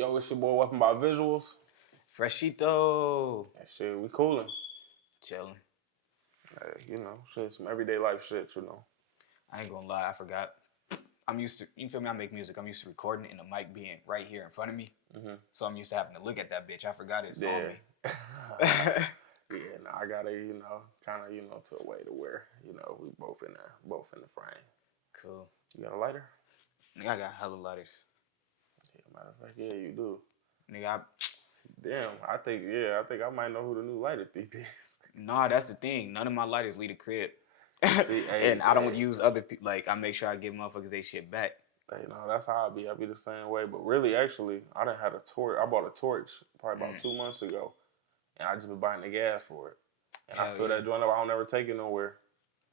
Yo, it's your boy Wehpenbot Visuals. Freshito. That shit, we coolin'. Chilling. Shit, some everyday life shit. I ain't gonna lie, I forgot. I'm used to, you feel me? I make music. I'm used to recording and the mic being right here in front of me. Mm-hmm. So I'm used to having to look at that bitch. I forgot it's on me. I gotta, kind of, to a way to where, we both in the frame. Cool. You got a lighter? Nigga, I got hella lighters. Yeah, matter of fact, yeah, you do. Nigga, Damn, I think I might know who the new lighter thief is. Nah, that's the thing. None of my lighters leave the crib. See, and I don't use other people. Like, I make sure I give motherfuckers they shit back. Hey, no, that's how I be. I be the same way. But really, actually, I done had a torch. I bought a torch probably about 2 months ago. And I just been buying the gas for it. And I fill that joint up. I don't ever take it nowhere.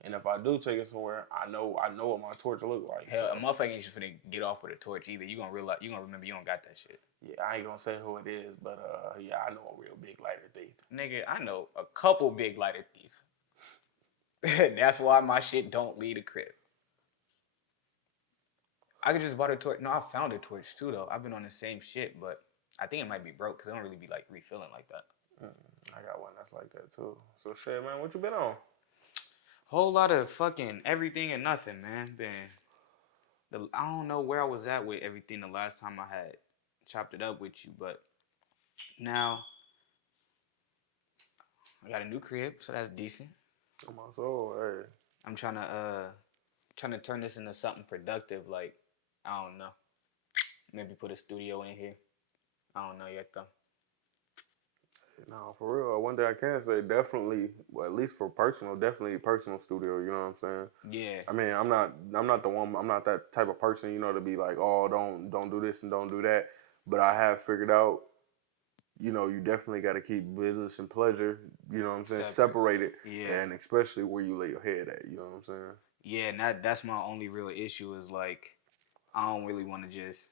And if I do take it somewhere, I know what my torch look like. Hell, a motherfucker ain't just finna get off with a torch either. You gonna remember you don't got that shit. Yeah, I ain't gonna say who it is, but yeah, I know a real big lighter thief. Nigga, I know a couple big lighter thieves. That's why my shit don't leave the crib. I could just buy the torch. No, I found a torch too though. I've been on the same shit, but I think it might be broke because I don't really be like refilling like that. I got one that's like that too. So shit, man, what you been on? Whole lot of fucking everything and nothing, man. I don't know where I was at with everything the last time I had chopped it up with you, but now I got a new crib, so that's decent. Oh my soul, hey. I'm trying to turn this into something productive. Like, I don't know, maybe put a studio in here. I don't know yet though. No, for real. One thing I can say, definitely, well, at least for personal, definitely personal studio. You know what I'm saying? Yeah. I mean, I'm not that type of person, to be like, oh, don't do this and don't do that. But I have figured out, you definitely got to keep business and pleasure. You know what I'm saying? Separated. Yeah. And especially where you lay your head at. You know what I'm saying? Yeah, and that's my only real issue is like, I don't really want to just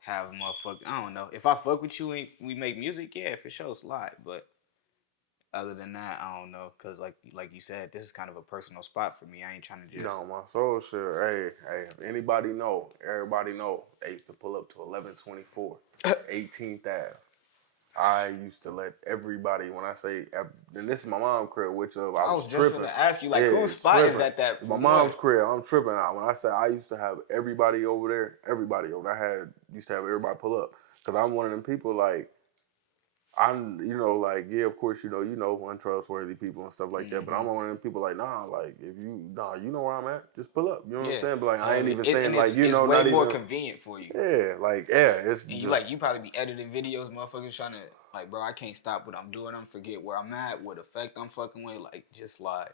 have motherfucker. I don't know. If I fuck with you and we make music, yeah, for sure, slide. But other than that, I don't know. Cause like you said, this is kind of a personal spot for me. I ain't trying to just. No, my soul shit. Hey, if anybody know, everybody know. They used to pull up to 1124, 18th Ave. I used to let everybody, when I say, and this is my mom's crib, which I was just tripping. gonna ask you, like, whose spot is that? My mom's crib. I'm tripping out. When I say I used to have everybody over there, I used to have everybody pull up. Because I'm one of them people, like, I'm, yeah, of course, untrustworthy people and stuff like that. But I'm one of them people like, nah, like, you know where I'm at, just pull up. You know what I'm saying? But like, I ain't even saying like, it's way more convenient for you. Yeah, it's. And you probably be editing videos, motherfuckers trying to like, bro, I can't stop what I'm doing. I'm forget where I'm at, what effect I'm fucking with. Like, just slide.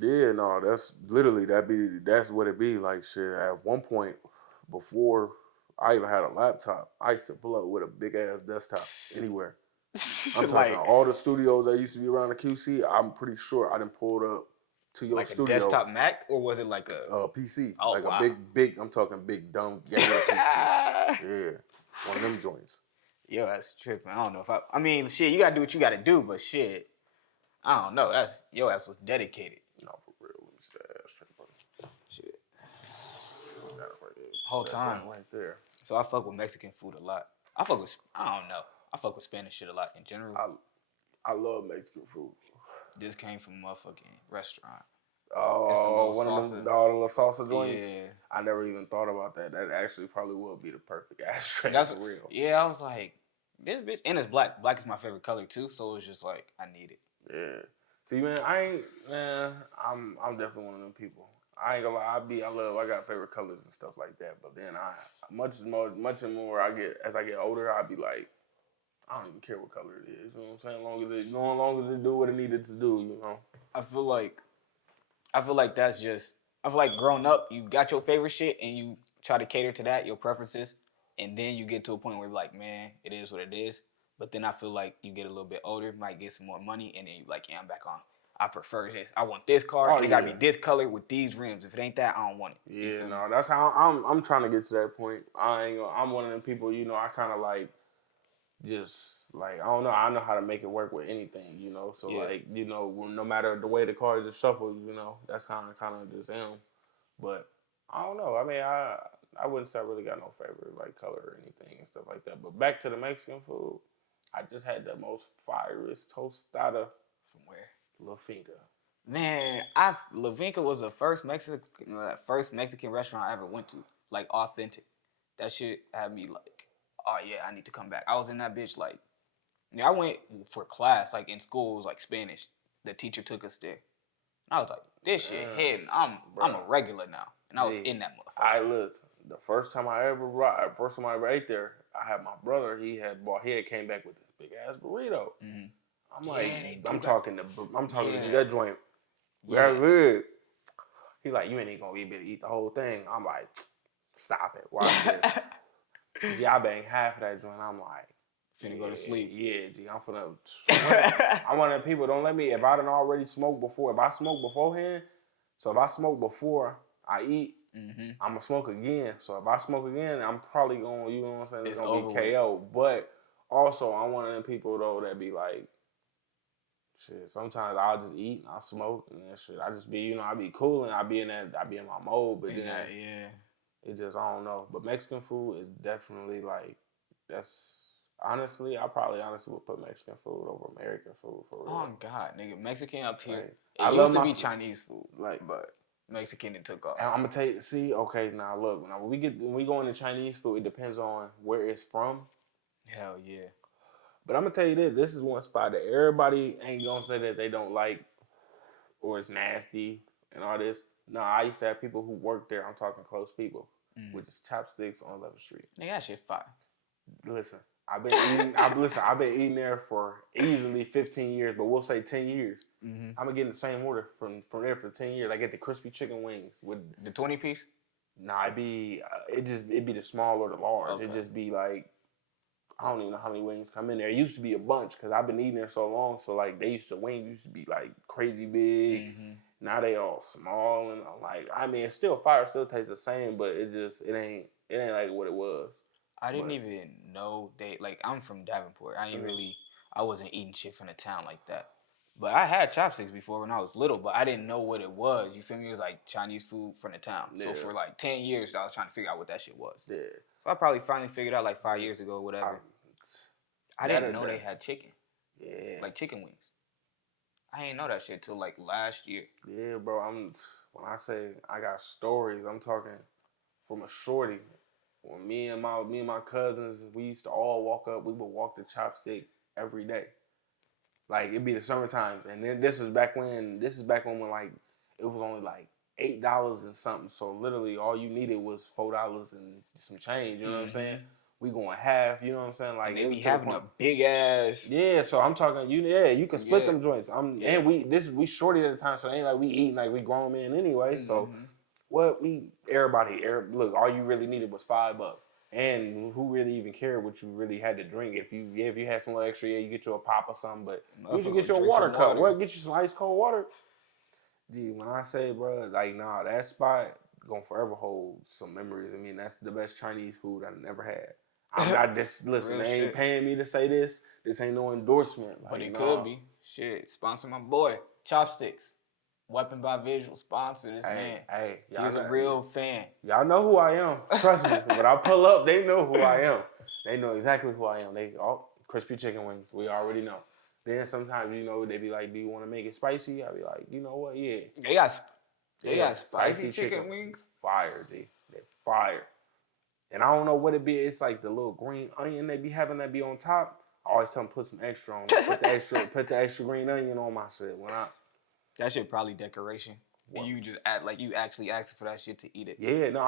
Yeah, no, that's literally that's what it be like. Shit, at one point before I even had a laptop, I used to pull up with a big ass desktop anywhere. I'm talking all the studios that used to be around the QC. I'm pretty sure I done pulled up to your studio. Like a desktop Mac, or was it like a PC? Oh, like wow. a big. I'm talking big dumb gamer PC. Yeah, one of them joints. Yo, that's tripping. I don't know if I mean, shit, you gotta do what you gotta do, but shit, I don't know. That's your ass was dedicated. No, for real. Let me see that ass tripping. Shit. Right Whole time. Right there. So I fuck with Mexican food a lot. I fuck with Spanish shit a lot in general. I love Mexican food. This came from a motherfucking restaurant. Oh, one of them, all the little salsa joints? Yeah. I never even thought about that. That actually probably would be the perfect ashtray. That's real. Yeah, I was like, this bitch, and it's black. Black is my favorite color too, so it's just like, I need it. Yeah. See, man, I'm definitely one of them people. I ain't gonna lie, I got favorite colors and stuff like that, but then much more I get older, I be like, I don't even care what color it is. You know what I'm saying? As long as it do what it needed to do, I feel like that's just. I feel like growing up, you got your favorite shit and you try to cater to that, your preferences, and then you get to a point where you're like, man, it is what it is. But then I feel like you get a little bit older, might get some more money, and then you're like, yeah, I'm back on. I prefer this. I want this car, and it gotta be this color with these rims. If it ain't that, I don't want it. Yeah, no, that's how I'm trying to get to that point. I'm one of them people, I kind of like. Just like I don't know, I know how to make it work with anything, So like, no matter the way the cards are shuffled, that's kind of just him. But I don't know. I mean, I wouldn't say I really got no favorite like color or anything and stuff like that. But back to the Mexican food, I just had the most fierest tostada From where? La Finca. Man, La Vinca was the first Mexican restaurant I ever went to, like authentic. That shit had me like, oh yeah, I need to come back. I was in that bitch like, yeah, I went for class like in school. It was like Spanish. The teacher took us there, and I was like, this shit hitting. I'm a regular now, and I was in that motherfucker. I listen. The first time I ever ate there, I had my brother. He had came back with this big ass burrito. Mm-hmm. I'm like, Yeah, I'm talking to Yeah. that joint. Yeah. Very good. He like, you ain't even gonna be able to eat the whole thing. I'm like, stop it. Watch this. G, I banged half of that joint. I'm like, Finna go to sleep. Yeah, G, I'm finna. I'm one of the people. Don't let me. If I done already smoked before, if I smoke beforehand, so if I smoke before I eat, I'm gonna smoke again. So if I smoke again, I'm probably gonna, you know what I'm saying, it's gonna be KO. But also, I'm one of them people though that be like, shit. Sometimes I'll just eat and I'll smoke and that shit. I just be, you know, I be cool and I be in my mode. But then it just, I don't know. But Mexican food is definitely like, that's honestly, I probably honestly would put Mexican food over American food for real. Oh God, nigga, Mexican up here. Like, it used to be Chinese food, like, but Mexican it took off. And I'm gonna tell you, see, okay, now look, when we go into Chinese food, it depends on where it's from. Hell yeah. But I'm gonna tell you this: this is one spot that everybody ain't gonna say that they don't like or it's nasty and all this. No, I used to have people who worked there. I'm talking close people, which is Chopsticks on 11th Street. Nigga, that shit fire. Listen, I've been eating there for easily 15 years, but we'll say 10 years. I'm gonna get the same order from there for 10 years. I get the crispy chicken wings with the 20 piece. Nah, it'd be the small or the large. Okay. It'd just be like, I don't even know how many wings come in there. It used to be a bunch because I've been eating there so long. So like wings used to be like crazy big. Now they all small and like, I mean, it's still fire, still tastes the same, but it ain't like what it was. I didn't even know I'm from Davenport. I wasn't eating shit from the town like that. But I had chopsticks before when I was little, but I didn't know what it was. You feel me? It was like Chinese food from the town. Yeah. So for like 10 years, I was trying to figure out what that shit was. Yeah. So I probably finally figured out like 5 years ago, whatever. I didn't know they had chicken. Yeah. Like chicken wings. I didn't know that shit till like last year. Yeah, bro. When I say I got stories, I'm talking from a shorty. When me and my cousins, we used to all walk up. We would walk the Chopstick every day. Like it'd be the summertime, and then this is back when like it was only like $8 and something. So literally, all you needed was $4 and some change. You know what I'm saying? We going half. You know what I'm saying? Like and they be having a big ass. Yeah, so I'm talking. You can split them joints. And we shorty at the time, so it ain't like we eating like we grown men anyway. So look, all you really needed was $5. And who really even cared what you really had to drink? If you had some little extra, you get you a pop or something. But you should get you a water cup. Get you some ice cold water. Dude, when I say, bro, like, nah, that spot gonna forever hold some memories. I mean, that's the best Chinese food I've never had. I just listen. They ain't paying me to say this. This ain't no endorsement. Like, but it could be. Shit, sponsor my boy Chopsticks. Wehpenbot Visual sponsor this man. Hey, he's a real fan. Y'all know who I am. Trust me. When I pull up, they know who I am. They know exactly who I am. They crispy chicken wings. We already know. Then sometimes they be like, "Do you want to make it spicy?" I be like, "You know what? Yeah." They got spicy chicken wings. Fire, G. They're fire. And I don't know what it be. It's like the little green onion they be having that be on top. I always tell them put some extra on it. Put the extra green onion on my shit. That shit probably decoration. And you just act like you actually asked for that shit to eat it. Yeah, no,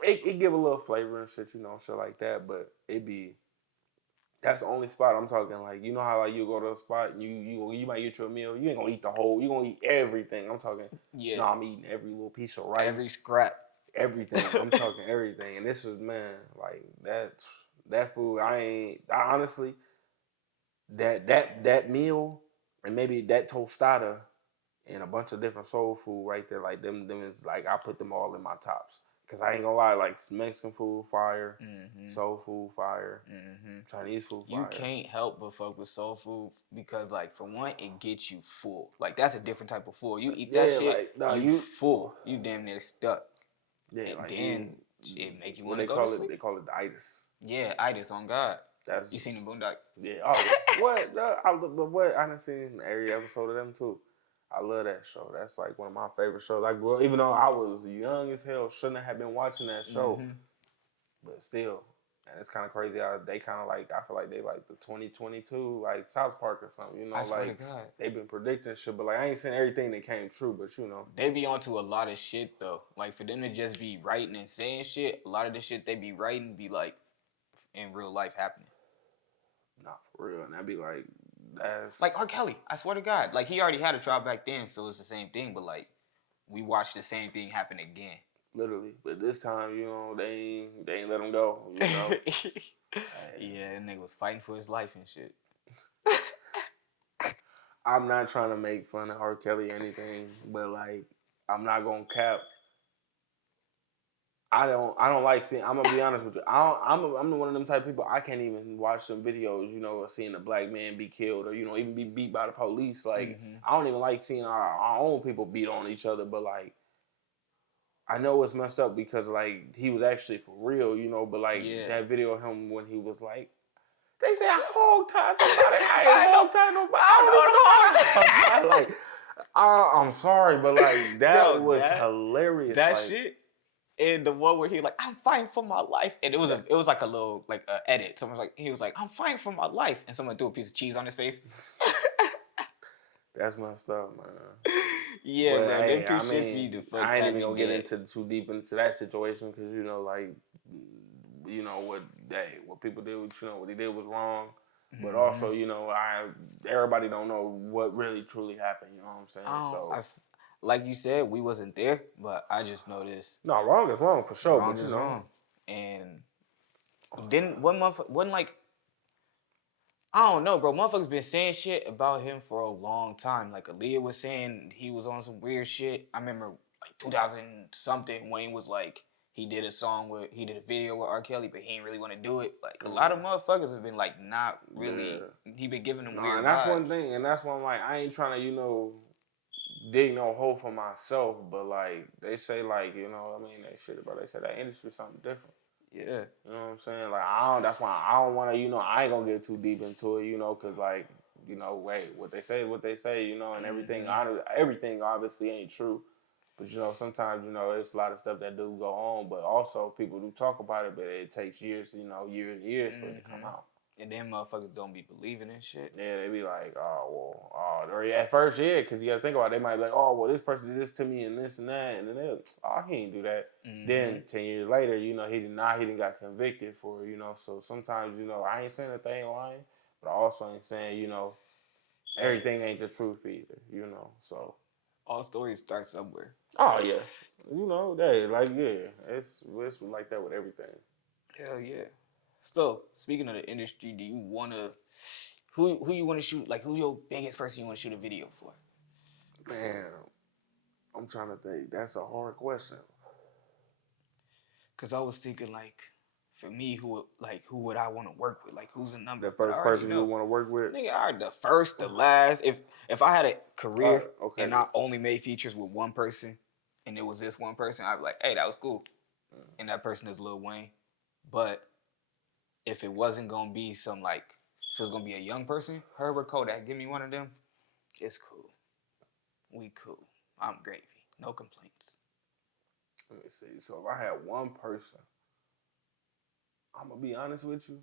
it give a little flavor and shit, shit like that. But that's the only spot I'm talking. Like, you know how like you go to a spot and you might get you a meal. You ain't gonna eat the whole. You gonna eat everything. I'm talking. Yeah. No, I'm eating every little piece of rice, every scrap, everything. I'm talking everything. And this is like that food. I honestly that meal. And maybe that tostada and a bunch of different soul food right there, like them is like I put them all in my tops. Cause I ain't gonna lie, like Mexican food fire, soul food fire, Chinese food fire. You can't help but fuck with soul food because, like, for one, it gets you full. Like that's a different type of full. You eat that shit, you full. You damn near stuck. Yeah, and like then it make you what want to they go to call it? sleep. They call it the itis. Yeah, itis on God. That's You seen the Boondocks? yeah. Oh yeah. What? But what? I done seen every episode of them too. I love that show. That's like one of my favorite shows. I grew up, even though I was young as hell, shouldn't have been watching that show, but still. And it's kind of crazy how they kind of like, I feel like they like the 2022, like South Park or something, you know, I swear to like God. they've been predicting shit, but like I ain't seen everything that came true, but you know. They be onto a lot of shit though. Like for them to just be writing and saying shit, a lot of the shit they be writing be like in real life happening. Nah, for real. And that'd be like, that's. Like R. Kelly, I swear to God. Like he already had a trial back then, so it's the same thing, but like we watched the same thing happen again. Literally. But this time, you know, they ain't let him go, you know. Yeah, that nigga was fighting for his life and shit. I'm not trying to make fun of R. Kelly or anything, but like, I'm not gonna cap. I don't like seeing. I'm gonna be honest with you. I'm one of them type of people. I can't even watch some videos, you know, of seeing a black man be killed or you know even be beat by the police. Like I don't even like seeing our own people beat on each other. But like I know it's messed up because like he was actually for real, you know. But like that video of him when he was like, they say I hog tied somebody. I ain't hog tied nobody. I don't know. Like I'm sorry, but like that was hilarious. That like, shit. And the one where he like, I'm fighting for my life, and it was like a little like edit. Someone was like, he was like, I'm fighting for my life, and someone threw a piece of cheese on his face. That's messed up, man. Yeah, but, bro. hey, Them two shits be the fuck. I ain't even gonna get into too deep into that situation because you know, like, you know what people did, you know, what he did was wrong. But also, you know, everybody don't know what really truly happened. You know what I'm saying? So. Like you said, we wasn't there, but I just noticed. No, wrong is wrong for sure. Wrong but you is know, wrong. And then wasn't like, I don't know, bro. Motherfuckers been saying shit about him for a long time. Like Aaliyah was saying he was on some weird shit. I remember like 2000 something. Wayne was like he did a video with R. Kelly, but he didn't really want to do it. Like a lot of motherfuckers have been like not really. Yeah. He been giving them weird and that's vibes. one thing, and that's why I'm like I ain't trying to dig no hole for myself, but like they say like I mean they shit about they say that industry something different. Yeah. You know what I'm saying? Like that's why I don't want to I ain't gonna get too deep into it, cause like wait, what they say is what they say, and everything everything obviously ain't true. But sometimes it's a lot of stuff that do go on, but also people do talk about it, but it takes years, years and years for it to come out. And then motherfuckers don't be believing in shit. Yeah, they be like, or at first, yeah, because you gotta think about it, they might be like, oh, well, this person did this to me and this and that, and then they're he ain't do that. Then 10 years later, he didn't got convicted for it, so sometimes, I ain't saying that they ain't lying, but I also ain't saying, everything ain't the truth either, so. All stories start somewhere. Oh, yeah. It's like that with everything. Hell yeah. So, speaking of the industry, do you want to, who you want to shoot, like, who's your biggest person you want to shoot a video for? Man, I'm trying to think. That's a hard question. Because I was thinking, like, for me, who would I want to work with? Like, who's the number? The first person you want to work with? Nigga, the first, the last. If I had a career and I only made features with one person, and it was this one person, I'd be like, hey, that was cool. And that person is Lil Wayne. But if it wasn't gonna be if it was gonna be a young person, Herbert Kodak, give me one of them. It's cool. We cool. I'm gravy. No complaints. Let me see. So if I had one person, I'm gonna be honest with you.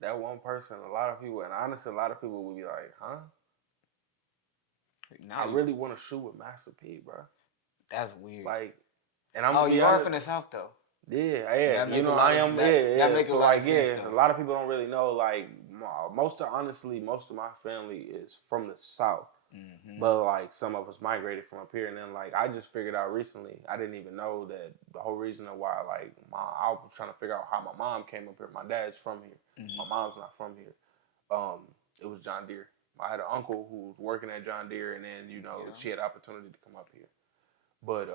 That one person, a lot of people, and honestly, a lot of people would be like, huh? I really want to shoot with Master P, bro. That's weird. Like, and I'm. Oh, you are from the South though. Yeah. I am. Yeah. So like, a lot of people don't really know. Like, most of my family is from the South. But like some of us migrated from up here, and then like I just figured out recently, I didn't even know that the whole reason why like I was trying to figure out how my mom came up here. My dad's from here. My mom's not from here. It was John Deere. I had an uncle who was working at John Deere, and then she had the opportunity to come up here. But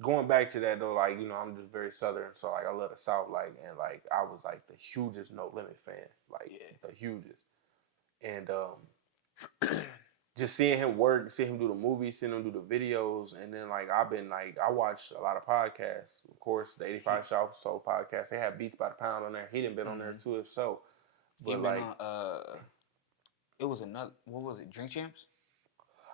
going back to that though, like I'm just very Southern, so like I love the South, like and like I was like the hugest No Limit fan, like the hugest, and just seeing him work, seeing him do the movies, seeing him do the videos, and then like I've been like I watch a lot of podcasts. Of course, the 85 Show Soul podcast. They have Beats by the Pound on there. He didn't been on there too, if so. He But been like, on. It was another. What was it? Drink Champs.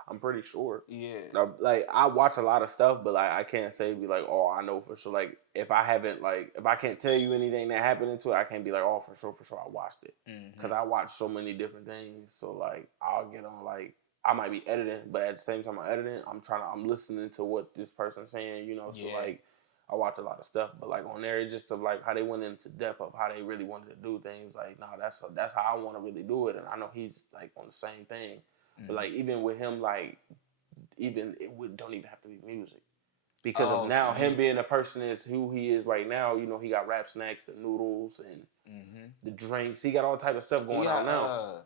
I'm pretty sure. Yeah. Like I watch a lot of stuff, but like I can't say be like, oh, I know for sure. Like if I haven't like if I can't tell you anything that happened into it, I can't be like, oh, for sure, I watched it because I watch so many different things. So like I'll get on like I might be editing, but at the same time I'm editing, I'm listening to what this person's saying, you know. So like I watch a lot of stuff, but like on there, it's just of like how they went into depth of how they really wanted to do things. Like, nah, that's how I want to really do it, and I know he's like on the same thing. But like even with him, like even don't even have to be music because of now him being a person is who he is right now. You know, he got rap snacks, the noodles, and the drinks. He got all type of stuff going on now.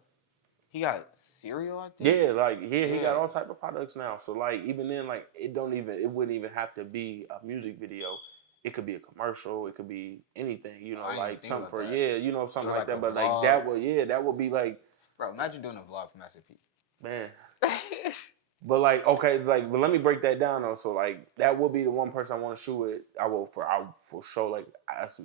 He got cereal, I think. He got all type of products now. So like even then, like it wouldn't even have to be a music video. It could be a commercial. It could be anything. You know, like something for you know, something like that. But like that would be like. Bro, imagine doing a vlog for Master P. Man. But like, okay, like, but let me break that down though. So like, that would be the one person I want to shoot with. I for sure like that's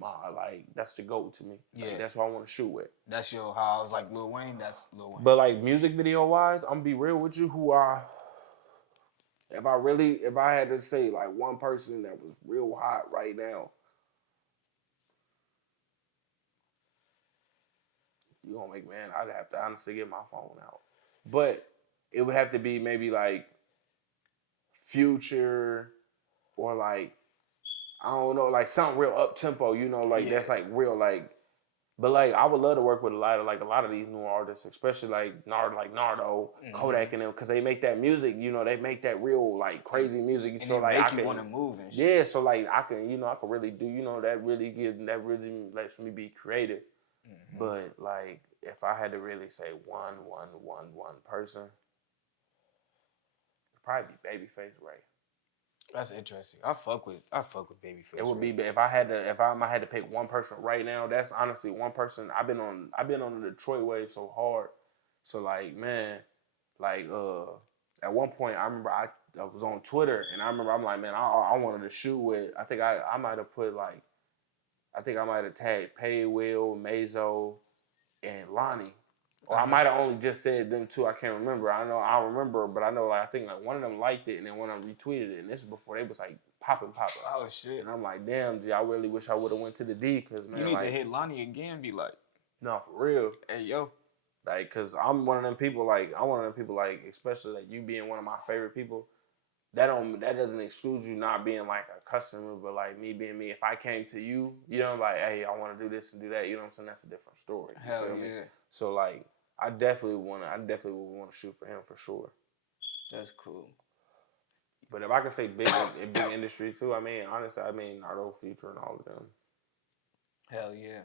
that's the GOAT to me. Like, that's who I want to shoot with. That's how I was like Lil Wayne. That's Lil Wayne. But like music video wise, I'm gonna be real with you. If I had to say like one person that was real hot right now, you gonna make I'd have to honestly get my phone out, but. It would have to be maybe like Future or like I don't know, like something real up tempo, you know, like that's like real like. But like I would love to work with a lot of these new artists, especially like Nardo, Kodak and them, because they make that music, you know, they make that real like crazy music. And so like I can want to move and shit. Yeah, so like I can really do, you know, that really lets me be creative. But like if I had to really say one person. Probably be Babyface Ray. That's interesting. I fuck with Babyface. It would be if I had to pick one person right now. That's honestly one person. I've been on the Detroit wave so hard. So like man, like at one point I remember I was on Twitter and I remember I'm like man I wanted to shoot with I think I might have put like I think I might have tagged Pay Will, Mazo, and Lonnie. Or I might have only just said them two. I can't remember. I remember, but I know like I think like one of them liked it and then one of them retweeted it. And this is before they was like popping. Oh shit! And I'm like, damn, G, I really wish I would have went to the D because man, you need to hit Lonnie again. Be like, no, for real. Hey yo, like, cause I'm one of them people. Like, especially like you being one of my favorite people. That doesn't exclude you not being like a customer, but like me being me. If I came to you, you know, like, hey, I want to do this and do that. You know what I'm saying? That's a different story. Hell yeah. Me? So like. I definitely would want to shoot for him for sure. That's cool. But if I could say big industry too, I mean, honestly, Nardo, Future, and all of them. Hell yeah.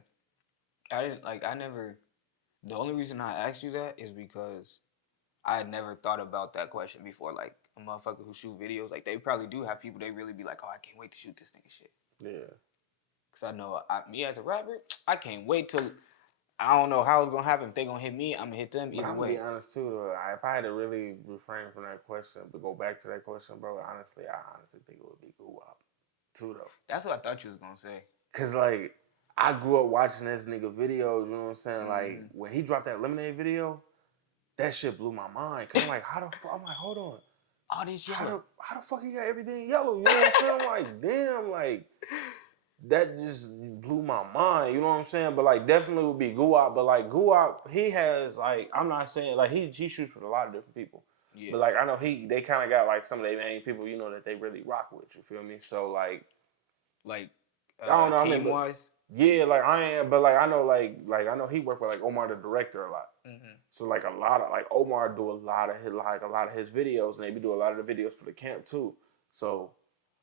The only reason I asked you that is because I had never thought about that question before. Like, a motherfucker who shoot videos, like, they probably do have people they really be like, oh, I can't wait to shoot this nigga shit. Yeah. Because I know, me as a rapper, I can't wait till... I don't know how it's gonna happen. If they gonna hit me, I'm gonna hit them either way. I'm be honest too, though. If I had to really refrain from that question, but go back to that question, bro, I honestly think it would be Guwap too, though. That's what I thought you was gonna say. Cause like I grew up watching this nigga videos. You know what I'm saying? Like when he dropped that Lemonade video, that shit blew my mind. Cause I'm like, how the fuck? I'm like, hold on. All this yellow. How the fuck he got everything yellow? You know what I'm saying? I'm like, damn, like. That just blew my mind, you know what I'm saying? But like definitely would be Guwap, but like Guwap, he has like I'm not saying like he shoots with a lot of different people. Yeah. But like I know they kind of got like some of their main people, you know, that they really rock with, you feel me? So like I don't know, team wise? Yeah, like I am, but like I know like I know he worked with like Omar the director a lot. So like a lot of like Omar do a lot of his videos and they be do a lot of the videos for the camp too. So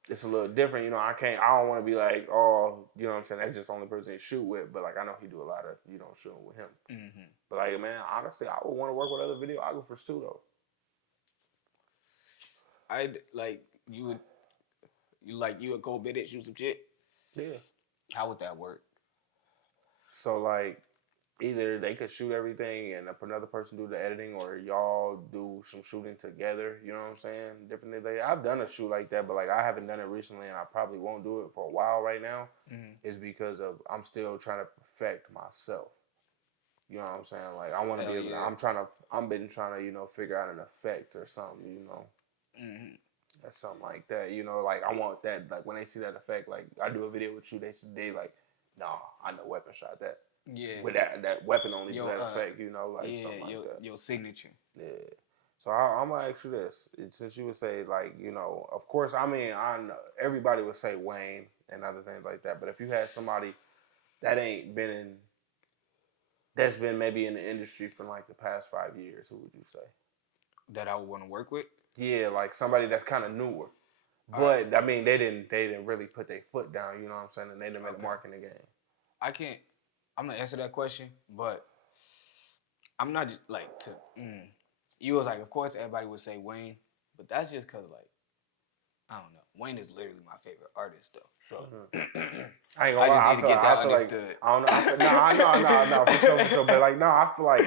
it's a little different, you know. I don't want to be like, oh, you know what I'm saying? That's just the only person he shoot with. But like, I know he do a lot of, you know, shooting with him. But like, man, honestly, I would want to work with other videographers too, though. You would go bid it, shoot some shit. Yeah. How would that work? So like, either they could shoot everything and another person do the editing, or y'all do some shooting together. You know what I'm saying? Different things. Like, I've done a shoot like that, but like I haven't done it recently, and I probably won't do it for a while right now. Is because of I'm still trying to perfect myself. You know what I'm saying? Like I want to be able. Yeah. I'm been trying to figure out an effect or something. That's something like that. Like I want that. Like when they see that effect, like I do a video with you, they like, nah, I know Weapon shot that. Yeah. With that weapon only do that effect, like something like that. Your signature. Yeah. So I'm gonna ask you this, since you would say like, of course, I mean, I know everybody would say Wayne and other things like that, but if you had somebody that ain't been in, that's been maybe in the industry for like the past 5 years, who would you say? That I would want to work with? Yeah, like somebody that's kind of newer. But I mean, they didn't really put their foot down. You know what I'm saying? And they didn't make a mark in the game. I'm gonna answer that question, but I'm not like You was like, of course, everybody would say Wayne, but that's just cause like I don't know. Wayne is literally my favorite artist though. So I ain't gonna lie. I just need to get that understood. Like, I don't know. No, for sure. But like, no, I feel like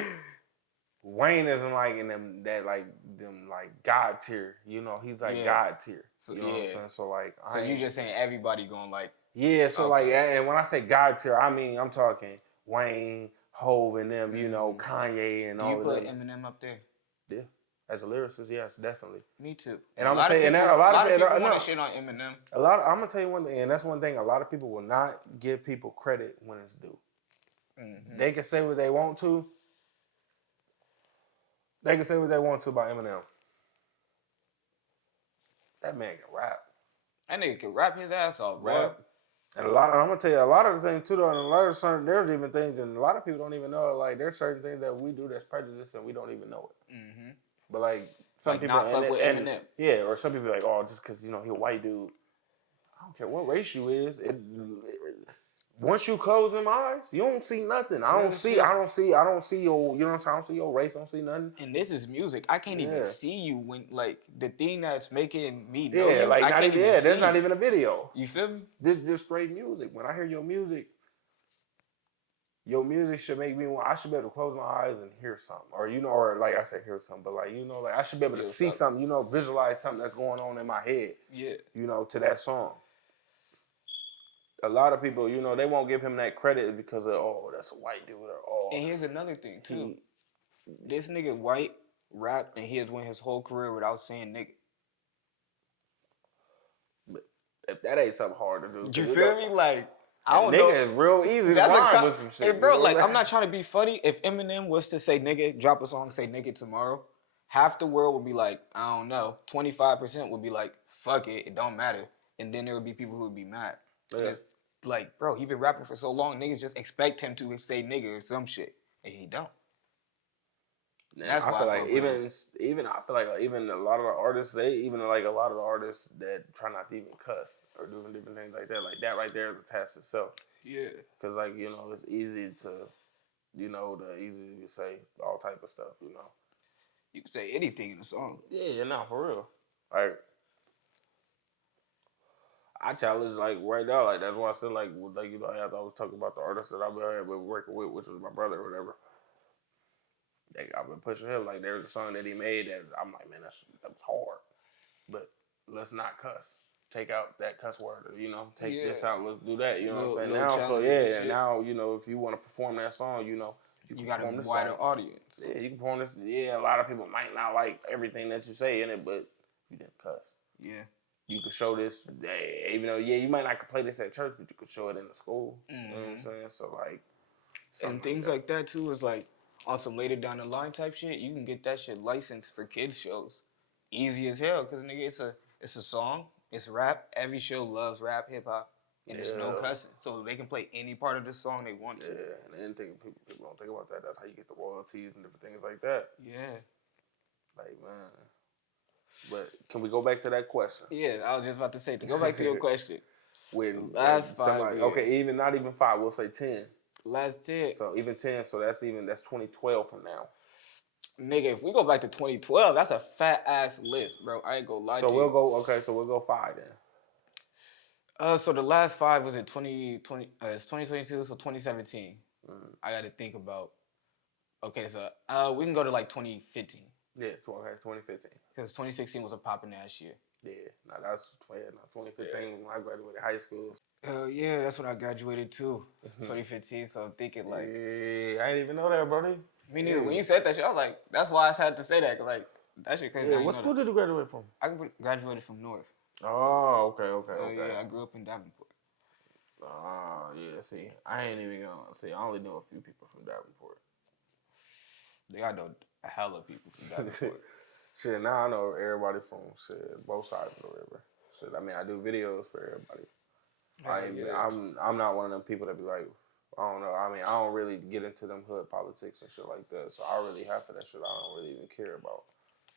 Wayne isn't like in them God tier. He's like God tier. So, you know what I'm saying? So like, so you just saying everybody going like. Yeah. So like, and when I say God tier, I mean I'm talking Wayne, Hove, and them. Kanye and all. Do you put Eminem up there? Yeah. As a lyricist, yes, definitely. Me too. And I'm gonna tell you, and a lot of people want to shit on Eminem. I'm gonna tell you one thing, and that's one thing. A lot of people will not give people credit when it's due. They can say what they want to. They can say what they want to about Eminem. That man can rap. That nigga can rap his ass off, bro. Rap. And I'm gonna tell you a lot of the things too, though. And a lot of certain, there's even things, and a lot of people don't even know. Like there's certain things that we do that's prejudice, and we don't even know it. But like some like people, not fuck with Eminem. Yeah, or some people are like, oh, just because he a white dude. I don't care what race you is. Once you close them eyes, you don't see nothing. I don't see your, you know what I'm saying? I don't see your race. I don't see nothing. And this is music. I can't even see you when like the thing that's making me know you. Like not even. Yeah, there's not even a video. You feel me? This just straight music. When I hear your music should make me want. I should be able to close my eyes and hear something, or like I said, hear something. But like like I should be able to see something. Visualize something that's going on in my head. Yeah. To that song. A lot of people, they won't give him that credit because of that's a white dude or And here's another thing too. This nigga white rap and he has went his whole career without saying nigga. But if that ain't something hard to do, you feel me? Like. I don't know. Nigga is real easy to rhyme with some shit. Hey, bro, like, I'm not trying to be funny. If Eminem was to say nigga, drop a song, say nigga tomorrow, half the world would be like, I don't know. 25% would be like, fuck it, it don't matter. And then there would be people who would be mad. Yeah. Like, bro, he been rapping for so long, niggas just expect him to say nigga or some shit. And he don't. That's why I feel like even a lot of the artists, a lot of the artists that try not to even cuss or doing different things like that right there is a task itself. Yeah. Because it's easy to say all type of stuff. You can say anything in a song. Yeah, for real. Like I challenge right now, that's why I said after I was talking about the artists that I've been working with, which was my brother or whatever. I've been pushing him. Like there's a song that he made that I'm like, man, that was hard. But let's not cuss. Take out that cuss word. Take this out. Let's do that. You know what I'm saying? Now, if you want to perform that song, you got a wider audience. Yeah, you can perform this. Yeah, a lot of people might not like everything that you say in it, but you didn't cuss. Yeah. You could show this, even though, you might not play this at church, but you could show it in the school. You know what I'm saying? So, and things like that, too, is on some later down the line type shit, you can get that shit licensed for kids shows. Easy as hell, because, nigga, it's a song, it's rap. Every show loves rap, hip-hop, and there's no cussing. So they can play any part of the song they want to. Yeah, and then people don't think about that. That's how you get the royalties and different things like that. Yeah. Like, man. But can we go back to that question? Yeah, I was just about to say, to go back to your question. When last 5 years. Okay, not even 5, we'll say 10. Last 10. So even 10, so that's 2012 from now. Nigga, if we go back to 2012, that's a fat ass list, bro. I ain't gonna lie to you. So we'll go 5 then. So the last 5 was in 2020. It's 2022, so 2017. I got to think about. Okay, so we can go to like 2015. Yeah, 2015. Because 2016 was a popping ass year. Yeah, that's 2015 when I graduated high school. Hell yeah, that's when I graduated too. 2015. So I'm thinking like, yeah, I didn't even know that, brody. Me neither. When you said that shit, I was like, that's why I had to say that. Cause like that shit crazy. Yeah, what school did you graduate from? I graduated from North. Oh, okay. Yeah, I grew up in Davenport. Yeah. See, I ain't even gonna see. I only know a few people from Davenport. I know a hell of people from Davenport. Shit, now I know everybody from both sides of the river. Shit, I mean, I do videos for everybody. I'm not one of them people that be like, I don't know. I mean, I don't really get into them hood politics and shit like that. So I really half of that shit I don't really even care about.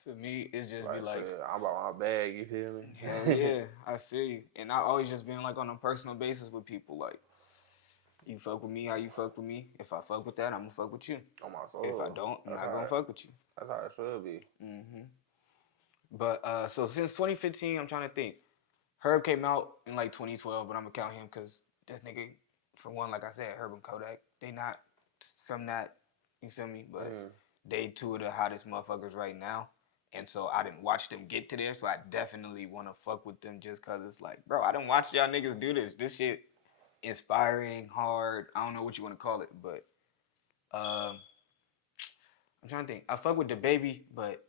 For me, it's just be like, shit, I'm about my bag. You feel me? Yeah, I feel you. And I always just been like on a personal basis with people. Like, you fuck with me how you fuck with me. If I fuck with that, I'm gonna fuck with you. On my soul. If I don't, I'm not gonna fuck with you. That's how it should be. But so since 2015, I'm trying to think. Herb came out in like 2012, but I'm gonna count him because this nigga, for one, like I said, Herb and Kodak, they not from that. You feel me? But they two of the hottest motherfuckers right now. And so I didn't watch them get to there, so I definitely want to fuck with them just because it's like, bro, I didn't watch y'all niggas do this. This shit inspiring, hard. I don't know what you want to call it, but I'm trying to think. I fuck with the baby, but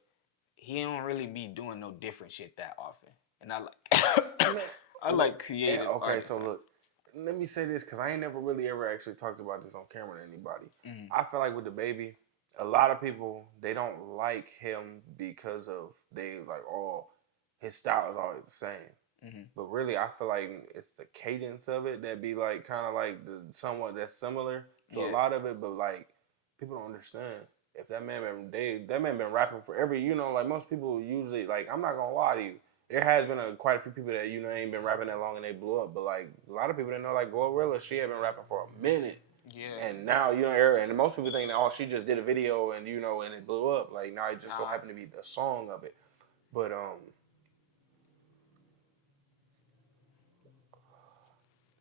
he don't really be doing no different shit that often. And I like, I like creative. Okay, artists. so look, let me say this because I ain't never really ever actually talked about this on camera to anybody. I feel like with the baby, a lot of people, they don't like him because of they like, oh, his style is always the same. But really, I feel like it's the cadence of it that be like kind of like the somewhat that's similar to a lot of it. But like people don't understand. If that man been rapping forever, like most people usually like. I'm not gonna lie to you. There has been quite a few people that ain't been rapping that long and they blew up. But like a lot of people didn't know like Glorilla, she had been rapping for a minute. Yeah. And now, and most people think that, oh, she just did a video and, and it blew up. Like, now it just so happened to be the song of it. But,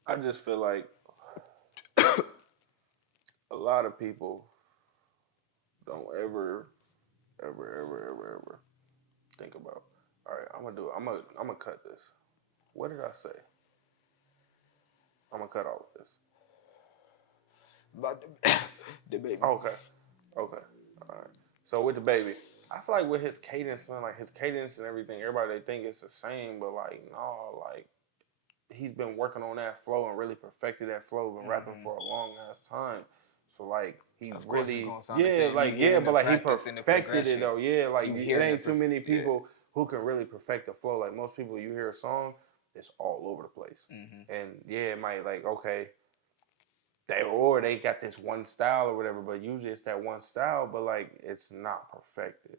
I just feel like a lot of people don't ever think about, all right, I'm gonna cut this. What did I say? I'm gonna cut all of this. About the baby. Okay. All right. So with the baby, I feel like with his cadence, man, like his cadence and everything, everybody they think it's the same, but like no, like he's been working on that flow and really perfected that flow. Been rapping for a long ass time. So like he really, but like he perfected it though. Yeah, like it ain't too many people who can really perfect the flow. Like most people, you hear a song, it's all over the place, and it might like okay. They got this one style or whatever, but usually it's that one style, but like it's not perfected.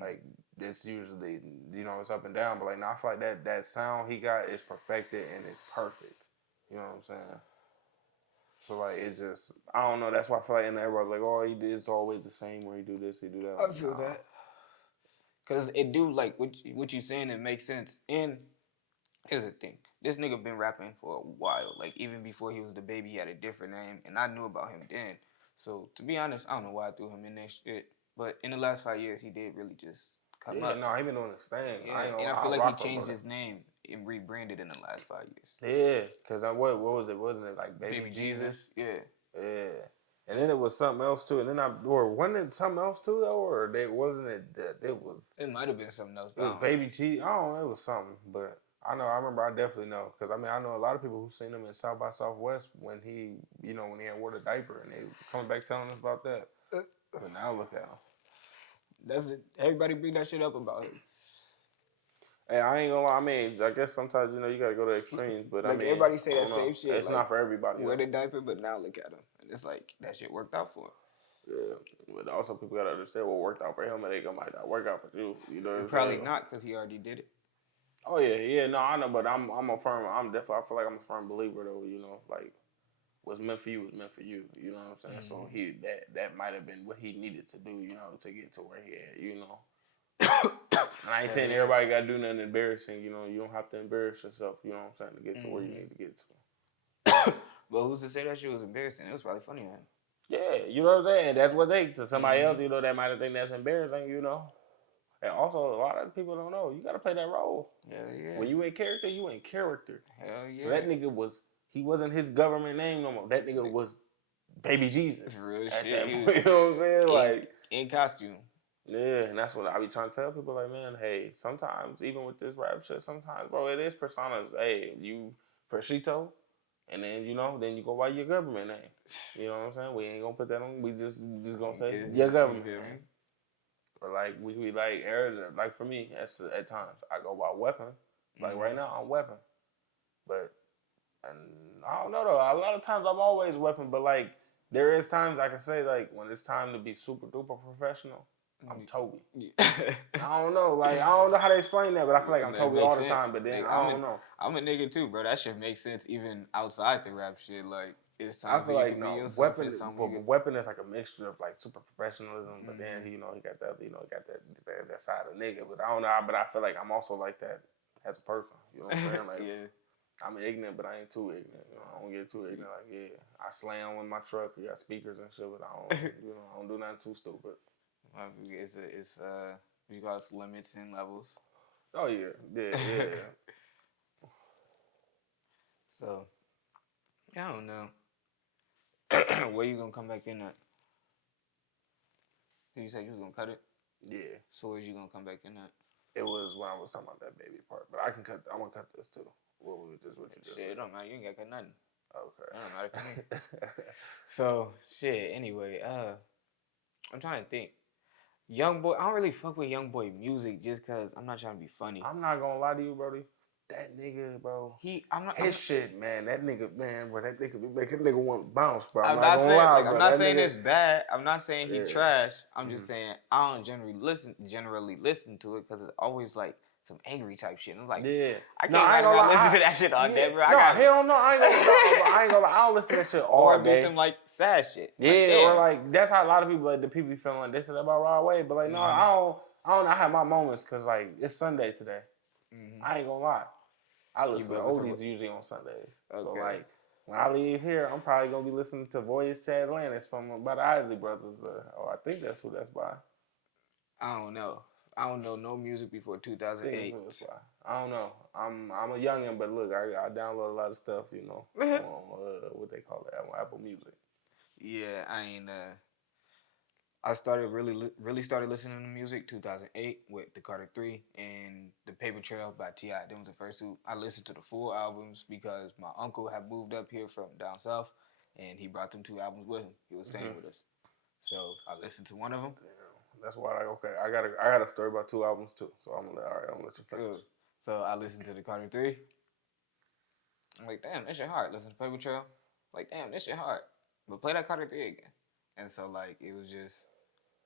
Like it's usually, it's up and down, but like now I feel like that sound he got is perfected and it's perfect. You know what I'm saying? So like it just, I don't know. That's why I feel like in everybody like, oh, it's always the same where he do this, he do that. I feel that. Cause it do like what you saying, it makes sense. And here's the thing. This nigga been rapping for a while. Like, even before he was the baby, he had a different name. And I knew about him then. So, to be honest, I don't know why I threw him in that shit. But in the last 5 years, he did really just come up. No, he been doing his thing. Yeah, I feel like he changed his name and rebranded in the last 5 years. Yeah, because what was it? Wasn't it like Baby Jesus? Yeah. And then it was something else too. And then wasn't it something else too though? Or wasn't it that it was... It might have been something else. It was Baby G. I don't know. It was something. But... I remember I definitely know. Because, I know a lot of people who seen him in South by Southwest when he, when he had wore the diaper. And they coming back telling us about that. But now look at him. That's it. Everybody bring that shit up about him. Hey, I ain't gonna lie. I guess sometimes, you got to go to extremes. But, like everybody say that same shit. It's not for everybody. Wear the diaper, but now look at him. And it's like, that shit worked out for him. Yeah. But also people got to understand what worked out for him. And it might not work out for you. You know what I'm saying? Probably not, because he already did it. Oh yeah, no, I know, but I feel like I'm a firm believer though, like what's meant for you was meant for you, you know what I'm saying? So that might have been what he needed to do, to get to where he at, And I ain't saying everybody gotta do nothing embarrassing, you don't have to embarrass yourself, you know what I'm saying, to get to where you need to get to. But who's to say that shit was embarrassing? It was probably funny to him. Yeah, you know what I'm saying? That's what they, to somebody else, you know, that might think that's embarrassing, you know. And also, a lot of people don't know, you got to play that role. Hell yeah. When you in character, you in character. Hell yeah. So that nigga he wasn't his government name no more. That nigga was Baby Jesus. Real at shit. that point, you know what I'm saying? Like, in costume. yeah, and that's what I be trying to tell people, like, man, hey, sometimes, even with this rap shit, sometimes, bro, it is personas. Hey, you Freshito, and then, you know, then you go by your government name. You know what I'm saying? We ain't gonna put that on, we just gonna say your government name. Or like, we like, like for me, at times, I go by Weapon. Like right now, I'm Weapon. But, and I don't know though, a lot of times I'm always Weapon, but like, there is times I can say, like, when it's time to be super duper professional, I'm Toby. I don't know, like, I don't know how to explain that, but I feel like I'm Toby all the time, but then I don't know. I'm a nigga too, bro. That shit makes sense even outside the rap shit. Like, it's time I feel like, Weapon is like a mixture of like super professionalism, but then, you know, he got that, you know, he got that side of nigga, but I don't know, but I feel like I'm also like that as a person, you know what I'm saying? Like, I'm ignorant, but I ain't too ignorant. You know, I don't get too ignorant. Like, yeah, I slam with my truck. We got speakers and shit, but I don't, you know, I don't do nothing too stupid. It's you call it limits and levels. Oh yeah. So, I don't know. Where you gonna come back in at? You said you was gonna cut it? Yeah. So where you gonna come back in at? It was when I was talking about that baby part, but I want to cut this too. What you just said? It don't matter. You ain't got cut nothing. Okay. It don't matter for me. So shit. Anyway, I'm trying to think. Young boy, I don't really fuck with young boy music just cause I'm not trying to be funny. I'm not gonna lie to you, Brody. That nigga, bro. Shit, man. That nigga, man, bro. That nigga be making nigga want to bounce, bro. I'm not gonna lie, bro. I'm not saying it's bad. I'm not saying he trash. I'm Mm-hmm. just saying I don't generally listen to it because it's always like some angry type shit. And I'm like, I can't listen to that shit all day, bro. Hell no, I ain't gonna lie. I ain't gonna lie. I don't listen to that shit all day. Or be some like sad shit. Yeah, or like that's how a lot of people, like the people be feeling like this and about Rod Wave, but like no, I don't. I have my moments because like it's Sunday today. I ain't gonna lie. I listen to oldies usually on Sundays. Okay. So like when I leave here, I'm probably gonna be listening to Voyage to Atlantis by the Isley Brothers. I think that's who that's by. I don't know. I don't know no music before 2008. I don't know. I'm a youngin', but look, I download a lot of stuff, you know, on what they call it, on Apple Music. Yeah, I ain't. I started really started listening to music 2008 with the Carter 3 and the Paper Trail by T.I. Them was the first two. I listened to the full albums because my uncle had moved up here from down south, and he brought them 2 albums with him. He was staying with us, so I listened to one of them. Damn, that's why I got a story about 2 albums too. So I'm gonna let you finish. Cool. So I listened to the Carter 3. I'm like, damn, that shit hard. Listen to Paper Trail. Like, damn, that shit hard. But play that Carter 3 again. And so, like, it was just,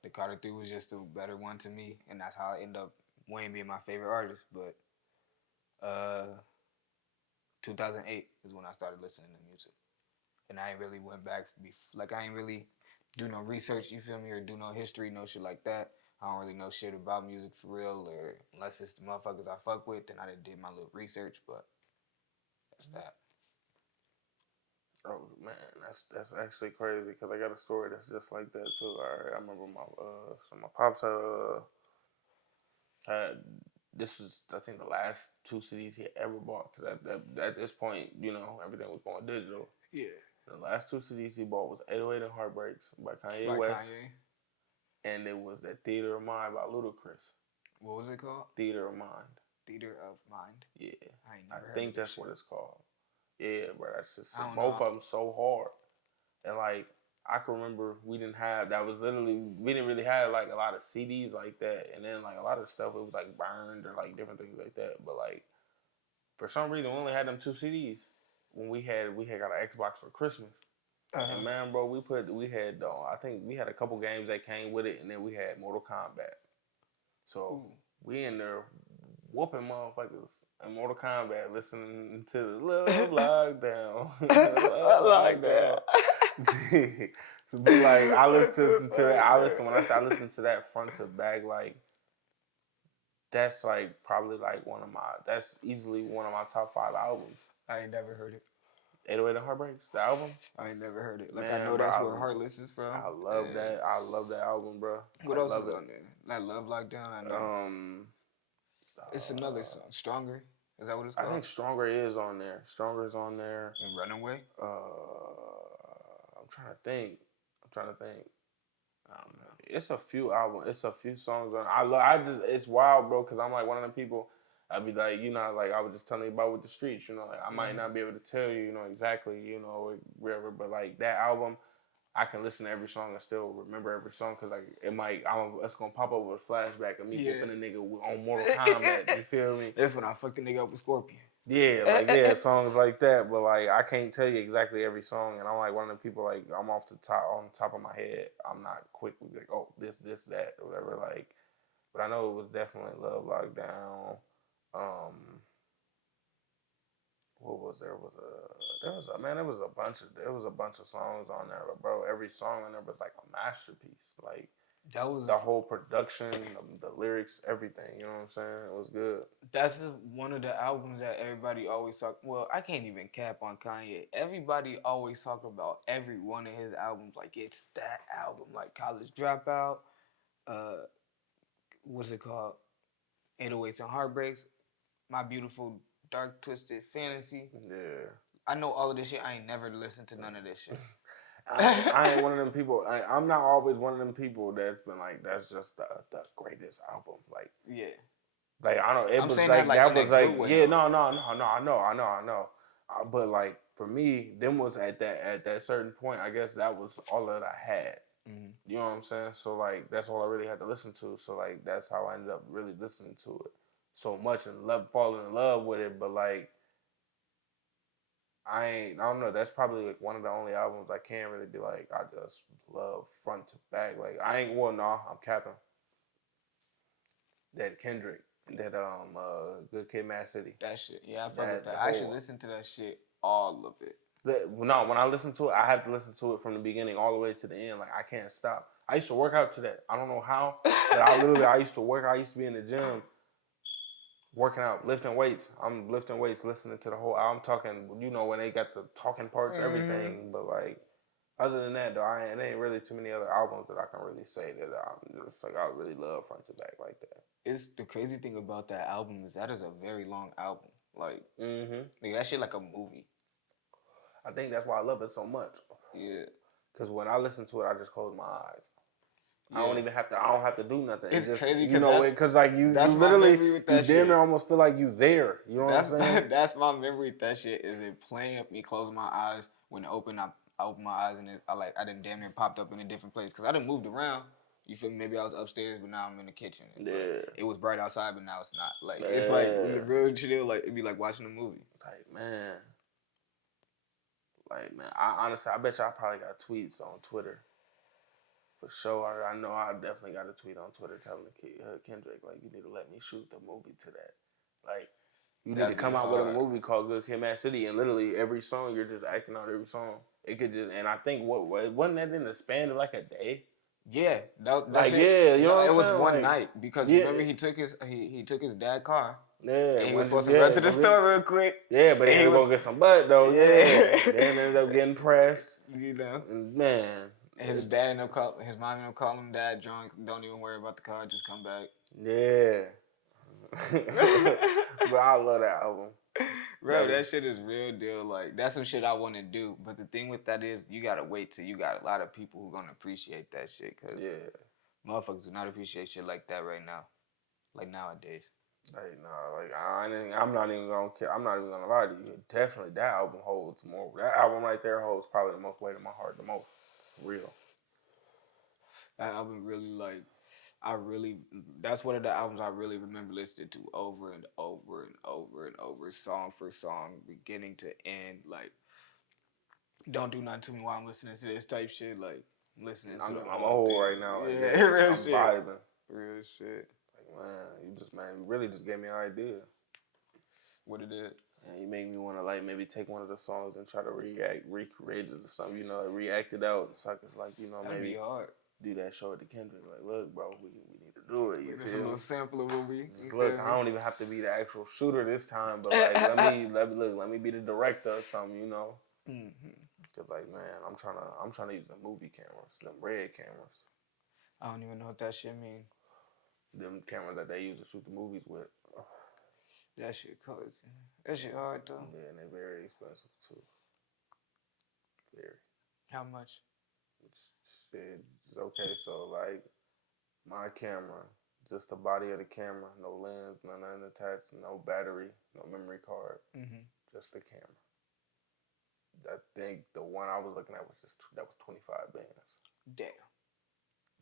the Carter 3 was just a better one to me. And that's how I ended up Wayne being my favorite artist. But 2008 is when I started listening to music. And I ain't really went back, I ain't really do no research, you feel me, or do no history, no shit like that. I don't really know shit about music for real, or unless it's the motherfuckers I fuck with, then I did my little research, but that's that. Oh man, that's actually crazy because I got a story that's just like that too. I remember my pops had this was I think the last 2 CDs he ever bought because at this point you know everything was going digital. Yeah. The last 2 CDs he bought was 808 and Heartbreaks by Kanye West, and it was that Theater of Mind by Ludacris. What was it called? Theater of Mind. Theater of Mind. Yeah, I think that's what it's called. Yeah, bro, that's just both of them so hard. And like I can remember we didn't really have like a lot of CDs like that, and then like a lot of stuff it was like burned or like different things like that. But like for some reason we only had them 2 CDs when we had got an Xbox for Christmas. And man, bro, I think we had a couple games that came with it, and then we had Mortal Kombat. So we in there whooping motherfuckers in Mortal Kombat, listening to the Love Lockdown. Lockdown. But like I listen to that front to back, like that's like probably like that's easily one of my top 5 albums. I ain't never heard it. 808 and Heartbreaks, the album. I ain't never heard it. Like, Man, I know bro, that's where Heartless is from. I love that. I love that album, bro. What I else love is it. on there? That Love Lockdown, I know. It's another song. Stronger? Is that what it's called? I think Stronger is on there. Stronger is on there. And Runaway? I'm trying to think. I don't know. It's a few albums. It's a few songs on. I just. It's wild, bro. Cause I'm like one of them people. I'd be like, you know, like I was just telling you about with the streets. You know, like I might not be able to tell you, you know, exactly, you know, whatever. But like that album, I can listen to every song and still remember every song. Cause like it's gonna pop up with a flashback of me whooping a nigga on Mortal Kombat. You feel me? That's when I fucked the nigga up with Scorpion. Yeah, songs like that, but like I can't tell you exactly every song, and I'm like one of the people like I'm on top of my head. I'm not quick with like, oh, this, that, or whatever. Like, but I know it was definitely Love Lockdown. What was there was a bunch of songs on there, but bro, every song on there was like a masterpiece. Like that was the whole production, the lyrics, everything. You know what I'm saying? It was good. That's one of the albums that everybody always talk. Well, I can't even cap on Kanye. Everybody always talk about every one of his albums like it's that album. Like College Dropout, what's it called? 808s and Heartbreaks, My Beautiful Dark Twisted Fantasy. Yeah. I know all of this shit. I ain't never listened to none of this shit. I ain't one of them people. I'm not always one of them people that's been like, that's just the greatest album. Like, yeah. Like I don't. It I'm was saying like that was in a like good way, yeah. though. No. I know. But like for me, them was at that certain point. I guess that was all that I had. Mm-hmm. You know what I'm saying? So like that's all I really had to listen to. So like that's how I ended up really listening to it so much and falling in love with it. But like I don't know. That's probably like one of the only albums I can't really be like I just love front to back. Like I ain't I'm capping. That Kendrick, that Good Kid, Mad City. That shit, yeah, I fuck with that. I actually listened to that shit, all of it. No, when I listen to it, I have to listen to it from the beginning all the way to the end. Like I can't stop. I used to work out to that. I don't know how, but I used to work. I used to be in the gym, working out, lifting weights. I'm lifting weights, listening to the whole. I'm talking, you know, when they got the talking parts, everything. But like, other than that, though, it ain't really too many other albums that I can really say that I'm just like I really love front to back like that. It's the crazy thing about that album is that is a very long album. Like, like that shit like a movie. I think that's why I love it so much. Yeah. Cause when I listen to it, I just close my eyes. Yeah. I don't have to do nothing. It's just, crazy, you know, because like you literally, you damn near almost feel like you there. You know what I'm saying? That's my memory with that shit. Is it playing me closing my eyes when I open my eyes and I done damn near popped up in a different place because I done moved around. You feel me? Maybe I was upstairs, but now I'm in the kitchen. Yeah. It was bright outside, but now it's not. Like it's like real chill. Like it'd be like watching a movie. I honestly, I bet y'all probably got tweets on Twitter. For sure, I know I definitely got a tweet on Twitter telling Kendrick, like, you need to let me shoot the movie to that. Like, you need to come out with a movie called Good Kid, Mad City, and literally every song, you're just acting out every song. It could just, and I think, wasn't that in the span of like a day? Yeah. You know what I'm saying? It was one night, because remember he took his dad's car. Yeah. And he was supposed to run to the store real quick. Yeah, but he was going to get some butt, though. Yeah. Then ended up getting pressed. You know? And man. His mom ended up calling him dad drunk. Don't even worry about the car. Just come back. Yeah. But I love that album. Bro, that shit is real deal. Like, that's some shit I want to do. But the thing with that is, you got to wait till you got a lot of people who going to appreciate that shit. Because motherfuckers do not appreciate shit like that right now. Like, nowadays. Like, nah, like, I'm not even going to lie to you. Definitely, that album holds more. That album right there holds probably the most weight in my heart, the most. Real. That album really, that's one of the albums I really remember listening to over and over and over and over, song for song, beginning to end. Like, don't do nothing to me while I'm listening to this type shit. Like, listening to I'm old right now. Like, yeah, real I'm shit. vibing. Real shit. Like, you really just gave me an idea. What it is? And you make me want to, like, maybe take one of the songs and try to recreate it or something, you know, react it out. So I could, like, you know, that'd maybe be hard. Do that show at the Kendrick. Like, look, bro, we need to do it. You Just feel a little sample of what we. Just look, I don't even have to be the actual shooter this time, but like, let me be the director or something, you know. Cause like, man, I'm trying to use the movie cameras, them red cameras, I don't even know what that shit mean. them cameras that they use to shoot the movies with. That shit crazy. That shit hard though. Yeah, and they're very expensive too. Very. How much? Shit. Okay, so like my camera, just the body of the camera, no lens, nothing attached, no battery, no memory card, just the camera. I think the one I was looking at was that was 25 bands. Damn.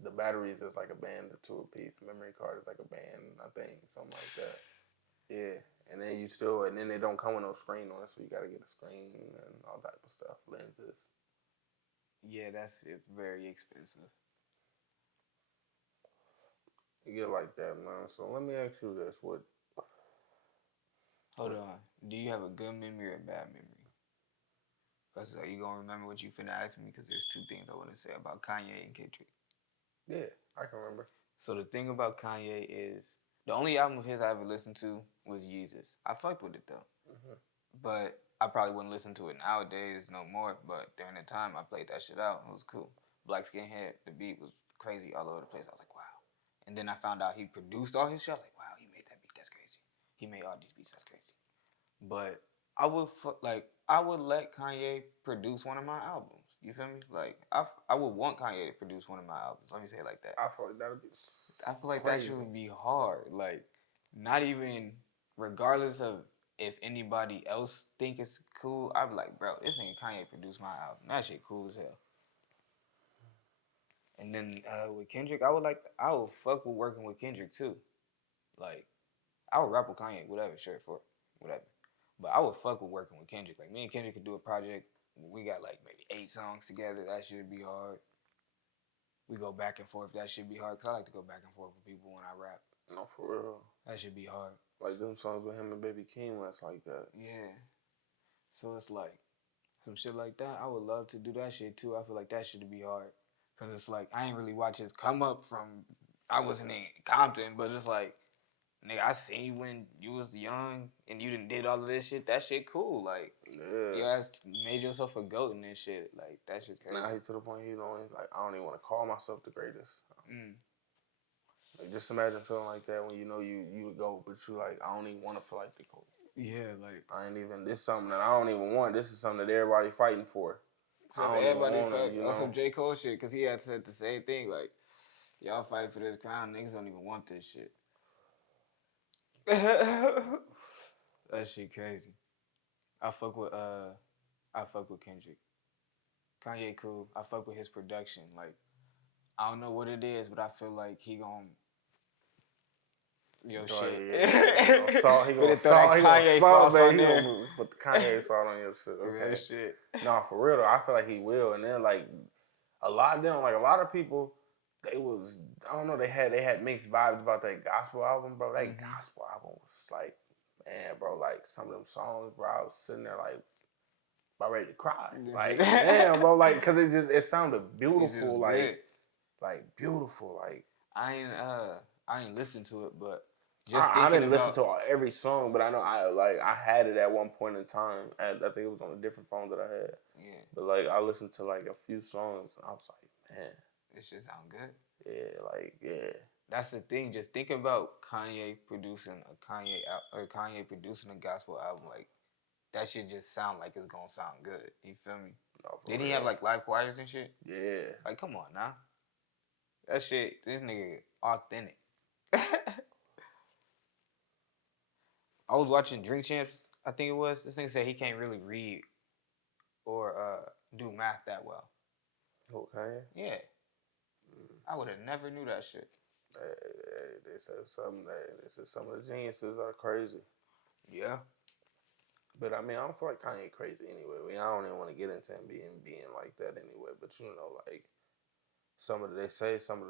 The batteries is like a band or two a piece. Memory card is like a band, I think, something like that. Yeah, and then they don't come with no screen on it, so you gotta get a screen and all type of stuff, lenses. Yeah, it's very expensive. You get like that, man. So let me ask you this: Hold on. Do you have a good memory or a bad memory? Cause you gonna remember what you finna ask me? Cause there's two things I want to say about Kanye and Kendrick. Yeah, I can remember. So the thing about Kanye is the only album of his I ever listened to was Yeezus. I fucked with it though, but I probably wouldn't listen to it nowadays no more. But during the time I played that shit out, it was cool. Black Skinhead, the beat was crazy all over the place. I was like, wow. And then I found out he produced all his shit. I was like, wow, he made that beat. That's crazy. He made all these beats. That's crazy. But I would let Kanye produce one of my albums. You feel me? Like I would want Kanye to produce one of my albums. Let me say it like that. I feel like that would be. I feel like crazy. that shit would be hard. Like not even regardless of if anybody else think it's cool. I'd be like, bro, this nigga Kanye produced my album. That shit cool as hell. And then with Kendrick, I would fuck with working with Kendrick too. Like I would rap with Kanye, whatever, sure, for whatever. But I would fuck with working with Kendrick. Like me and Kendrick could do a project. We got like maybe 8 songs together. That should be hard. We go back and forth. That should be hard because I like to go back and forth with people when I rap. No, for real. That should be hard. Like them songs with him and Baby Keem, that's like that. Yeah. So it's like some shit like that. I would love to do that shit too. I feel like that should be hard because it's like I ain't really watch his come up from. I wasn't in Compton, but it's like. Nigga, I seen you when you was young and you did all of this shit. That shit cool. Like, you ass made yourself a goat and this shit. Like, that shit's crazy. Now he to the point like, I don't even want to call myself the greatest. Like, just imagine feeling like that when you know you the GOAT, but you like, I don't even want to feel like the GOAT. Yeah, like. This is something that I don't even want. This is something that everybody fighting for. So everybody fighting on some J. Cole shit, because he had said the same thing. Like, y'all fight for this crown. Niggas don't even want this shit. That shit crazy. I fuck with Kendrick. Kanye cool. I fuck with his production. Like I don't know what it is, but I feel like he gon' shit. He gonna put the Kanye salt on your shit. Okay. Real shit. No, for real though, I feel like he will. And then like a lot of people. They was, I don't know, they had mixed vibes about that gospel album, bro. That gospel album was like, man, bro, like some of them songs, bro, I was sitting there like, about ready to cry. Like, damn, bro, like, cause it sounded beautiful, like beautiful, like. I ain't listened to it, but I didn't listen to every song, but I know I had it at one point in time. I think it was on a different phone that I had. Yeah. But like I listened to like a few songs, and I was like, man. This shit sound good. Yeah, That's the thing. Just think about Kanye producing a gospel album. Like that shit just sound like it's gonna sound good. You feel me? No, Did he have like live choirs and shit? Yeah. Like come on now. That shit. This nigga authentic. I was watching Drink Champs. I think it was. This nigga said he can't really read or do math that well. Okay. Yeah. I would have never knew that shit. They said some of the geniuses are crazy. Yeah. But I mean, I don't feel like Kanye crazy anyway. I don't even want to get into him being like that anyway. But you know, like some of the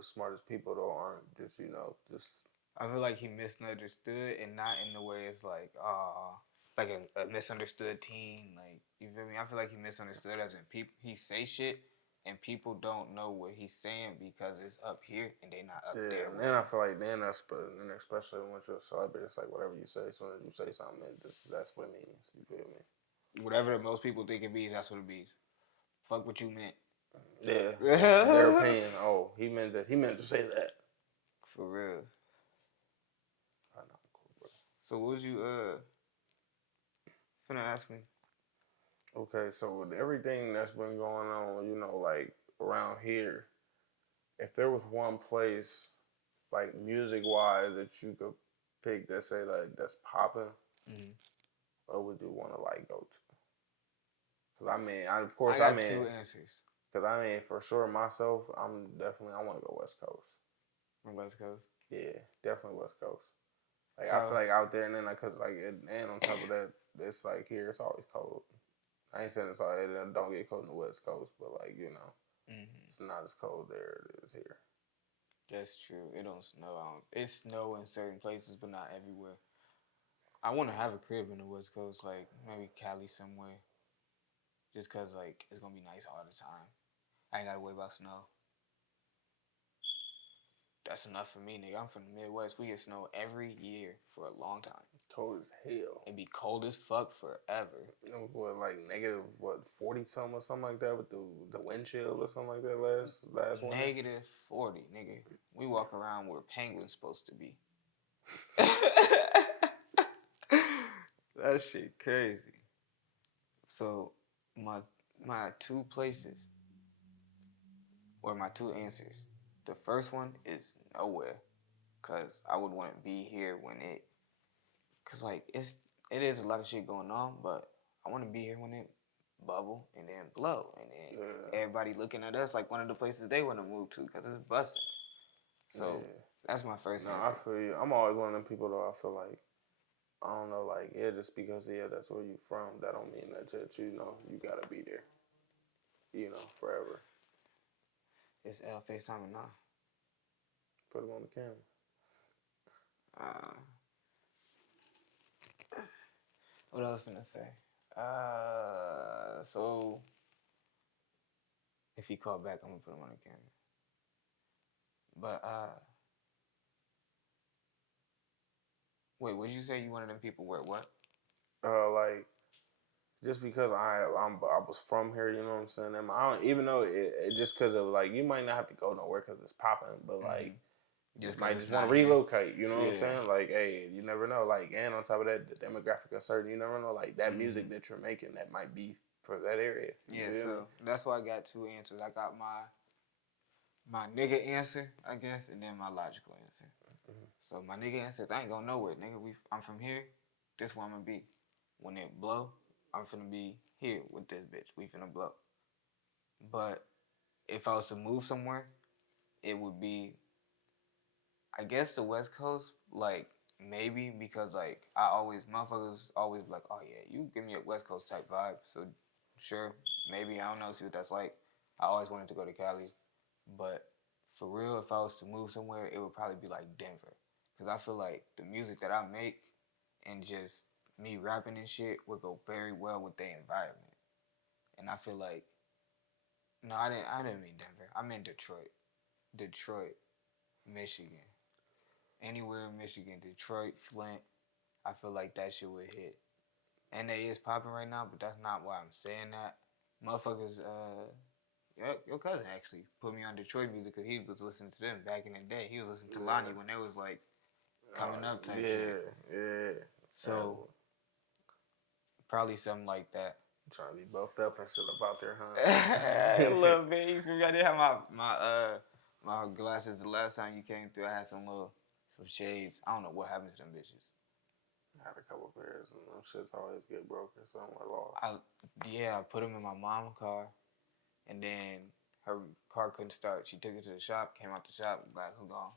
smartest people though aren't just just. I feel like he misunderstood and not in the way it's like a misunderstood teen. Like you feel me? I feel like he misunderstood as in people he say shit. And people don't know what he's saying because it's up here and they not up there. And then I feel like especially when you're a celebrity, it's like whatever you say, as soon as you say something, that's what it means. You feel me? Whatever most people think it be, that's what it be. Fuck what you meant. Yeah, their opinion. Oh, he meant that. He meant to say that. For real. I know, cool, bro. So what was you finna ask me? Okay, so with everything that's been going on, you know, like around here, if there was one place, like music wise, that you could pick that say like that's popping, what would you want to like go to? Cause I mean, I got two answers. Cause I mean, for sure myself, I want to go West Coast. West Coast. Yeah, definitely West Coast. Like So, I feel like out there, and then like, cause like, and on top of that, it's like here, it's always cold. I ain't saying it's all, it don't get cold in the West Coast, but like you know, it's not as cold there as it is here. That's true. It don't snow. It snow in certain places, but not everywhere. I want to have a crib in the West Coast, like maybe Cali somewhere, just cause like it's gonna be nice all the time. I ain't gotta worry about snow. That's enough for me, nigga. I'm from the Midwest. We get snow every year for a long time. Cold as hell. It be cold as fuck forever. What, like negative 40 something or something like that with the wind chill or something like that last one. Negative 40, nigga. We walk around where penguins supposed to be. That shit crazy. So my two places, or my two answers. The first one is nowhere, cause I would want to be here when it, cause like it is a lot of shit going on, but I want to be here when it bubble and then blow, and then everybody looking at us like one of the places they want to move to, cause it's busting. So that's my first answer. I feel you. I'm always one of them people though. I feel like I don't know, like just because that's where you from, that don't mean that you know you gotta be there. You know, forever. It's L FaceTime now. Put him on the camera. What else gonna say? So if he called back, I'm gonna put him on the camera. But wait, what did you say? You wanted them people where what? Like just because I was from here, you know what I'm saying? And I don't, even though it just because of like you might not have to go nowhere because it's popping, but like just might just want to relocate. You know what I'm saying? Like, hey, you never know. Like, and on top of that, the demographic is certain. You never know. Like that music that you're making, that might be for that area. Yeah, so that's why I got two answers. I got my nigga answer, I guess, and then my logical answer. So my nigga answer is I ain't going nowhere, nigga. I'm from here. This where I'm gonna be. When it blow, I'm finna be here with this bitch. We finna blow. But if I was to move somewhere, it would be, I guess, the West Coast. Like maybe because like motherfuckers always be like, oh yeah, you give me a West Coast type vibe. So sure, maybe, I don't know, see what that's like. I always wanted to go to Cali, but for real, if I was to move somewhere, it would probably be like Denver, because I feel like the music that I make and just me rapping and shit would go very well with the environment. And I feel like, no, I didn't mean Denver. I meant Detroit, Michigan, anywhere in Michigan, Detroit, Flint. I feel like that shit would hit. NA is popping right now, but that's not why I'm saying that. Motherfuckers, your cousin actually put me on Detroit music because he was listening to them back in the day. He was listening to Lonnie when they was like coming up type shit. Yeah. So probably something like that. I'm trying to be buffed up and shit up out there, huh? A little bit. You feel me? I did have my glasses the last time you came through. I had some shades. I don't know what happened to them bitches. I had a couple pairs, and them shits always get broken, so I'm like lost. I put them in my mom's car, and then her car couldn't start. She took it to the shop, came out the shop, glass was gone.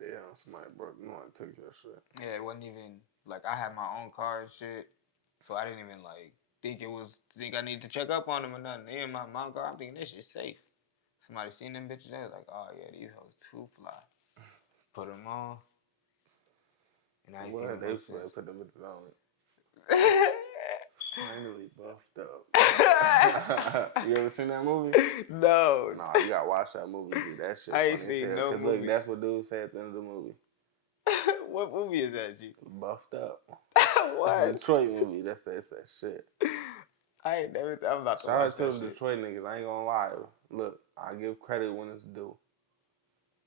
Damn, somebody broke. No one took your shit. Yeah, it wasn't even like I had my own car and shit, so I didn't even like think I needed to check up on them or nothing. They in my mom's car. I'm thinking this shit's safe. Somebody seen them bitches. They was like, oh yeah, these hoes too fly. Put them on. And I Well, they put them bitches on it. Finally buffed up. You ever seen that movie? No. Nah, you gotta watch that movie. Dude. That shit I funny ain't seen no movie. Look, that's what dude said at the end of the movie. What movie is that, G? Buffed Up. What? It's a Detroit movie. It's that shit. I ain't never. I'm about to Shout watch out to that them shit. Detroit niggas. I ain't gonna lie. Look, I give credit when it's due.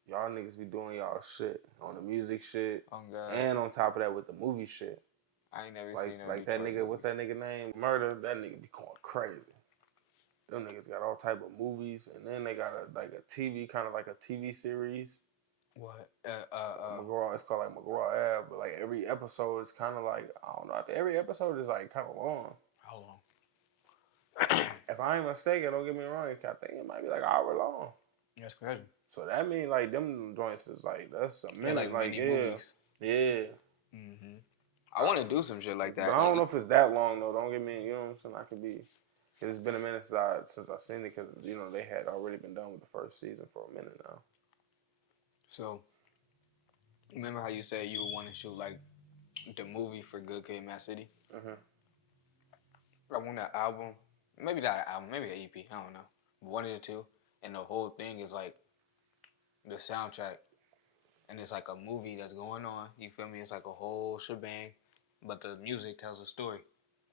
Y'all niggas be doing y'all shit on the music shit, Oh God. and on top of that with the movie shit. I ain't never Like seen no like that Detroit nigga. What's that movies. nigga name? Murder. That nigga be going crazy. Them niggas got all type of movies, and then they got a TV, kind of like a TV series. What? McGraw, it's called like McGraw Ave, but like every episode is kind of like, I don't know. I think every episode is like kind of long. How long? If I ain't mistaken, don't get me wrong, I think it might be like an hour long. That's crazy. So that means like them joints is like that's a minute, Like mini movies. yeah. I want to do some shit like that. But I don't know if it's that long though. Don't get me, you know what I'm saying? I could be. It's been a minute since I seen it because you know they had already been done with the first season for a minute now. So, remember how you said you would want to shoot like the movie for Good Kid, Mad City? I want that album, maybe not an album, maybe an EP. I don't know, one of the two, and the whole thing is like the soundtrack, and it's like a movie that's going on. You feel me? It's like a whole shebang, but the music tells a story.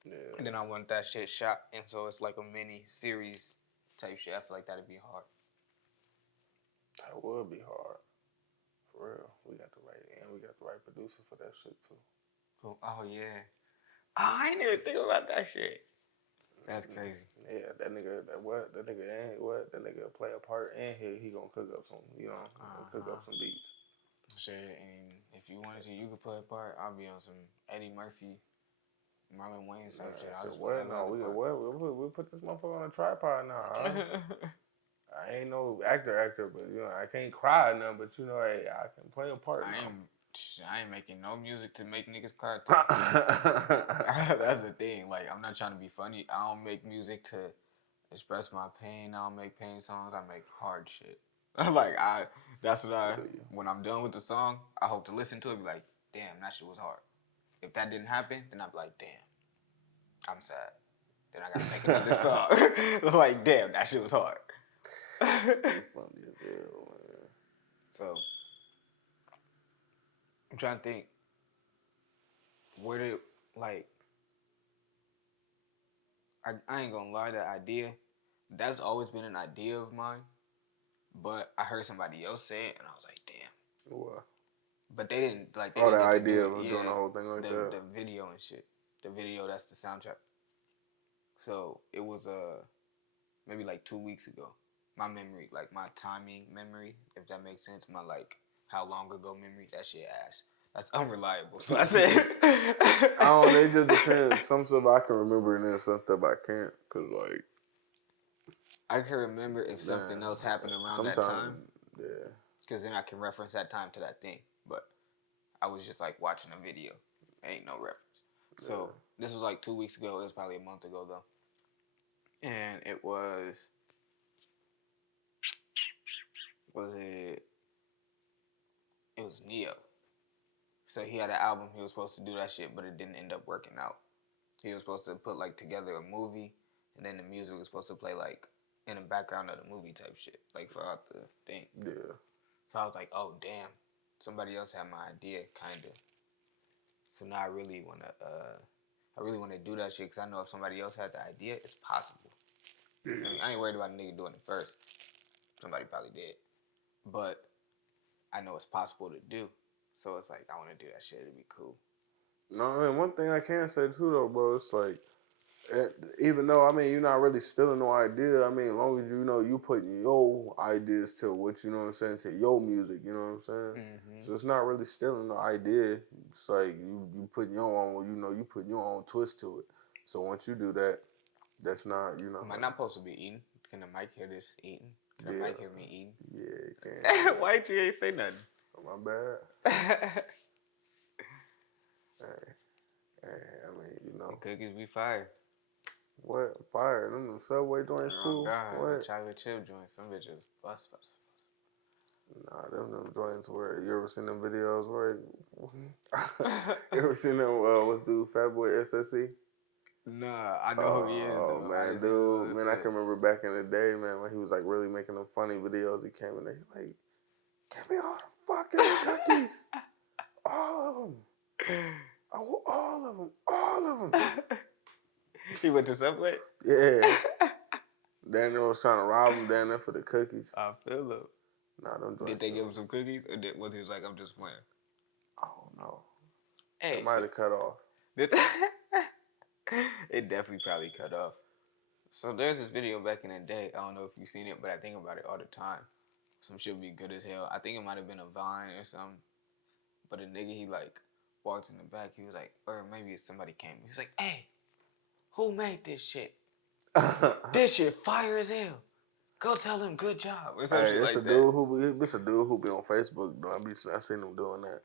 Yeah. And then I want that shit shot, and so it's like a mini series type shit. I feel like that'd be hard. That would be hard. For real. We got the right producer for that shit too. Oh yeah. Oh, I ain't even think about that shit. That's crazy. Yeah, that nigga play a part and he gonna cook up some, cook up some beats. Shit, and if you wanted to, you could play a part. I'll be on some Eddie Murphy, Marlon Wayans type shit. I'll just what? No, we put this motherfucker on a tripod now. Huh? I ain't no actor, but I can't cry or nothing. But hey, I can play a part. I ain't making no music to make niggas cry. That's the thing. Like, I'm not trying to be funny. I don't make music to express my pain. I don't make pain songs. I make hard shit. When I'm done with the song, I hope to listen to it and be like, damn, that shit was hard. If that didn't happen, then I'd be like, damn, I'm sad. Then I gotta make another song. Like, damn, that shit was hard. Funny as hell, man. So, I'm trying to think. Where did, like, I ain't gonna lie, that idea, that's always been an idea of mine. But I heard somebody else say it, and I was like, damn. What? But they didn't, like, the idea of doing the whole thing like that? The video and shit. The video, that's the soundtrack. So, it was, maybe like 2 weeks ago. My memory, like my timing memory, if that makes sense, my like how long ago memory, that shit ass. That's unreliable. So I said, it just depends. Some stuff I can remember and then some stuff I can't. Cause like I can remember if something else happened around that time. Yeah. Cause then I can reference that time to that thing. But I was just like watching a video. Ain't no reference. Yeah. So this was like 2 weeks ago. It was probably a month ago though. And it was Neo. So he had an album, he was supposed to do that shit, but it didn't end up working out. He was supposed to put like together a movie, and then the music was supposed to play like in the background of the movie type shit, like throughout the thing. Yeah. So I was like, oh damn, somebody else had my idea, kinda. So now I really wanna do that shit, cause I know if somebody else had the idea, it's possible. Yeah. I ain't worried about a nigga doing it first. Somebody probably did. But I know it's possible to do. So it's like, I want to do that shit. It'd be cool. No, and one thing I can say too, though, bro, it's like, even though, you're not really stealing no idea, as long as you putting your ideas to what, to your music, you know what I'm saying? Mm-hmm. So it's not really stealing the idea. It's like, you putting your own, you putting your own twist to it. So once you do that, that's not, Am I not supposed to be eating? Can the mic hear this eating? Can the mic hear me eating? Yeah, it can. Why you ain't say nothing? Oh, my bad. Hey, The cookies be fire. What? Fire? Them Subway joints too? Oh, God. What? The chocolate chip joints. Some bitches bust. Nah, them joints where, you ever seen them videos where, you ever seen them, what's dude, Fatboy SSE? Nah, I know who he is though. Oh, man, I can remember back in the day, man, when he was like really making them funny videos. He came in there, like, give me all the fucking cookies. All of them. I want all of them. He went to Subway? Yeah. Daniel was trying to rob him down there for the cookies. I feel him. Nah, them Did they give him some cookies? Or was he like, I'm just playing? I don't know. Hey, It might have cut off. It definitely probably cut off. So there's this video back in the day. I don't know if you've seen it, but I think about it all the time. Some shit be good as hell. I think it might have been a Vine or something. But a nigga, he like walked in the back. He was like, or maybe somebody came. He was like, hey, who made this shit? This shit fire as hell. Go tell him good job or something it's like a dude who be on Facebook doing. I seen him doing that.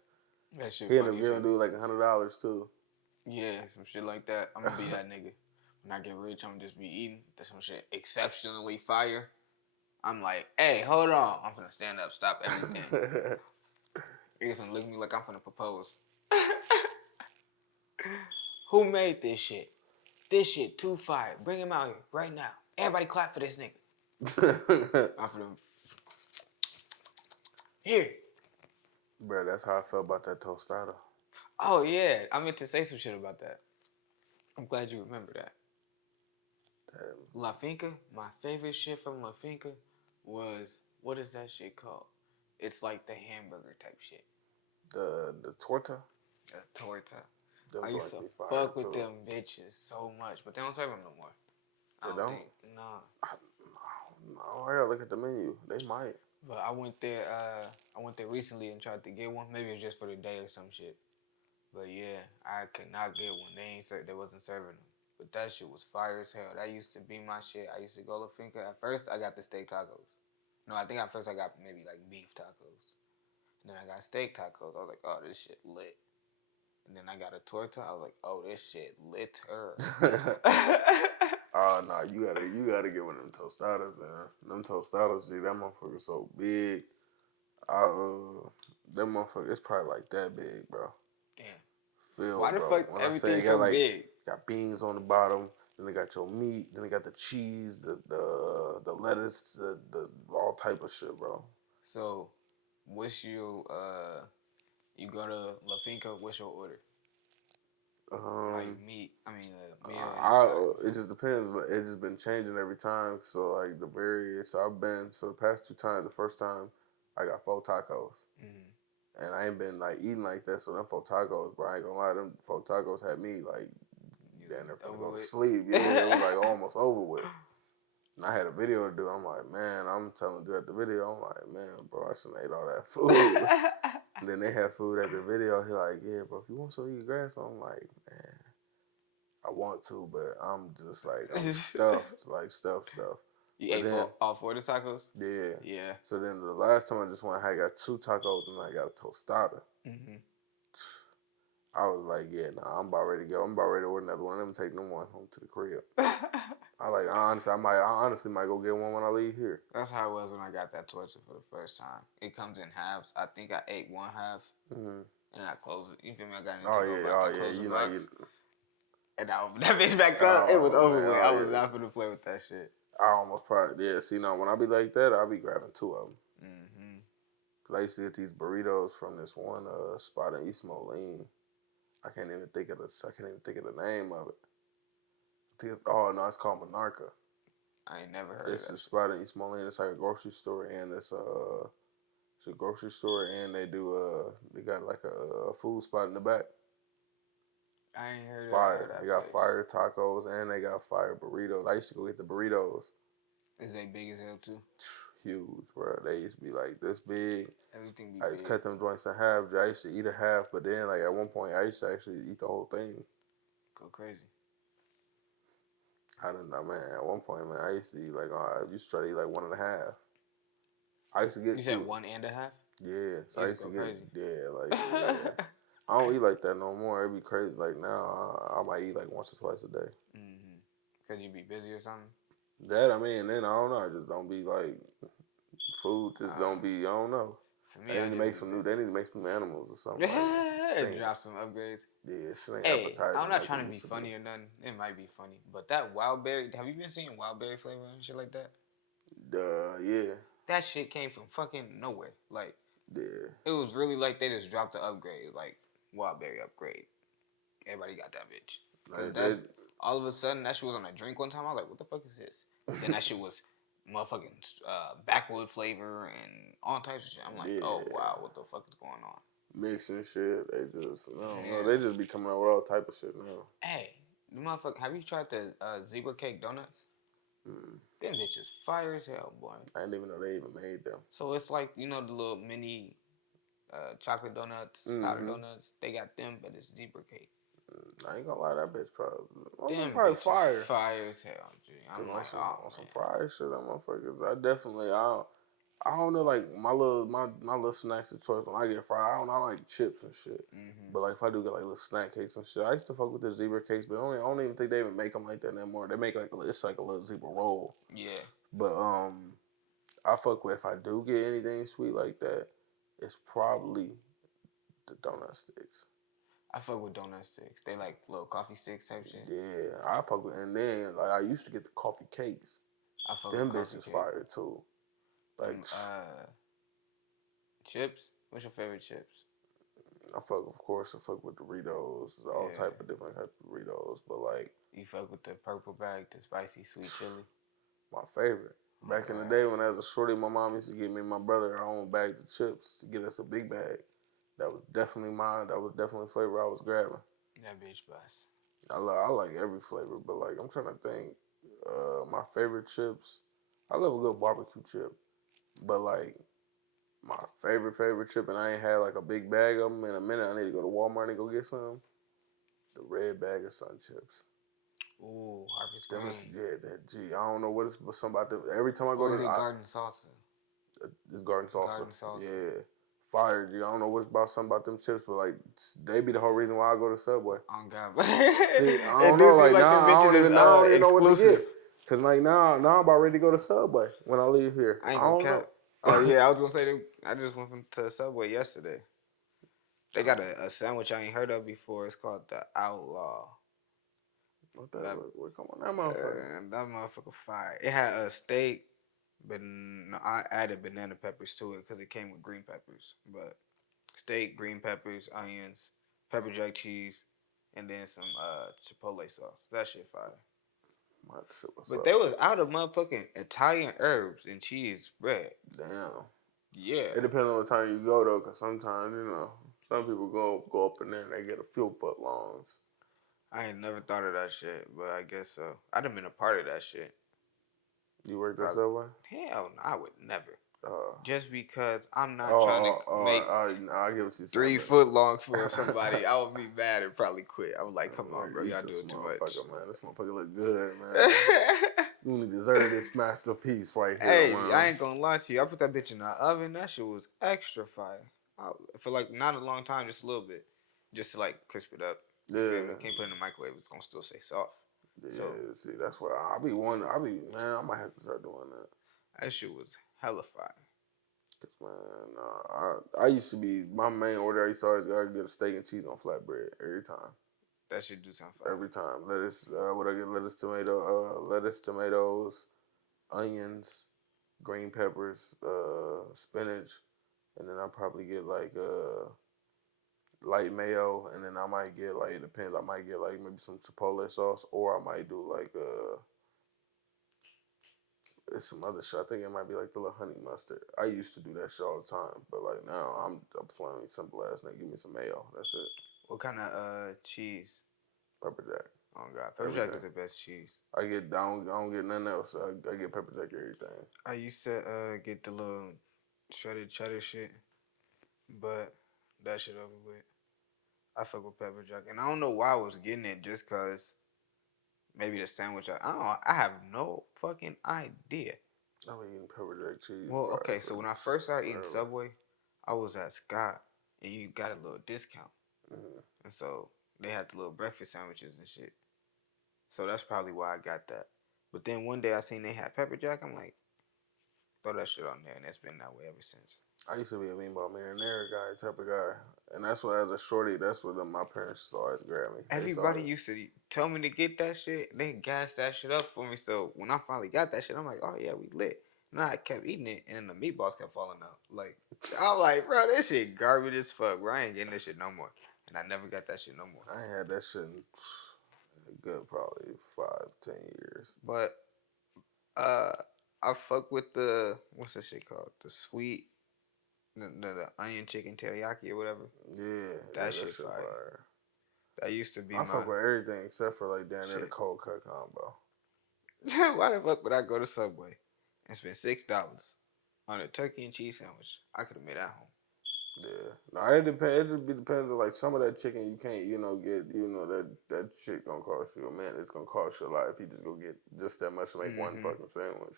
That shit He ended funny up giving dude like $100 too. Yeah, some shit like that. I'm gonna be that nigga. When I get rich, I'm gonna just be eating. There's some shit exceptionally fire. I'm like, hey, hold on. I'm finna stand up, stop everything. You're gonna look at me like I'm finna propose. Who made this shit? This shit too fire. Bring him out here right now. Everybody clap for this nigga. I'm finna. Here. Bro, that's how I felt about that tostada. Oh yeah, I meant to say some shit about that. I'm glad you remember that. Damn. La Finca, my favorite shit from La Finca was, what is that shit called? It's like the hamburger type shit. The torta? The torta. Them I used to be fire fuck with too. them bitches so much, but they don't serve them no more. I don't think. Nah. No, I gotta look at the menu. They might. But I went there recently and tried to get one. Maybe it's just for the day or some shit. But yeah, I could not get one. They wasn't serving them. But that shit was fire as hell. That used to be my shit. I used to go to Finca. At first, I got the steak tacos. No, I think at first I got maybe like beef tacos. And then I got steak tacos. I was like, oh, this shit lit. And then I got a torta. I was like, oh, this shit litter. Oh no, you gotta get one of them tostadas, man. Them tostadas, see that motherfucker so big. That motherfucker, it's probably like that big, bro. Damn. Filled, Why the bro. fuck When I say everything's it got so big? got beans on the bottom, then they got your meat, then they got the cheese, the lettuce, the all type of shit, bro. So, what's your you go to La Finca, what's your order? Like meat. I mean, it just depends, but it just been changing every time. So like the past 2 times. The first time I got 4 tacos, and I ain't been like eating like that. So them 4 tacos, bro, I ain't gonna lie, them 4 tacos had me like damn near finna go to sleep. Yeah, it was like almost over with. And I had a video to do. I'm like, man, I'm telling dude at the video, I'm like, man, bro, I shouldn't ate all that food. And then they had food at the video. He like, yeah, bro, if you want some, eat grass. So I'm like, man, I want to, but I'm just like, I'm stuffed, like stuffed. You ate all 4 of the tacos? Yeah. Yeah. So then the last time I just went, I got 2 tacos and I got a tostada. I was like, yeah, nah, I'm about ready to go. I'm about ready to order another one. Let me take them one home to the crib. I honestly might go get one when I leave here. That's how it was when I got that torta for the first time. It comes in halves. I think I ate one half, and I closed it. You feel me? I got it into the box. You know, and I opened that bitch back up. It was over with. I was not gonna play with that shit. I almost probably See, now when I be like that, I'll be grabbing 2 of them. Cause I used to get these burritos from this one spot in East Moline. I can't even think of the name of it. It's called Monarca. I ain't never heard It's of a that. spot in East Moline. It's like a grocery store, and it's a grocery store, and they got like a food spot in the back. I ain't heard Fire. of that. They got place. fire tacos and they got fire burritos. I used to go get the burritos. Is they big as hell too? Huge, bro. They used to be like this big. Everything be I big. used to cut them joints in half. I used to eat a half, but then like at one point I used to actually eat the whole thing. Go crazy. I don't know, man. At one point, man, I used to eat like I used to try to eat like 1.5. I used to get. You said 1.5? Yeah. So I used to get. Crazy. Yeah. I don't eat like that no more. It'd be crazy. Like now, I might eat like once or twice a day. Cause you be busy or something. Then I don't know. I just don't be like food. Just don't be. I don't know. For me, they need to make some animals or something. Drop some upgrades. Yeah, shit ain't appetizing. I'm not trying to be funny or nothing. It might be funny, but that wild berry. Have you been seeing wild berry flavor and shit like that? Yeah. That shit came from fucking nowhere. Like, yeah. It was really like they just dropped the upgrade, like wild berry upgrade. Everybody got that bitch. all of a sudden that shit was on a drink one time. I was like, what the fuck is this? Then that shit was motherfucking backwood flavor and all types of shit. I'm like, oh wow, what the fuck is going on? Mixing shit. They just, I don't know. They just be coming out with all type of shit now. Hey, the motherfucker, have you tried the zebra cake donuts? Them bitches fire as hell, boy. I didn't even know they even made them. So it's like, you know, the little mini chocolate donuts, powder donuts. They got them, but it's zebra cake. I ain't gonna lie, that bitch probably, Them probably bitches fire. Fire as hell, G. I'm like, on some fire shit, that motherfuckers. I don't know, like my little snacks of choice when I get fried. I like chips and shit. But like if I do get like little snack cakes and shit, I used to fuck with the zebra cakes, but I don't even think they even make them like that anymore. They make it's like a little zebra roll. Yeah. But I fuck with, if I do get anything sweet like that, it's probably the donut sticks. I fuck with donut sticks. They like little coffee sticks type shit. Yeah, I fuck with, and then like I used to get the coffee cakes. I fuck Them with coffee bitches cake. fire too. Like chips. What's your favorite chips? I fuck with Doritos, all type of different types of Doritos. But like, you fuck with the purple bag, the spicy sweet chili. My favorite. Back in the day when I was a shorty, my mom used to give me and my brother our own bags of chips to get us a big bag. That was definitely mine. That was definitely the flavor I was grabbing. That bitch bust. I like every flavor, but like I'm trying to think. My favorite chips. I love a good barbecue chip, but like my favorite chip, and I ain't had like a big bag of them in a minute. I need to go to Walmart and go get some. The red bag of Sun Chips. Ooh, Harvest Green. I don't know what's something about them. Every time I go to garden salsa. It's garden salsa. Garden salsa. Yeah. Fire, G. I don't know what's about something about them chips, but like they be the whole reason why I go to Subway. Oh God. See, I don't know. Like now, I don't even know what to get. Cause like now I'm about ready to go to Subway when I leave here. I ain't gonna cap. Oh yeah, I was gonna say I just went to Subway yesterday. They got a sandwich I ain't heard of before. It's called the Outlaw. What that look? What come on, that motherfucker? That motherfucker fire. It had a steak, but I added banana peppers to it because it came with green peppers. But steak, green peppers, onions, pepper jack cheese, and then some chipotle sauce. That shit fire. But they was out of motherfucking Italian herbs and cheese bread. Damn. Yeah. It depends on what time you go though, cause sometimes some people go up in there and they get a few foot longs. I ain't never thought of that shit, but I guess so. I'd have been a part of that shit. You worked at Subway? Hell no, I would never. Just because I'm not trying to make I get what you 3 foot longs for somebody, I would be mad and probably quit. I was like, come on, bro, y'all do it too much. Man, this motherfucker look good, man. You only deserve this masterpiece right here. Hey, man. I ain't gonna lie to you. I put that bitch in the oven. That shit was extra fire. For like not a long time, just a little bit, just to like crisp it up. Yeah. Can't put it in the microwave. It's gonna still stay soft. Yeah, so, see, that's why I man, I might have to start doing that. That shit was hella fire. Cause man, I used to be, my main order, I used to always gotta get a steak and cheese on flatbread every time. That shit do sound fire. Every time. Lettuce, what I get, lettuce, tomatoes, onions, green peppers, spinach, and then I'll probably get like light mayo, and then I might get like, it depends, I might get like maybe some chipotle sauce, or I might do like it's some other shit. I think it might be like the little honey mustard. I used to do that shit all the time, but like now I'm plain simple ass nigga. Give me some mayo. That's it. What kind of cheese? Pepper jack. Oh God, pepper jack is the best cheese. I don't get nothing else. I get pepper jack everything. I used to get the little shredded cheddar shit, but that shit over with. I fuck with pepper jack, and I don't know why I was getting it, just cause maybe the sandwich. I have no fucking idea. I was eating pepper jack cheese. Well, okay, so when I first started eating Subway, I was at Scott, and you got a little discount, and so they had the little breakfast sandwiches and shit. So that's probably why I got that. But then one day I seen they had pepper jack. I'm like, throw that shit on there, and it's been that way ever since. I used to be a meatball marinara guy, type of guy. And that's what, as a shorty, that's what my parents always grabbed me. Everybody used to tell me to get that shit. They gassed that shit up for me. So when I finally got that shit, I'm like, oh yeah, we lit. And I kept eating it, and the meatballs kept falling out. Like, I'm like, bro, this shit garbage as fuck, bro. I ain't getting this shit no more. And I never got that shit no more. I ain't had that shit A good probably 5-10 years. But I fuck with the what's that shit called? The sweet, the onion chicken teriyaki or whatever. Yeah, That that shit shit fire. fire. That used to be I my fuck with everything except for like down there the shit. cold cut combo. Why the fuck would I go to Subway and spend $6 on a turkey and cheese sandwich? I could have made at home. Yeah, no, it depends. It just depends on like some of that chicken you can't, get. That shit gonna cost you. Man, it's gonna cost you a lot if you just go get just that much to make one fucking sandwich.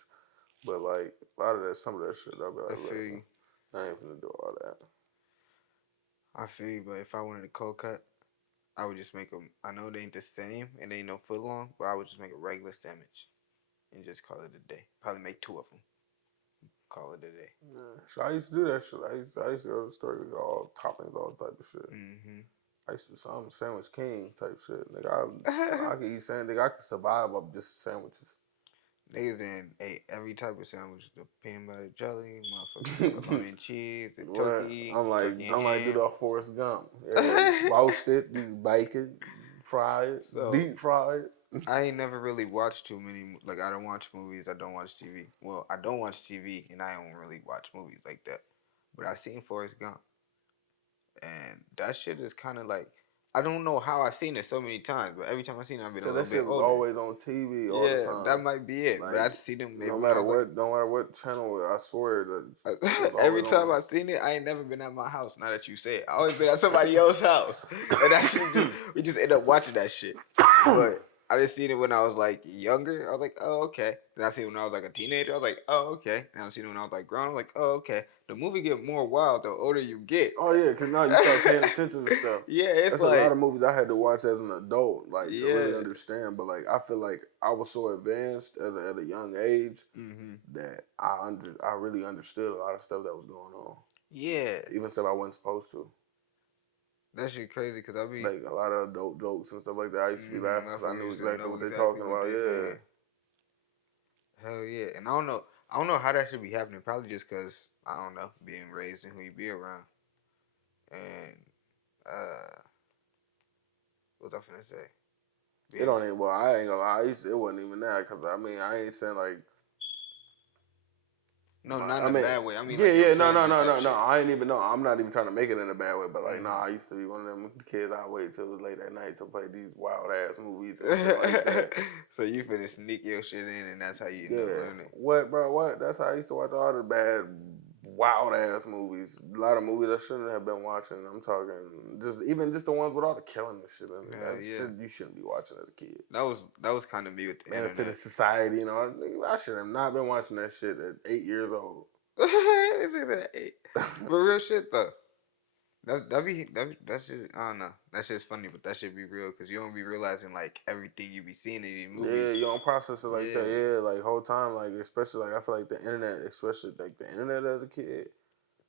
But like a lot of that, some of that shit, I'll be I like, feel you. look, I ain't finna do all that. I feel you, but if I wanted a cold cut, I would just make them. I know they ain't the same and they ain't no foot long, but I would just make a regular sandwich and just call it a day. Probably make 2 of them. Call it a day. Yeah. So I used to do that shit. I used to go to the store with all toppings, all type of shit. I used to do some sandwich king type shit. Nigga, I could eat sandwich. I could survive off just sandwiches. Niggas then ate every type of sandwich: the peanut butter jelly, motherfucking bologna and cheese, the turkey, I'm like, turkey and ham. do the Forrest Gump. Yeah, roast it, do bake it, fry it, So deep fry it. I ain't never really watched too many. Like I don't watch movies. I don't watch TV. Well, I don't watch TV, and I don't really watch movies like that. But I seen Forrest Gump, and that shit is kind of like I don't know how I've seen it so many times, but every time I've seen it, I've been a Cause little that bit shit was older. always on TV all the Yeah, that time. might be it. But Like, I see them maybe no when I matter was like, what, no matter what channel, I swear that shit was every always time on. I seen it, I ain't never been at my house. Now that you say it, I always been at somebody else's house, and that shit just we just end up watching that shit. But I just seen it when I was like younger. I was like, oh okay. Then I seen it when I was like a teenager. I was like, oh okay. And I seen it when I was like grown. I was like, oh okay. The movie get more wild the older you get. Oh yeah, cause now you start paying attention to stuff. Yeah, it's That's like a lot of movies I had to watch as an adult, like to really yeah. understand. But like I feel like I was so advanced at a young age that I really understood a lot of stuff that was going on. Yeah, Even stuff I wasn't supposed to. that shit crazy because I be Like a lot of adult jokes and stuff like that. I used to be laughing because I motherfuckers knew used to exactly know what they're exactly talking what about. they Yeah. saying. Hell yeah, and I don't know how that should be happening. Probably just because I don't know, being raised and who you be around. And what was I finna say? It don't even. Well, I ain't gonna lie. It wasn't even that because I mean I ain't saying like. No, not I in a mean, bad way. I mean yeah, like your yeah, no, family type no. shit. I ain't even know. I'm not even trying to make it in a bad way, but like, I used to be one of them kids. I wait till it was late at night to play these wild ass movies and shit like that. So you finna sneak your shit in, and that's how you end up Yeah, learning. what, bro? What? That's how I used to watch all the bad, wild ass movies. A lot of movies I shouldn't have been watching. I'm talking just the ones with all the killing and shit in it. Hell That yeah, shit you shouldn't be watching as a kid. that was kind of me with the Man, to the internet. society, I should have not been watching that shit at 8 years old. But real shit though. That shit. I don't know. That shit's funny, but that should be real because you don't be realizing like everything you be seeing in these movies. Yeah, you don't process it like that. Yeah. Yeah, like whole time, like especially like I feel like the internet, especially like the internet as a kid.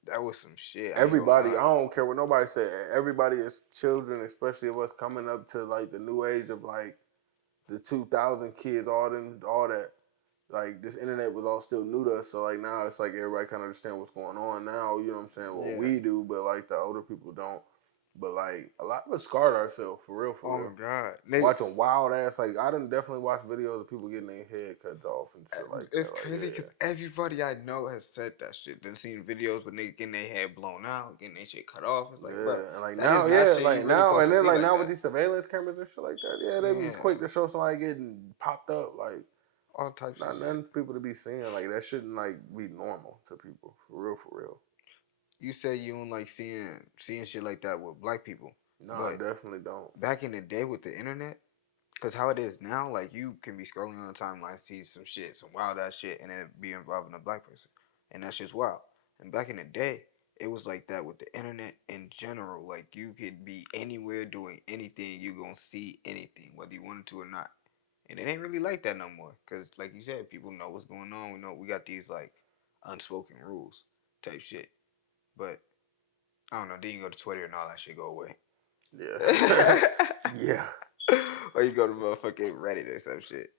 That was some shit. I ain't gonna Everybody, lie. I don't care what nobody said. Everybody is children, especially of us coming up to like the new age of like the 2000 kids, all that. Like this internet was all still new to us, so like now it's like everybody kind of understand what's going on now. You know what I'm saying? Well, Yeah. we do, but like the older people don't. But like a lot of us scarred ourselves for real, for Oh real. God. Watching wild ass, like I done definitely watched videos of people getting their head cut off and shit like It's that. Like, crazy yeah. because everybody I know has said that shit. They've seen videos with niggas getting their head blown out, getting their shit cut off. It's like, bro, And like that now, is not yeah, shit like you really now, supposed and to then see like like now with that. these surveillance cameras and shit like that, yeah, they be just quick to show somebody getting popped up. Like, all types not of nothing shit. for people to be seeing. Like that shouldn't like be normal to people, for real, for real. You say you don't like seeing shit like that with black people, No, I but definitely don't. back in the day with the internet, because how it is now, like you can be scrolling on the timeline, see some shit, some wild ass shit, and then be involving a black person, and that's just wild. And back in the day, it was like that with the internet in general. Like you could be anywhere doing anything, you gonna see anything, whether you wanted to or not. And it ain't really like that no more, cause like you said, people know what's going on. We know we got these like unspoken rules type shit. But I don't know. Then you go to Twitter and all that shit go away. Yeah, yeah, Or you go to motherfucking Reddit or some shit.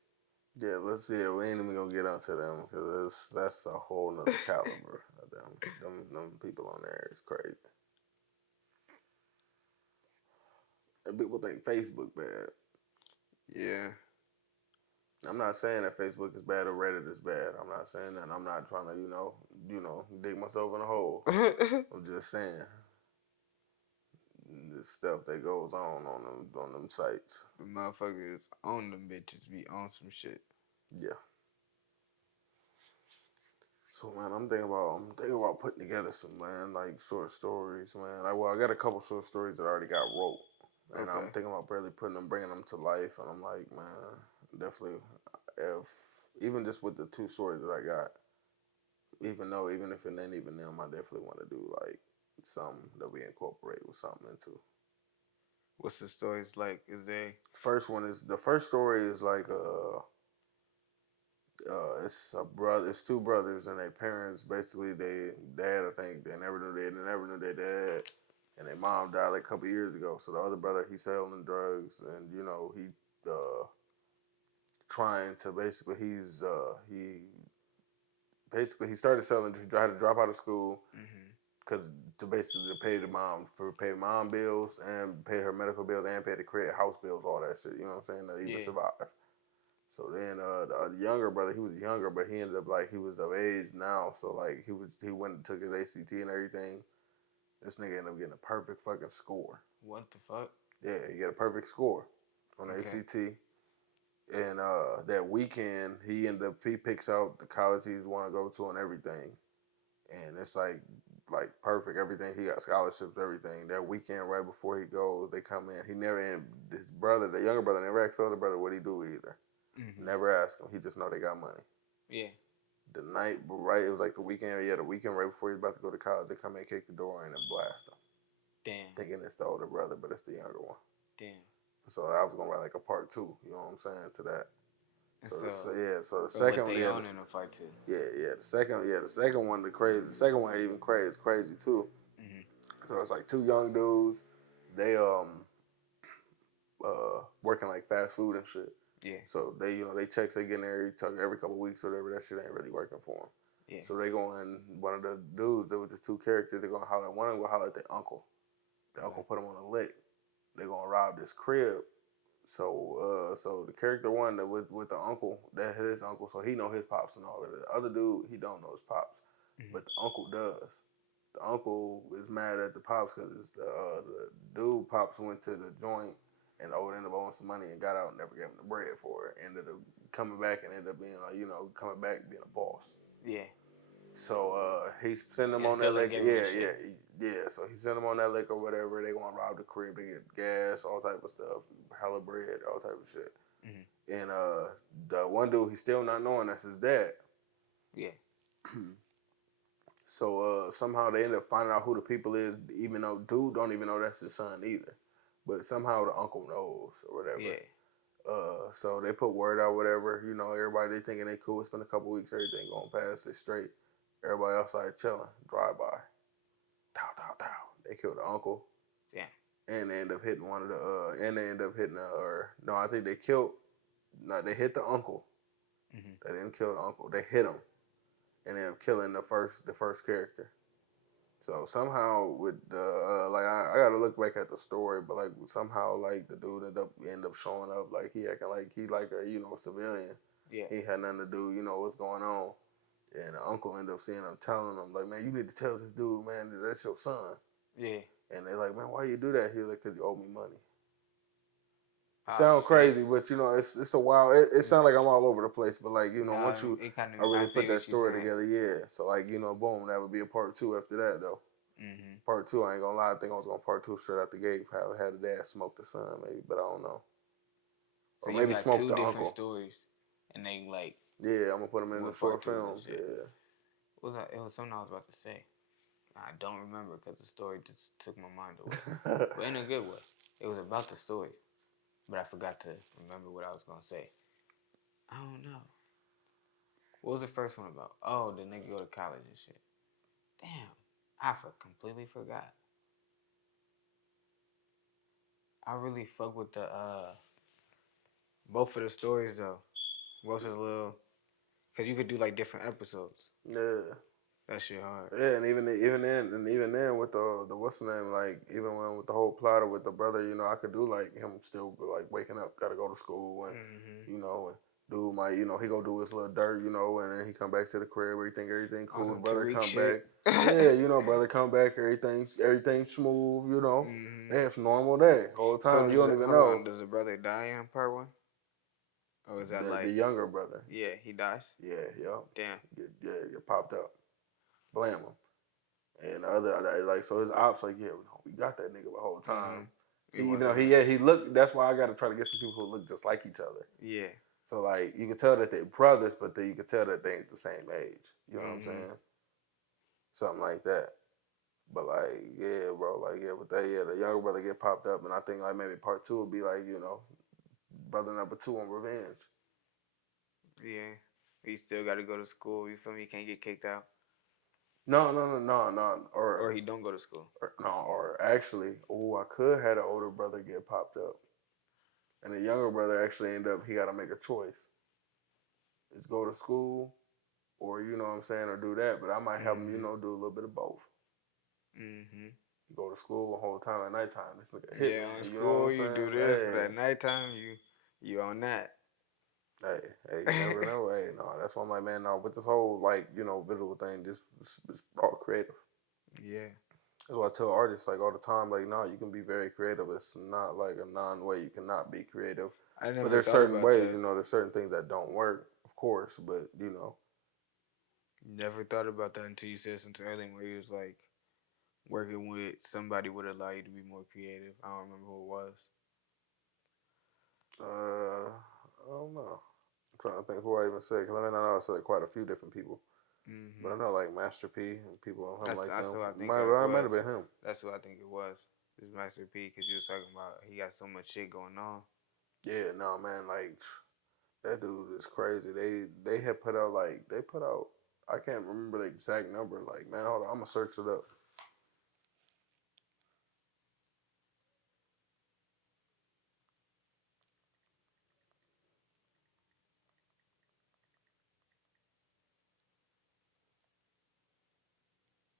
yeah. Let's see. We ain't even gonna get onto them because that's a whole nother caliber of them. Them people on there is crazy. And people think Facebook bad. Yeah. I'm not saying that Facebook is bad or Reddit is bad. I'm not saying that. I'm not trying to, dig myself in a hole. I'm just saying the stuff that goes on them sites. The motherfuckers on them bitches be on some shit. Yeah. So man, I'm thinking about putting together some like short stories, man. I got a couple short stories that I already got wrote, and I'm thinking about barely bringing them to life. And I'm like, man, definitely, if even just with the two stories that I got, even if it ain't even them, I definitely want to do like something that we incorporate with something into. What's the stories like? Is they The first story is like it's a brother. It's two brothers and their parents. Basically, they dad. I think they never knew their dad, and their mom died like a couple years ago. So the other brother, he's selling drugs, and he trying to he started selling. He tried to drop out of school because to basically pay the mom bills and pay her medical bills and pay the credit house bills, all that shit. You know what I'm saying? To even survive. So then the younger brother, he was younger, but he ended up like he was of age now. So like he went and took his ACT and everything. This nigga ended up getting a perfect fucking score. What the fuck? Yeah, he got a perfect score on the ACT. And that weekend he picks out the college he want to go to and everything. And it's like perfect everything. He got scholarships, everything. That weekend right before he goes, they come in. His brother, the younger brother, never asked the older brother what he do either. Never asked him. He just know they got money. Yeah. The night, right? It was like the weekend. Yeah, the weekend right before he's about to go to college, they come in, kick the door in, and blast him. Damn. Thinking it's the older brother, but it's the younger one. Damn. So I was gonna write like a part 2. You know what I'm saying to that. So the So second what one, they own in a part 2. The second one, the second one even crazy too. So it's like two young dudes. They working like fast food and shit. Yeah. So they checks they getting every couple weeks or whatever. That shit ain't really working for them. Yeah. So they going, one of the dudes, there was just two characters. They're gonna holler. One of them gonna holler at their uncle. The uncle put him on a lick. They gonna rob this crib. So the character one that with the uncle, that his uncle, so he know his pops and all of it. The other dude, he don't know his pops, but the uncle does. The uncle is mad at the pops because the dude pops went to the joint and ended up owing some money and got out and never gave him the bread for it. Ended up coming back and ended up being like coming back being a boss. Yeah. So he's sending them on that liquor. Yeah. So he sent them on that liquor or whatever. They gonna rob the crib. They get gas, all type of stuff, hella bread, all type of shit. And the one dude, he's still not knowing that's his dad. Yeah. So somehow they end up finding out who the people is, even though dude don't even know that's his son either. But somehow the uncle knows or whatever. Yeah. So they put word out, whatever. Everybody they thinking they cool. It's been a couple weeks, everything going past. They straight. Everybody outside chilling, drive by. Dow. They killed the uncle. Yeah. And they end up hitting one of the. And they end up hitting I think they killed. No, they hit the uncle. They didn't kill the uncle. They hit him, and ended up killing the first character. So somehow with the I gotta look back at the story, but like somehow like the dude end up showing up like he acting like he like a civilian. Yeah. He had nothing to do, what's going on. And the uncle ended up seeing him, telling him like, man, you need to tell this dude, man, that's your son. Yeah. And they're like, man, why you do that? He was like, cause you owe me money. Sound crazy, but it's a wild. It sounds like I'm all over the place, but like once you really put that story together, yeah. So like boom, that would be a part 2 after that though. Part 2, I ain't gonna lie, I think I was going part 2 straight out the gate. Probably had the dad smoke the son, maybe, but I don't know. So or maybe you got smoke 2 the different uncle. stories, and they like. Yeah, I'm gonna put them in the short films. Yeah. What was that? It was something I was about to say. I don't remember because the story just took my mind away, but in a good way. It was about the story, but I forgot to remember what I was gonna say. I don't know. What was the first one about? Oh, the nigga go to college and shit. Damn, I completely forgot. I really fuck with the both of the stories though. Both of the little, cause you could do like different episodes. Yeah. That shit hard. Yeah, and even then with the what's the name, like even when with the whole plotter with the brother, I could do like him still like waking up, gotta go to school, and and dude might he go do his little dirt, and then he come back to the crib, everything cool. Brother Tariq come shit. back, yeah, brother come back, everything smooth, It's normal day. Whole So time you don't even hold know on, does the brother die in part one? Or is that the like younger brother. yeah, he dies? Yeah. Damn. Get popped up, blam him. And the other, like, so his ops like, yeah, we got that nigga the whole time. He looked. That's why I got to try to get some people who look just like each other. Yeah. So like, you can tell that they're brothers, but then you can tell that they ain't the same age. You know what I'm saying? Something like that. But like, yeah, bro, like, yeah, but the younger brother get popped up, and I think like maybe part 2 would be like, brother number 2 on revenge. Yeah. He still got to go to school. You feel me? He can't get kicked out. No. Or he don't go to school. Or actually, I could have an older brother get popped up. And the younger brother actually ended up, he got to make a choice. Is go to school or, you know what I'm saying, or do that. But I might help him, do a little bit of both. You go to school the whole time at nighttime. This nigga hit me. On You know what school, I'm saying? you do this, but at nighttime, you on that. Hey, you never know. Hey, no, that's why I'm like, man, no, with this whole, like, visual thing, this all creative. Yeah. That's why I tell artists, like, all the time, like, no, you can be very creative. It's not like a non-way you cannot be creative. But there's certain ways, there's certain things that don't work, of course, but, Never thought about that until you said something earlier where you was like, working with somebody would allow you to be more creative. I don't remember who it was. I don't know. I'm trying to think who I even said, because I know I said quite a few different people. But I know, like, Master P and people on him like that. That's who I think might have been him. That's who I think it was. It's Master P, because you was talking about he got so much shit going on. Yeah, no, man, like, that dude is crazy. They had put out, I can't remember the exact number. Like, man, hold on, I'm going to search it up.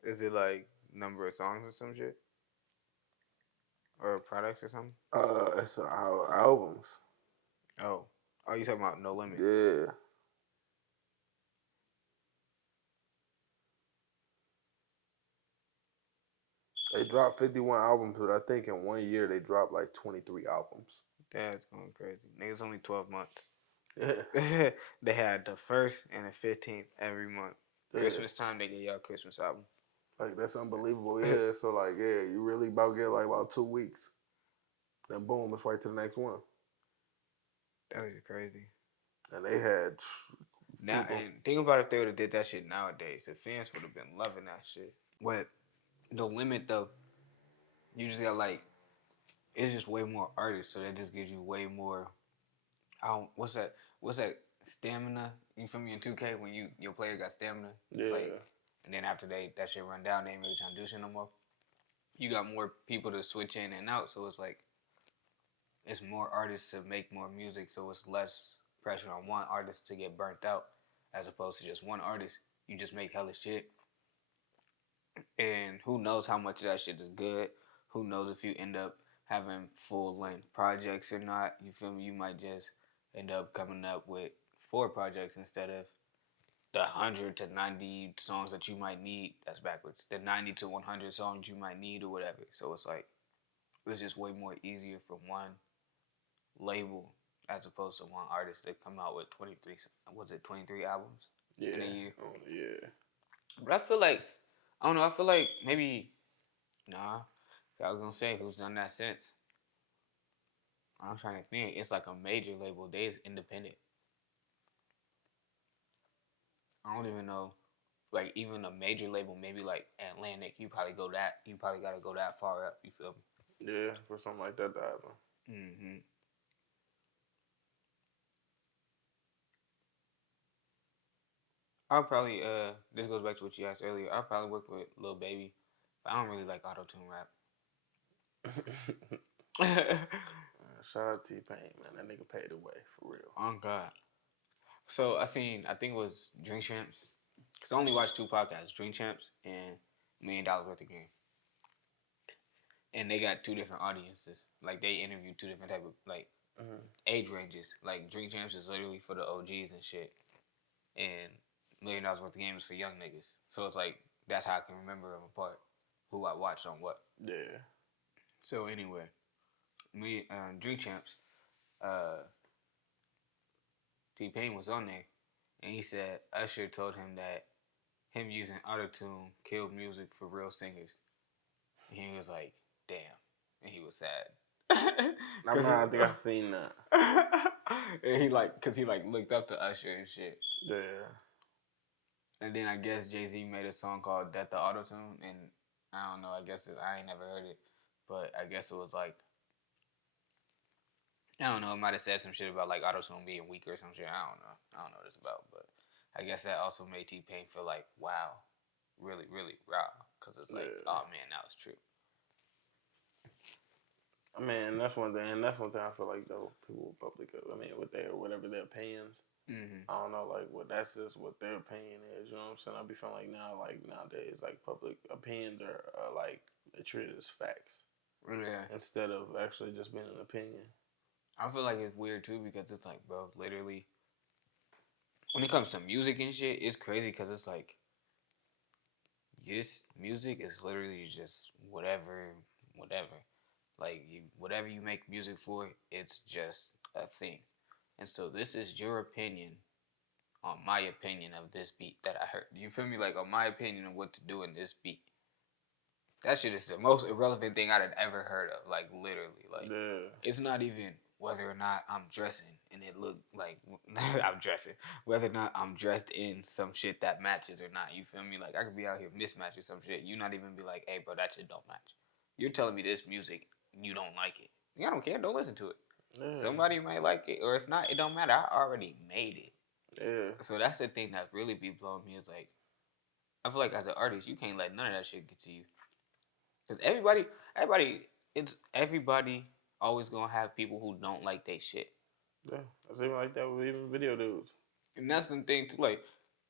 Is it like number of songs or some shit? Or products or something? It's albums. Oh, you talking about No Limit? Yeah. They dropped 51 albums, but I think in 1 year they dropped like 23 albums. That's going crazy. Niggas only 12 months. Yeah. They had the 1st and the 15th every month. Yeah. Christmas time, they get y'all Christmas album. Like, that's unbelievable. Yeah. So, like, yeah, you really about get like about 2 weeks. Then boom, it's right to the next one. That is crazy. And they had now, and think about if they would have did that shit nowadays. The fans would have been loving that shit. What? No Limit though. You just got like, it's just way more artists, so that just gives you way more. What's that stamina? You feel me in 2K when your player got stamina? It's like, and then after that shit run down, they ain't really trying to do shit no more. You got more people to switch in and out, so it's like, it's more artists to make more music, so it's less pressure on one artist to get burnt out, as opposed to just one artist. You just make hella shit, and who knows how much of that shit is good? Who knows if you end up having full length projects or not? You feel me? You might just end up coming up with 4 projects instead of the 100 to 90 songs that you might need. That's backwards. The 90 to 100 songs you might need or whatever. So it's like, it's just way more easier for one label as opposed to one artist that come out with 23 albums in a year. Yeah. But I feel like, I don't know, I feel like maybe, nah, I was gonna say who's done that since. I'm trying to think. It's like a major label. They is independent. I don't even know. Like, even a major label, maybe like Atlantic, you probably gotta go that far up, you feel me? Yeah, for something like that to happen. Mm-hmm. I'll probably this goes back to what you asked earlier. I'll probably work with Lil Baby, but I don't really like auto-tune rap. Shout out to T-Pain, man. That nigga paid the way, for real. Oh God. So I think it was Drink Champs. Cause I only watch 2 podcasts, Drink Champs and $1 Million Worth of Game. And they got 2 different audiences. Like they interview 2 different type of like age ranges. Like Drink Champs is literally for the OGs and shit, and $1 Million Worth of Game is for young niggas. So it's like that's how I can remember them apart, who I watched on what. Yeah. So anyway, Drink Champs, T-Pain was on there, and he said Usher told him that him using autotune killed music for real singers. And he was like, damn. And he was sad. I think I've seen that. And he like, cause he like looked up to Usher and shit. Yeah. And then I guess Jay-Z made a song called Death to Autotune, and I don't know, I ain't never heard it, but I guess it was like, I don't know, it might have said some shit about like autotune being weak or some shit. I don't know what it's about, but I guess that also made T-Pain feel like, wow, really, really raw, cause it's like, oh man, that was true. I mean, that's one thing. And that's one thing I feel like though people with public, I mean, with their whatever their opinions. I don't know, like that's just what their opinion is. You know what I'm saying? I be feeling like now, like nowadays, like public opinions are like treated as facts. Yeah. Instead of actually just being an opinion. I feel like it's weird too because it's like, bro, literally, when it comes to music and shit, it's crazy because it's like, this music is literally just whatever. Like, whatever you make music for, it's just a thing. And so this is your opinion on my opinion of this beat that I heard. You feel me? Like, on my opinion of what to do in this beat. That shit is the most irrelevant thing I'd have ever heard of. Like, literally. Like, it's not even whether or not I'm dressing and it look like I'm dressing. Whether or not I'm dressed in some shit that matches or not. You feel me? Like, I could be out here mismatching some shit. You not even be like, hey, bro, that shit don't match. You're telling me this music, you don't like it. I don't care. Don't listen to it. Yeah. Somebody might like it, or if not, it don't matter. I already made it. Yeah. So that's the thing that really be blowing me is like, I feel like as an artist, you can't let none of that shit get to you. Because everybody always gonna have people who don't like they shit. Yeah, it's even like that with even video dudes. And that's the thing too. Like,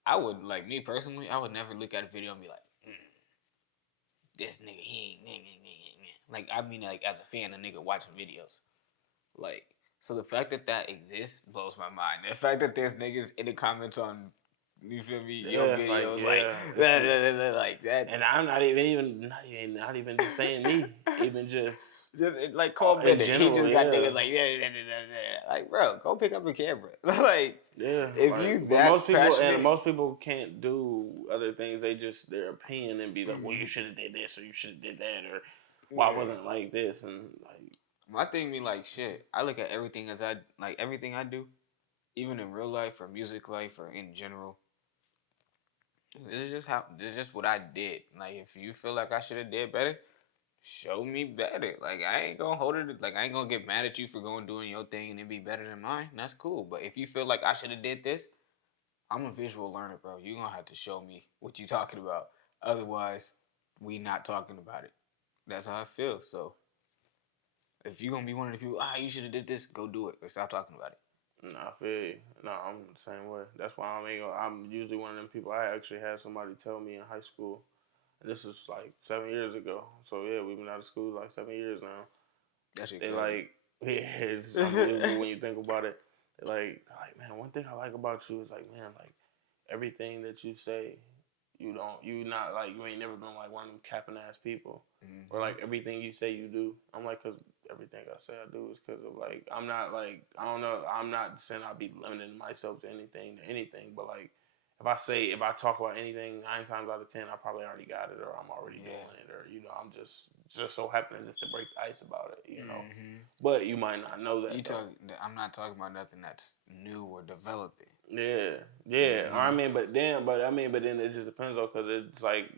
I would, like, me personally, I would never look at a video and be like, this nigga, he ain't. Like, I mean, like, as a fan, a nigga watching videos. Like, so the fact that exists blows my mind. The fact that there's niggas in the comments on, you feel me, your videos, like that. And I'm not even just saying me, even just like Cole Bennett. He just got niggas like, like, bro, go pick up a camera. Like, if like, you that most people can't do other things. They just their opinion and be like, well, you should have did this or you should have did that or why wasn't it like this and like. My thing be like, shit. I look at everything as everything I do, even in real life or music life or in general. This is just what I did. Like, if you feel like I should have did better, show me better. Like, I ain't gonna hold it. Like, I ain't gonna get mad at you for doing your thing and it be better than mine. That's cool. But if you feel like I should have did this, I'm a visual learner, bro. You gonna have to show me what you talking about. Otherwise, we not talking about it. That's how I feel. So, if you gonna be one of the people, you should have did this, go do it or stop talking about it. No, I feel you. No, I'm the same way. That's why I'm usually one of them people. I actually had somebody tell me in high school, and this was like 7 years ago. So yeah, we've been out of school like 7 years now. They like, it's unbelievable when you think about it. They're like, man, one thing I like about you is like, man, like everything that you say, you ain't never been like one of them capping ass people, or like everything you say you do. I'm like, cause everything I say I do is cause of like I'm not like I don't know. I'm not saying I'll be limiting myself to anything, but like if I talk about anything 9 times out of 10, I probably already got it, or I'm already doing it, or I'm just so happening just to break the ice about it, you know. But you might not know that. I'm not talking about nothing that's new or developing. Yeah. I mean, but then it just depends though, cause it's like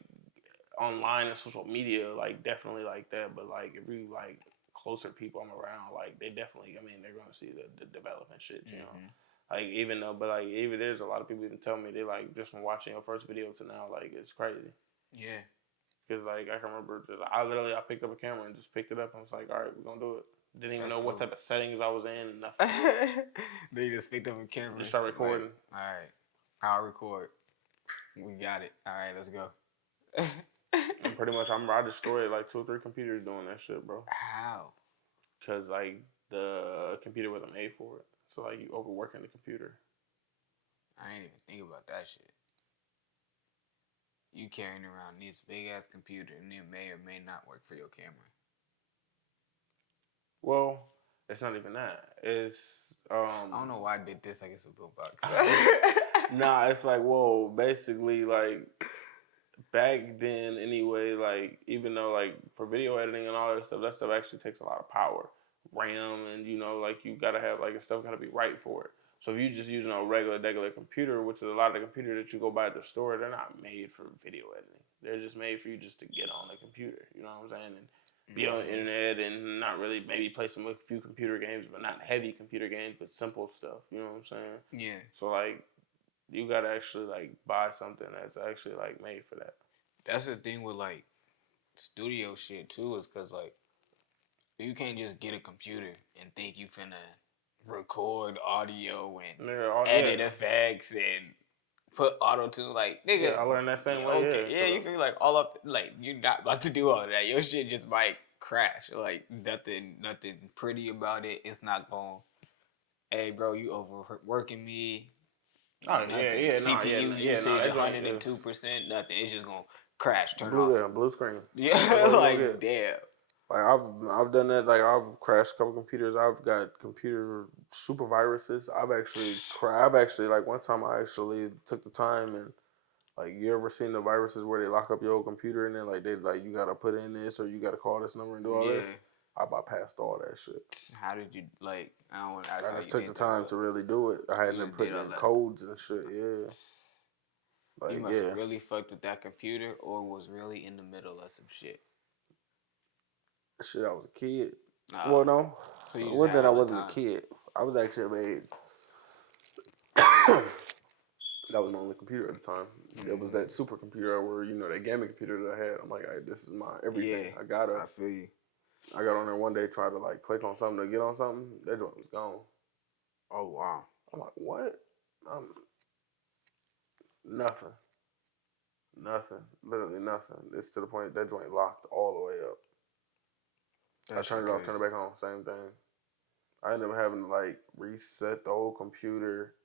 online and social media, like definitely like that. But like if you like closer people I'm around, like they definitely, I mean, they're gonna see the development shit, you know. Like even there's a lot of people even tell me they like just from watching your first video to now, like it's crazy. Yeah. Cause like I can remember, I picked up a camera and just picked it up and was like, all right, we're gonna do it. Didn't even know what type of settings I was in and nothing. They just picked up a camera. Just start recording. Like, all right, I'll record. We got it. All right, let's go. And pretty much, I destroyed like 2 or 3 computers doing that shit, bro. How? Cause like the computer wasn't made for it. So like you overworking the computer. I ain't even think about that shit. You carrying around this big ass computer and it may or may not work for your camera. Well, it's not even that. It's I don't know why I did this like it's a bill box. nah, it's like, whoa, basically like back then anyway, like even though like for video editing and all that stuff actually takes a lot of power. RAM and like you gotta have like stuff gotta be right for it. So if you just using a regular computer, which is a lot of the computers that you go buy at the store, they're not made for video editing. They're just made for you just to get on the computer. You know what I'm saying? And be on the internet and not really maybe play a few computer games, but not heavy computer games, but simple stuff. You know what I'm saying? Yeah. So like you gotta actually like buy something that's actually like made for that. That's the thing with like studio shit too, is cause like you can't just get a computer and think you finna record audio and edit effects and put auto tune. Like, nigga, I learned that same way. Okay, yeah, you feel like all up, like you're not about to do all of that. Your shit just might crash. Like nothing pretty about it. It's not going. Hey, bro, you overworking me. Oh yeah, CPU usage 102%. Nothing. It's just gonna crash. Turn blue, off. Yeah, blue screen. Yeah, like damn. Like I've done that. Like I've crashed a couple computers. I've got computer super viruses. I've actually like one time I actually took the time and like you ever seen the viruses where they lock up your old computer and then like they like you gotta put in this or you gotta call this number and do all this. I bypassed all that shit. How did you like? I don't want to ask. I just took the time to really do it. I hadn't put in codes and shit. Yeah. Like, you must really fucked with that computer or was really in the middle of some shit. Shit, I was a kid. Well, no. So well, then I wasn't a kid. I was actually a that was my only computer at the time. Mm-hmm. It was that supercomputer where, that gaming computer that I had. I'm like, all right, this is my everything. Yeah, I feel you. I got on there one day, tried to like click on something to get on something. That joint was gone. Oh, wow. I'm like, what? Nothing. Literally nothing. It's to the point that joint locked all the way up. I turned it off, turned it back on, same thing. I ended up having to like reset the whole computer,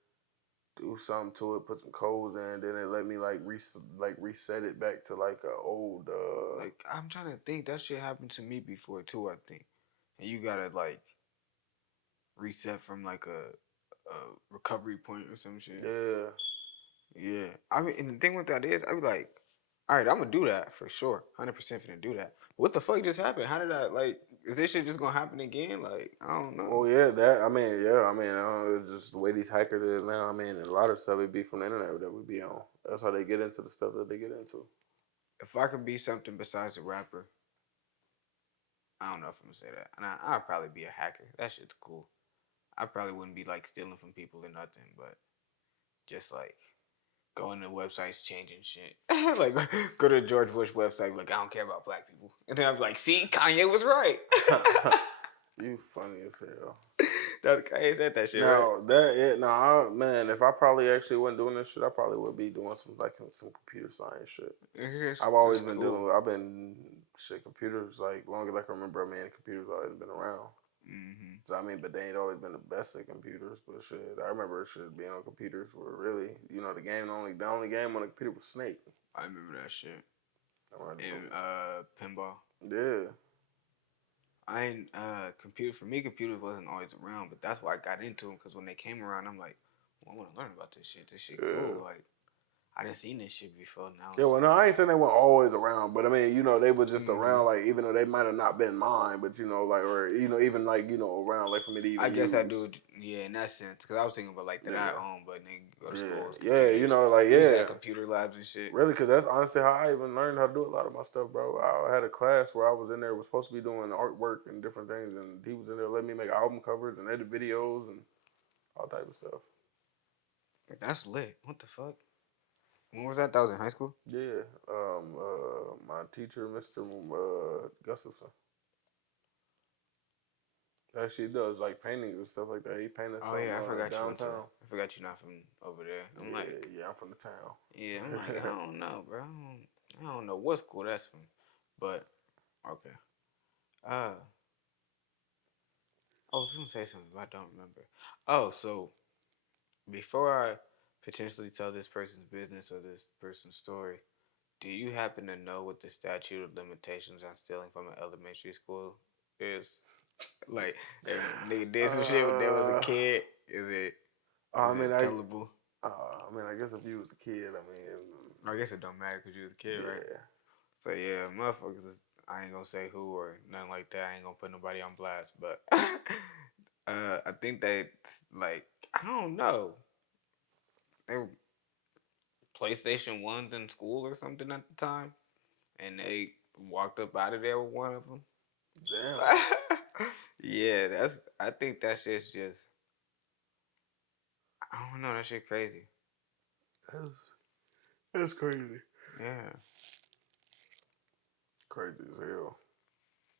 do something to it, put some codes in, then it let me like reset it back to like a old. Like I'm trying to think, that shit happened to me before too. I think, and you gotta like reset from like a recovery point or some shit. Yeah. I mean, and the thing with that is, I be like, all right, I'm gonna do that for sure, 100% finna do that. What the fuck just happened? How did I like? Is this shit just gonna happen again? Like, I don't know. Well, yeah, it's just the way these hackers is now. I mean, a lot of stuff would be from the internet that we be on. That's how they get into the stuff that they get into. If I could be something besides a rapper, I don't know if I'm gonna say that. And I'd probably be a hacker. That shit's cool. I probably wouldn't be like stealing from people or nothing, but just like going to websites changing shit. Like go to the George Bush website, like I don't care about black people. And then I'm like, see, Kanye was right. You funny as hell. That's Kanye said that shit, right? Man, if I probably actually wasn't doing this shit, I probably would be doing some computer science shit. I've always been computers like long as I can remember. I mean, computers always been around. Mm-hmm. So I mean, but they ain't always been the best at computers. But shit, I remember shit being on computers were really, the only game on the computer was Snake. I remember that shit. And pinball. Yeah. I ain't computers wasn't always around, but that's why I got into them because when they came around, I'm like, well, I want to learn about this shit. This shit cool. Like, I didn't seen this shit before. Now, I ain't saying they weren't always around, but I mean, they were just around. Like, even though they might have not been mine, but even around, like for me to even. I guess I do, yeah, in that sense, because I was thinking about like that I own, but then go to schools. Yeah, computer labs and shit. Really, because that's honestly how I even learned how to do a lot of my stuff, bro. I had a class where I was in there, was supposed to be doing artwork and different things, and he was in there letting me make album covers and edit videos and all type of stuff. That's lit. What the fuck? When was that? That was in high school? Yeah. My teacher, Mr. Gustafson. That shit does like painting and stuff like that. He painted Oh something yeah, I forgot you went to. downtown. I forgot you're not from over there. I'm like, Yeah, I'm from the town. yeah, I'm like, I don't know, bro. I don't know what school that's from, but okay. Uh, I was gonna say something, but I don't remember. Oh, so before I potentially tell this person's business or this person's story, do you happen to know what the statute of limitations on stealing from an elementary school is? Like, if nigga did some shit when they was a uh, kid, is I mean, it tellable? I guess if you was a kid, I guess it don't matter because you was a kid, right? yeah. So yeah, motherfuckers. I ain't gonna say who or nothing like that. I ain't gonna put nobody on blast, but I think that like I don't know. They were PlayStation ones in school or something at the time, and they walked up out of there with one of them. Damn. Yeah, that's. I think that shit's just. I don't know. That shit crazy. That's that's crazy. Yeah, Crazy as hell.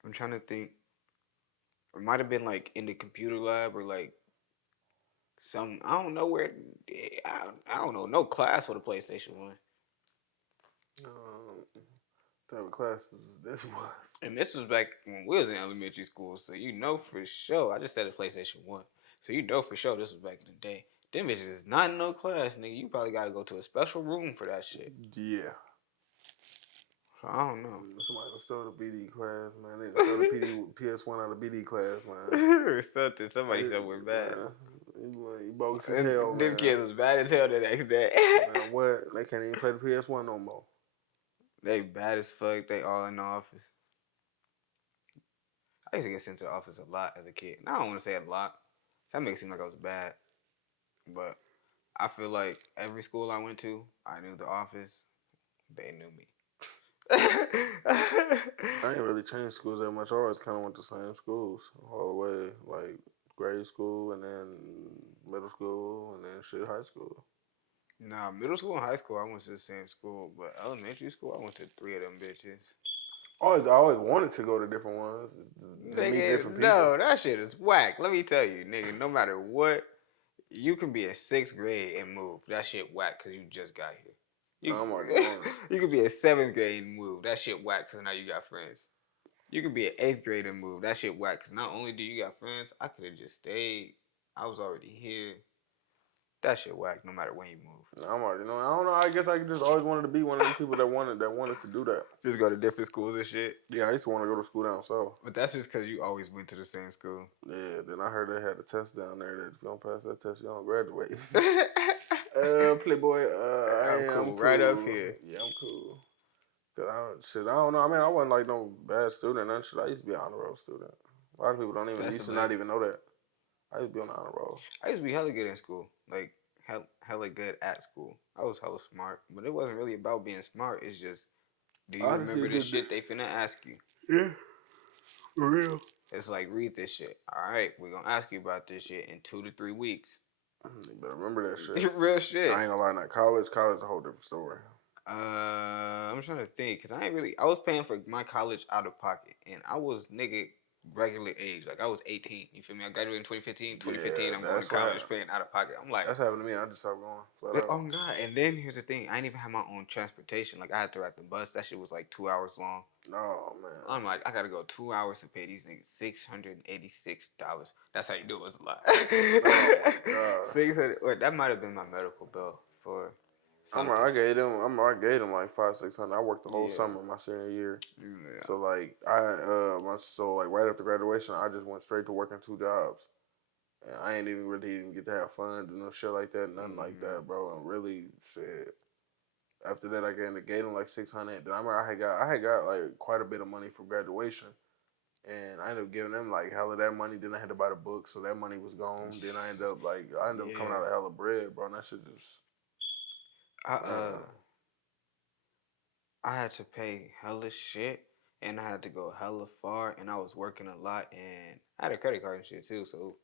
I'm trying to think. It might have been like in the computer lab or like some. I don't know where. I don't know. No class for the PlayStation one. Type of classes this was. And this was back when we was in elementary school, so you know for sure. I just said the PlayStation One, so you know for sure this was back in the day. Them bitches is not in no class, nigga. You probably got to go to a special room for that shit. Yeah. So I don't know. Somebody was still the BD class, man. They stole the PS1 out of BD class, man. Or something. Somebody said we're bad. He bogus as And hell, them man. kids was bad as hell the next day. Man, what? They can't even play the PS1 no more. They bad as fuck. They all in the office. I used to get sent to the office a lot as a kid. Now I don't want to say a lot. That makes it seem like I was bad. But I feel like every school I went to, I knew the office. They knew me. I ain't really changed schools that much. I always kind of went to the same schools all the way, like grade school and then middle school and then shit high school. Nah, middle school and high school, I went to the same school. But elementary school, I went to 3 of them bitches. I always wanted to go to different ones to meet Nigga, different people. no, that shit is whack. Let me tell you, nigga, no matter what, you can be in 6th grade and move. That shit whack because you just got here. You, I'm already on it. you could be in 7th grade and move. That shit whack because now you got friends. You could be in 8th grade and move. That shit whack because not only do you got friends, I could have just stayed. I was already here. That shit whack no matter when you move. I'm already know. I don't know. I guess I just always wanted to be one of them people that wanted to do that. Just go to different schools and shit. Yeah, I used to want to go to school down south. But that's just because you always went to the same school. Yeah, then I heard they had a test down there that if you don't pass that test, you don't graduate. Playboy, I'm cool. Right up here. Yeah, I'm cool. I don't know. I mean, I wasn't like no bad student. None shit. I used to be an honor roll student. A lot of people don't even That's used to a not even know that. I used to be on the honor roll. I used to be hella good in school. Like, hella good at school. I was hella smart. But it wasn't really about being smart. It's just, do you remember the shit they finna ask you? Yeah, for real. It's like, read this shit. All right, we're going to ask you about this shit in 2 to 3 weeks. You better remember that shit. Real shit. I ain't gonna lie, not college. College is a whole different story. I'm trying to think, cause I was paying for my college out of pocket, and I was nigga regular age, like I was 18. You feel me? I graduated in 2015. 2015, Yeah, I'm going to college paying out of pocket. I'm like, that's happened to me. I just stopped going. oh god. And then here's the thing, I didn't even have my own transportation. Like I had to ride the bus. That shit was like 2 hours long. Oh man. I'm like, I gotta go 2 hours to pay these niggas $686. That's how you do it. It's a lot. Oh my god. 600. Wait, that might have been my medical bill for. I gave them like $500-600. I worked the whole summer my senior year. Yeah. So like right after graduation, I just went straight to working 2 jobs. And I ain't even really get to have fun, do no shit like that, nothing like that, bro. And really, shit. After that, I gave them like $600. Then I remember I had got like quite a bit of money from graduation. And I ended up giving them like hella that money. Then I had to buy the book, so that money was gone. Then I ended up coming out of hella bread, bro. And that shit just. I had to pay hella shit, and I had to go hella far, and I was working a lot, and I had a credit card and shit too, so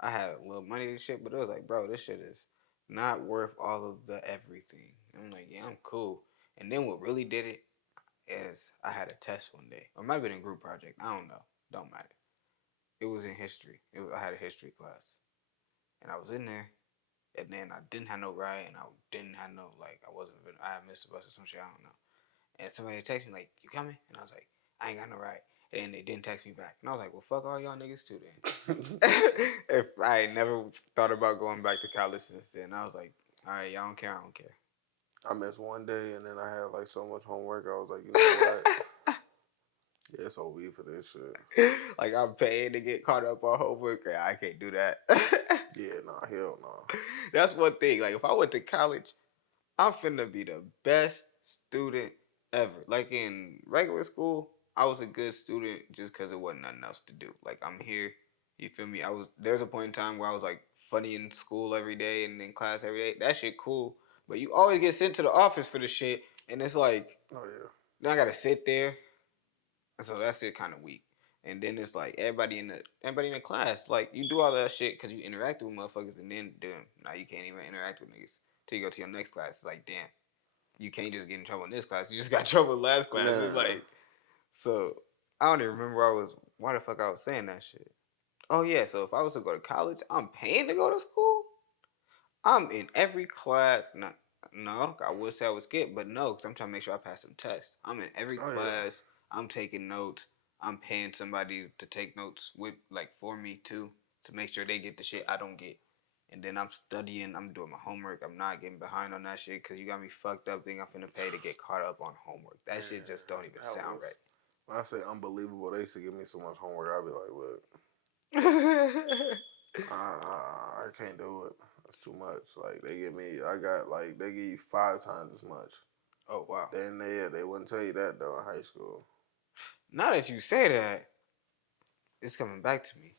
I had a little money and shit, but it was like, bro, this shit is not worth all of the everything. I'm like, yeah, I'm cool. And then what really did it is I had a test one day, or it might have been a group project. I don't know. Don't matter. It was in history. I had a history class, and I was in there, and then I didn't have no ride, and I didn't have no like I had missed the bus or some shit. I don't know. And somebody texted me like, "You coming?" And I was like, "I ain't got no ride." And they didn't text me back, and I was like, "Well, fuck all y'all niggas too then." If I ain't never thought about going back to college since then, I was like, "All right, y'all don't care. I don't care." I missed one day, and then I had like so much homework. I was like, you know what? Yeah, it's OB for this shit. Like I'm paying to get caught up on homework. Yeah, I can't do that. Yeah, nah, hell no. That's one thing. Like if I went to college, I'm finna be the best student ever. Like in regular school, I was a good student just because there wasn't nothing else to do. Like I'm here, you feel me? There's a point in time where I was like funny in school every day and in class every day. That shit cool. But you always get sent to the office for the shit, and it's like, Oh yeah. then I gotta sit there, and so that's it, kind of weak. And then it's like everybody in the class, like you do all that shit because you interact with motherfuckers, and then now you can't even interact with niggas till you go to your next class. It's like damn, you can't just get in trouble in this class. You just got trouble in last class. Nah. It's like so. I don't even remember why the fuck I was saying that shit. Oh yeah, so if I was to go to college, I'm paying to go to school. I'm in every class. No, I would say I would skip, but no, because I'm trying to make sure I pass some tests. I'm in every Oh yeah. class. I'm taking notes. I'm paying somebody to take notes with, like, for me too, to make sure they get the shit I don't get. And then I'm studying. I'm doing my homework. I'm not getting behind on that shit because you got me fucked up thinking I'm finna pay to get caught up on homework. That shit just don't even sound right. When I say unbelievable, they used to give me so much homework. I'd be like, look, I can't do it. That's too much. Like they give you 5 times as much. Oh wow. Then they wouldn't tell you that though in high school. Now that you say that, it's coming back to me.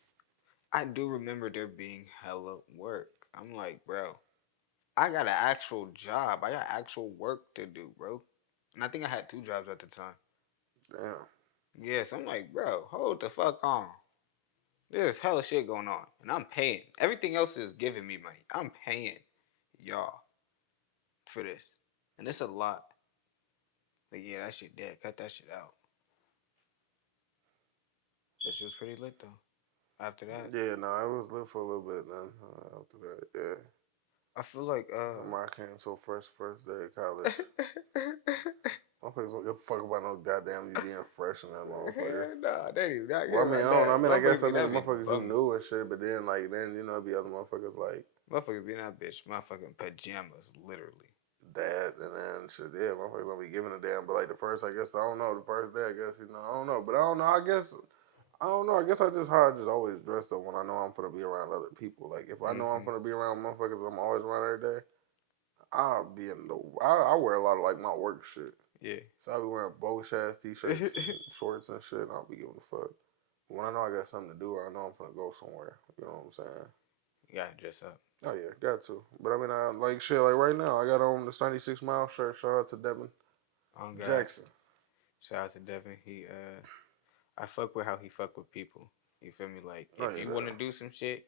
I do remember there being hella work. I'm like, bro, I got an actual job. I got actual work to do, bro. And I think I had 2 jobs at the time. Damn. Yes, I'm like, bro, hold the fuck on. There's hella shit going on. And I'm paying. Everything else is giving me money. I'm paying y'all for this. And it's a lot. Like, yeah, that shit dead. Cut that shit out. That shit was pretty lit, though. After that. Yeah, no, it was lit for a little bit then. After that, yeah. I feel like, I came so fresh first day of college. Motherfuckers don't give a fuck about no goddamn you being fresh in that motherfucker. Nah, they do not Well, I mean, I don't know. I mean, I guess I think motherfuckers who who knew and shit, but then, like, you know, it'd be other motherfuckers like motherfuckers be in that bitch, motherfucking pajamas, literally. that, and then shit, yeah, motherfuckers don't be giving a damn. But, like, the first, I guess, I don't know, the first day, I guess, you know, I don't know. But I don't know, I don't know. I guess I just always dressed up when I know I'm gonna be around other people. Like, if I know I'm gonna be around motherfuckers I'm always around every day, I'll be in the, I wear a lot of, like, my work shit. Yeah. So I'll be wearing bogus ass t-shirts and shorts and shit, and I'll be giving a fuck. When I know I got something to do or I know I'm gonna go somewhere, you know what I'm saying? You gotta dress up. Oh yeah, got to. But I mean, I like shit. Like right now, I got on the 96 Mile shirt. Shout out to Devin Jackson. Shout out to Devin. I fuck with how he fuck with people. You feel me? Like if you yeah. want to do some shit,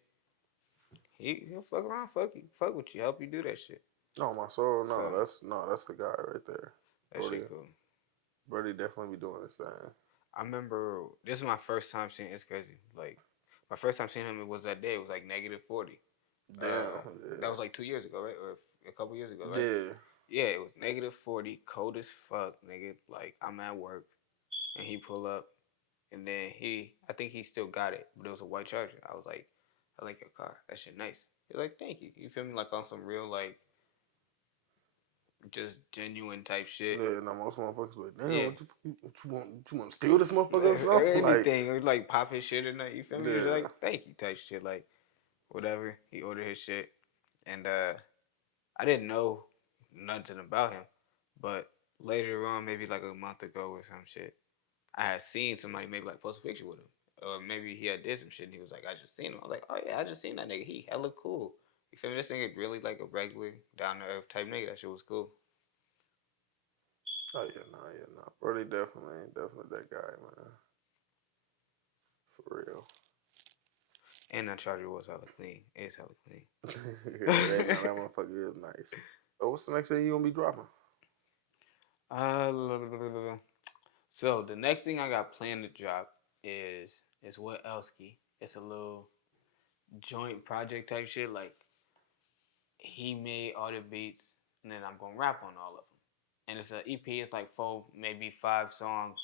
he'll fuck around, fuck with you, help you do that shit. No, my soul. That's the guy right there. That shit cool. Brody definitely be doing his thing. I remember this is my first time seeing. It's crazy. Like my first time seeing him, it was that day. It was like -40. Damn. Yeah. That was like 2 years ago, right? Or a couple years ago, right? Yeah. Yeah, it was -40, cold as fuck, nigga. Like I'm at work, and he pull up, and then I think he still got it, but it was a white Charger. I was like, I like your car. That shit nice. He's like, thank you. You feel me? Like on some real like, just genuine type shit. Yeah, no, most motherfuckers be like, damn, yeah. what you want to steal this motherfucker or something? Or anything, or like pop his shit or not. You feel me? Yeah. He's like, thank you type shit, like whatever. He ordered his shit, and I didn't know nothing about him, but later on, maybe like a month ago or some shit, I had seen somebody maybe like post a picture with him, or maybe he had did some shit. And he was like, I just seen him. I was like, oh yeah, I just seen that nigga. He hella cool. You feel me? This nigga really like a regular down to earth type nigga. That shit was cool. Oh yeah, no. Brody definitely that guy, man. For real. And that Charger was hella clean. It's hella clean. that motherfucker is nice. So what's the next thing you gonna be dropping? So the next thing I got planned to drop is what Elsky. It's a little joint project type shit. Like he made all the beats, and then I'm gonna rap on all of them. And it's an EP. It's like 4, maybe 5 songs.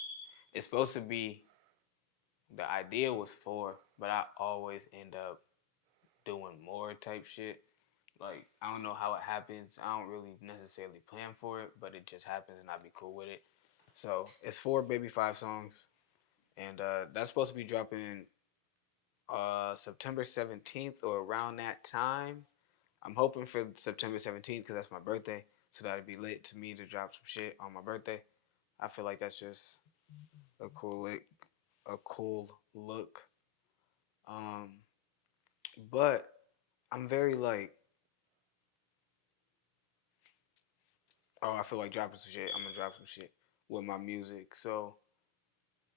It's supposed to be. The idea was 4, but I always end up doing more type shit. Like I don't know how it happens. I don't really necessarily plan for it, but it just happens, and I'd be cool with it. So it's 4, maybe 5 songs, and that's supposed to be dropping September 17th or around that time. I'm hoping for September 17th because that's my birthday, so that'd be lit to me to drop some shit on my birthday. I feel like that's just a cool look. Um, but I'm very like, oh, I feel like dropping some shit. I'm gonna drop some shit with my music. So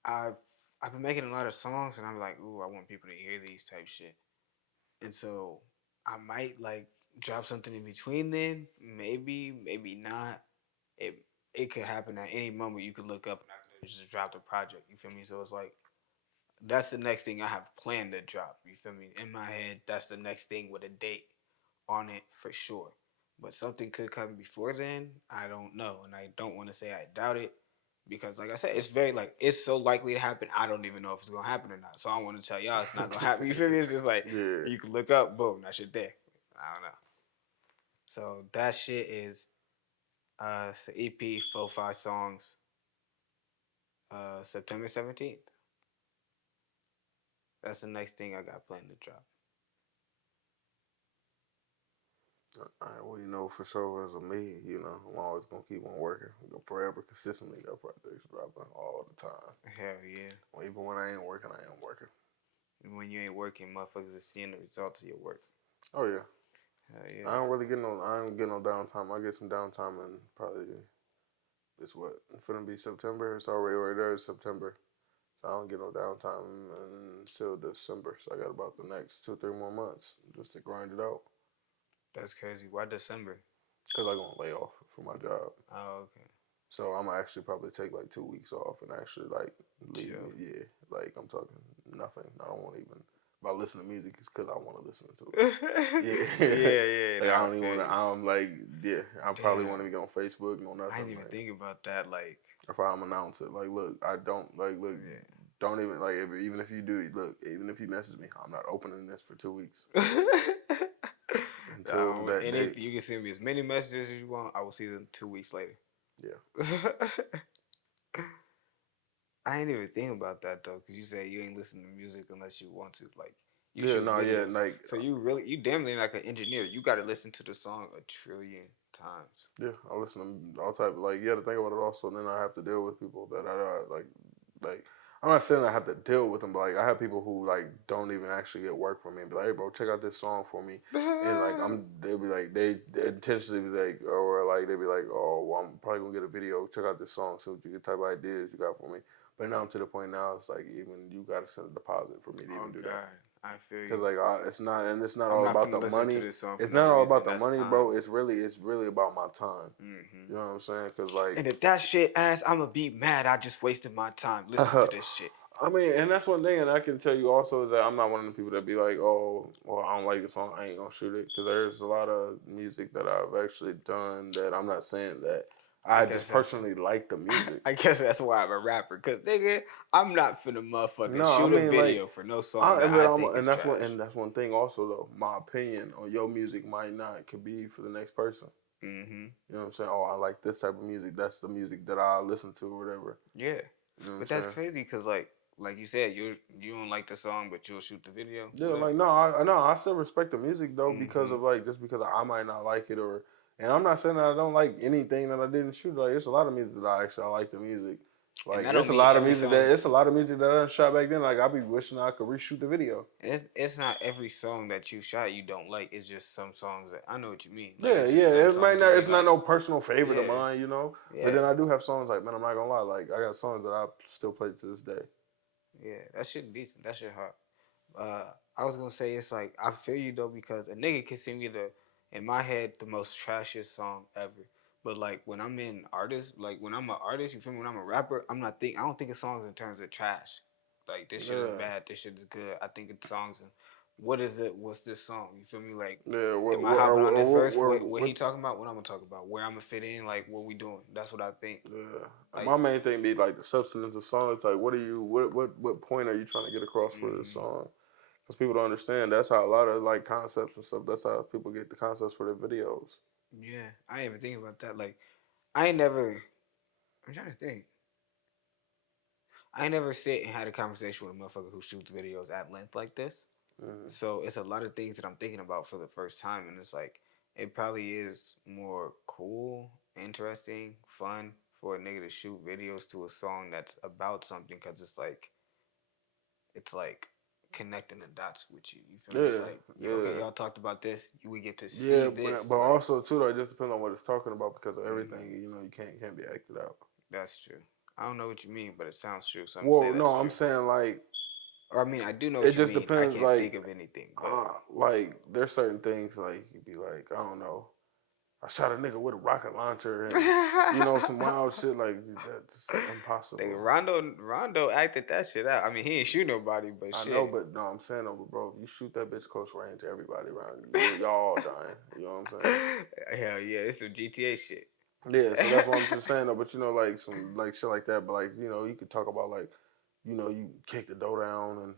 I've I've been making a lot of songs, and I'm like, ooh, I want people to hear these type shit. And so I might like drop something in between then, maybe not. It it could happen at any moment. You could look up and I could just drop the project. You feel me? So it's like that's the next thing I have planned to drop. You feel me? In my head, that's the next thing with a date on it for sure. But something could come before then. I don't know, and I don't want to say I doubt it because, like I said, it's very like it's so likely to happen. I don't even know if it's gonna happen or not. So I want to tell y'all it's not gonna happen. You feel me? It's just like Yeah. you can look up, boom, that shit there. I don't know. So that shit is it's an EP, 4 5 songs. September 17th. That's the next thing I got planned to drop. All right, well, for sure, as a me, I'm always gonna keep on working. I'm gonna forever consistently got projects dropping all the time. Hell yeah. Well, even when I ain't working, I am working. When you ain't working, motherfuckers are seeing the results of your work. Oh yeah. Hell yeah. I don't get no downtime. I get some downtime in probably it's what it's gonna be September. It's already right there. It's September. So I don't get no downtime until December. So I got about the next 2 3 more months just to grind it out. That's crazy. Why December? Cause I'm gonna lay off for my job. Oh, okay. So I'm gonna actually probably take like 2 weeks off and actually like leave. Chill. Yeah, like I'm talking nothing. I don't want even. If I listen to music, it's because I want to listen to it. Yeah. Like I don't even want to. I'm like, yeah. I probably want to be on Facebook, no nothing. I didn't even like, think about that. Like, if I'm announce it, like, look, I don't like, look, yeah. don't even like, even if you do, look, even if you message me, I'm not opening this for 2 weeks until that date. You can send me as many messages as you want. I will see them 2 weeks later. Yeah. I ain't even think about that though, cause you say you ain't listen to music unless you want to. Like, you Yeah, shoot no, videos. yeah, like, So you damn near like an engineer. You got to listen to the song a trillion times. yeah, I listen to all type. Like, you have to think about it also. And then I have to deal with people that I like. I'm not saying I have to deal with them, but like I have people who like don't even actually get work from me and be like, hey, bro, check out this song for me. And like they'll be like, they intentionally be like, or like they be like, oh, well, I'm probably gonna get a video. Check out this song, so you get type of ideas you got for me. But now I'm to the point now, it's like even you gotta send a deposit for me to even do that. I feel you. Because like it's not I'm all not about finna the listen money. to this song for It's no not all reason. about the That's money, time. bro. It's really about my time. Mm-hmm. You know what I'm saying? Because like, And if that shit ass, I'ma be mad. I just wasted my time listening to this shit. I mean, and that's one thing, and I can tell you also is that I'm not one of the people that be like, oh, well, I don't like the song, I ain't gonna shoot it, because there's a lot of music that I've actually done that I'm not saying that I just personally like the music. I guess that's why I'm a rapper, cause nigga, I'm not finna motherfucking No, shoot I mean, a video like, for no song that I think is and that's trash. and that's one thing also though. My opinion on your music might not could be for the next person. Mm-hmm. You know what I'm saying? Oh, I like this type of music. That's the music that I listen to or whatever. Yeah, you know but that's crazy, cause like you said, you don't like the song, but you'll shoot the video. Yeah, like I still respect the music though because of like just because I might not like it or and I'm not saying that I don't like anything that I didn't shoot. Like it's a lot of music that I like the music. Like it's a lot of music that I shot back then. Like I be wishing I could reshoot the video. It's not every song that you shot you don't like. It's just some songs that I know what you mean. Like, it might not. It's not no personal favorite of mine, Yeah. But then I do have songs like man, I'm not gonna lie. Like I got songs that I still play to this day. Yeah, that shit decent. That shit hot. I was gonna say it's like I feel you though because a nigga can sing me in my head the most trashiest song ever. But like when I'm in artist, like when I'm an artist, you feel me? When I'm a rapper, I don't think of songs in terms of trash. Like this shit is bad. This shit is good. I think it's songs. What is it? What's this song? You feel me? Like, am I hopping on this verse? What he talking about? What I'm gonna talk about? Where I'm gonna fit in? Like, what we doing? That's what I think. Yeah. Like, my main thing be like the substance of songs. Like, what point are you trying to get across for this song? Because people don't understand. That's how a lot of like concepts and stuff. That's how people get the concepts for their videos. Yeah, I ain't even thinking about that. Like, I ain't never. I'm trying to think. I never sit and had a conversation with a motherfucker who shoots videos at length like this. So it's a lot of things that I'm thinking about for the first time, and it's like it probably is more cool, interesting, fun for a nigga to shoot videos to a song that's about something, because it's like connecting the dots with you. You feel me? It's like, okay, y'all talked about this. We get to see this. But like, also too, like, it just depends on what it's talking about, because of everything. You know, you can't be acted out. That's true. I don't know what you mean, but it sounds true. So I'm saying like. Or I mean, I do know what it you just mean. depends. I can't think of anything. But like there's certain things like you'd be like, I don't know. I shot a nigga with a rocket launcher and some wild shit like that's impossible. Like Rondo acted that shit out. I mean, he ain't shoot nobody, but I shit. know, but no, I'm saying though, bro, if you shoot that bitch close range, everybody around you, y'all all dying. You know what I'm saying? Hell yeah, it's some GTA shit. Yeah, so that's what I'm just saying though. But like some like shit like that. But like you could talk about like you kick the dough down and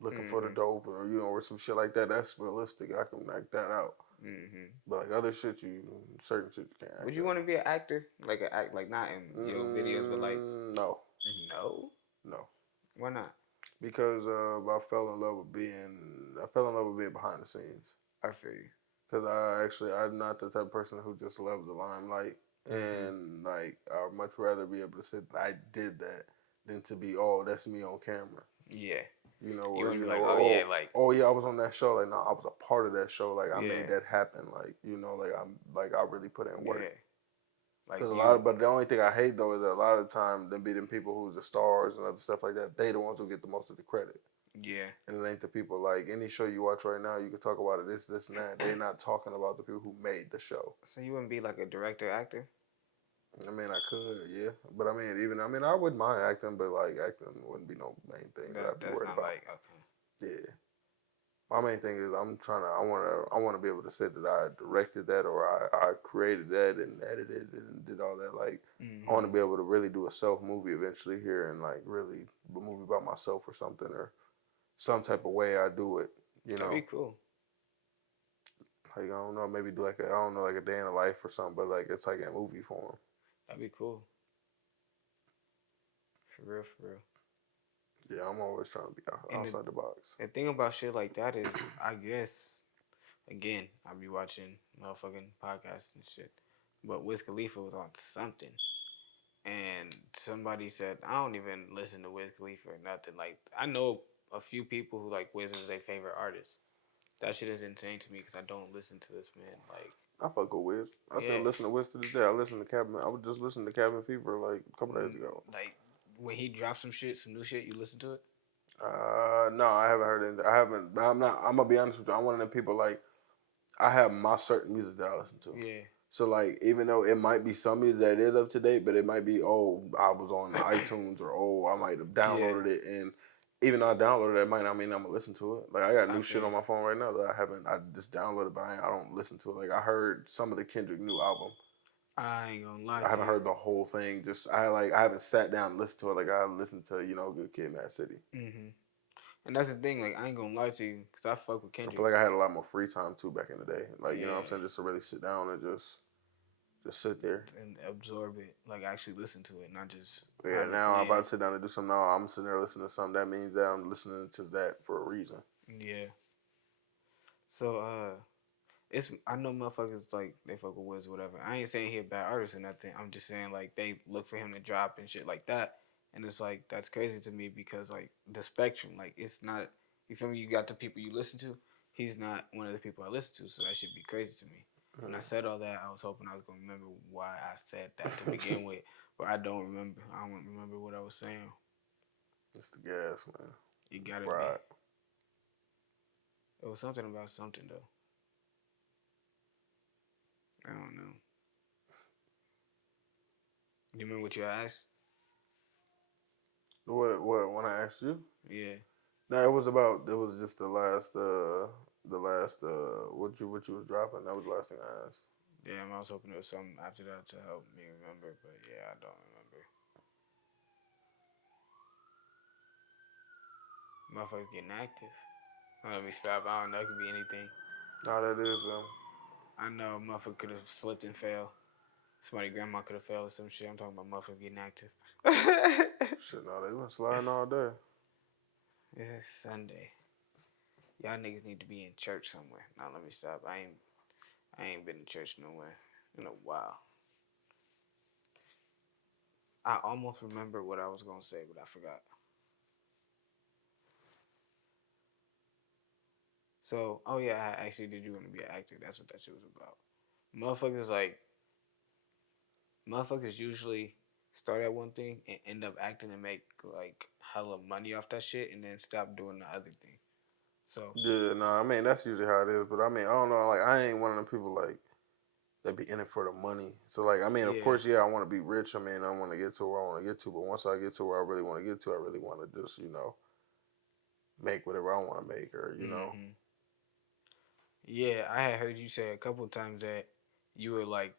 looking for the dope or or some shit like that. That's realistic. I can knock that out. But like other shit, certain shit you can't. Would you want to be an actor? Like not in your videos, but like no. No. Why not? Because I fell in love with being behind the scenes. I feel you. Because I'm not the type of person who just loves the limelight, and like I'd much rather be able to say that I did that than to be that's me on camera. Yeah. You want to be like, I was on that show. Like, no, I was a part of that show. Like, I made that happen. Like, I really put in work. Yeah. But the only thing I hate though is that a lot of the time them be them people who's the stars and other stuff like that. They the ones who get the most of the credit. Yeah. And it ain't the people like any show you watch right now. You can talk about it, this, and that. They're not talking about the people who made the show. So you wouldn't be like a director, actor? I mean, I could, yeah. But I mean, I wouldn't mind acting, but like acting wouldn't be no main thing that I'd be worried about. Like, okay. Yeah. My main thing is I want to be able to say that I directed that or I created that and edited and did all that. Like, I want to be able to really do a self movie eventually here and like really a movie about myself or something or some type of way I do it. That'd be cool. Like, I don't know, maybe do like like a day in the life or something, but like it's like in movie form. That'd be cool. For real. Yeah, I'm always trying to be outside the box. The thing about shit like that is, I guess, again, I be watching motherfucking podcasts and shit, but Wiz Khalifa was on something, and somebody said, I don't even listen to Wiz Khalifa or nothing. Like, I know a few people who like Wiz as their favorite artist. That shit is insane to me because I don't listen to this man. Like, I fuck with Wiz. I still listen to Wiz to this day. I was just listening to Cabin Fever like a couple days ago. Like, when he drops some new shit, you listen to it? No, I haven't heard it. I haven't. I'm gonna be honest with you. I'm one of them people like I have my certain music that I listen to. Yeah. So like, even though it might be some music that is up to date, but it might be I was on iTunes or I might have downloaded it, and even though I downloaded it, it might not mean I'm gonna listen to it. Like I got new shit on my phone right now that I haven't. I just downloaded, but I don't listen to it. Like I heard some of the Kendrick new album. I ain't gonna lie. I haven't heard the whole thing. I haven't sat down and listened to it. Like I listened to Good Kid, Mad City. And that's the thing. Like I ain't gonna lie to you, cause I fuck with Kendrick. I feel like I had a lot more free time too back in the day. Like you know what I'm saying, just to really sit down and just sit there and absorb it. Like actually listen to it, not just. Yeah. Now I'm about to sit down and do something. Now I'm sitting there listening to something. That means that I'm listening to that for a reason. Yeah. So I know motherfuckers like they fuck with Wiz or whatever. I ain't saying he a bad artist or nothing. I'm just saying like they look for him to drop and shit like that. And it's like that's crazy to me because like the spectrum, like it's not, you feel me? You got the people you listen to. He's not one of the people I listen to, so that should be crazy to me. When I said all that, I was hoping I was gonna remember why I said that to begin with, but I don't remember. I don't remember what I was saying. It's the gas, man. You gotta Fried. It was something about something though. I don't know. You remember what you asked? What when I asked you. Yeah. No, it was just the last what you was dropping. That was the last thing I asked. Damn, I was hoping there was something after that to help me remember, but yeah, I don't remember. Motherfuckers getting active. Let me stop. I don't know. It could be anything. No, that is I know motherfucker could have slipped and fell. Somebody grandma could have fell or some shit. I'm talking about motherfuckers getting active. shit. No, they been sliding all day. This is Sunday. Y'all niggas need to be in church somewhere. Now let me stop. I ain't been to church nowhere in a while. I almost remember what I was gonna say, but I forgot. So, oh yeah, I actually did you want to be an actor? That's what that shit was about. Motherfuckers usually start at one thing and end up acting and make like hella money off that shit, and then stop doing the other thing. So Yeah, no, I mean that's usually how it is. But I mean, I don't know. Like I ain't one of them people like that be in it for the money. So like, I mean, of course, yeah, I want to be rich. I mean, I want to get to where I want to get to. But once I get to where I really want to get to, I really want to just make whatever I want to make, or Yeah, I had heard you say a couple times that you were like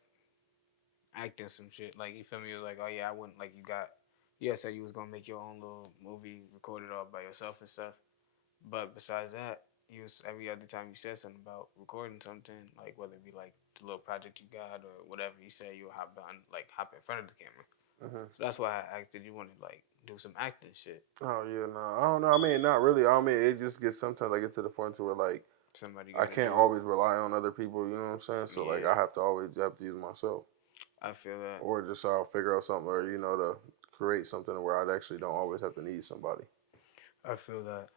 acting some shit. Like you feel me? You were like, oh yeah, I wouldn't like you had said you was gonna make your own little movie, record it all by yourself and stuff. But besides that, you was every other time you said something about recording something, like whether it be like the little project you got or whatever, you said you would hop in front of the camera. So that's why I asked, did you want to like do some acting shit? Oh yeah, no, I don't know. I mean, not really. I mean, it just gets sometimes I get to the point to where like Somebody I got to can't do it. always rely on other people. You know what I'm saying? So like Yeah, I have to always have to use myself, I feel that. or just I'll figure out something, or to create something where I actually don't always have to need somebody. I feel that.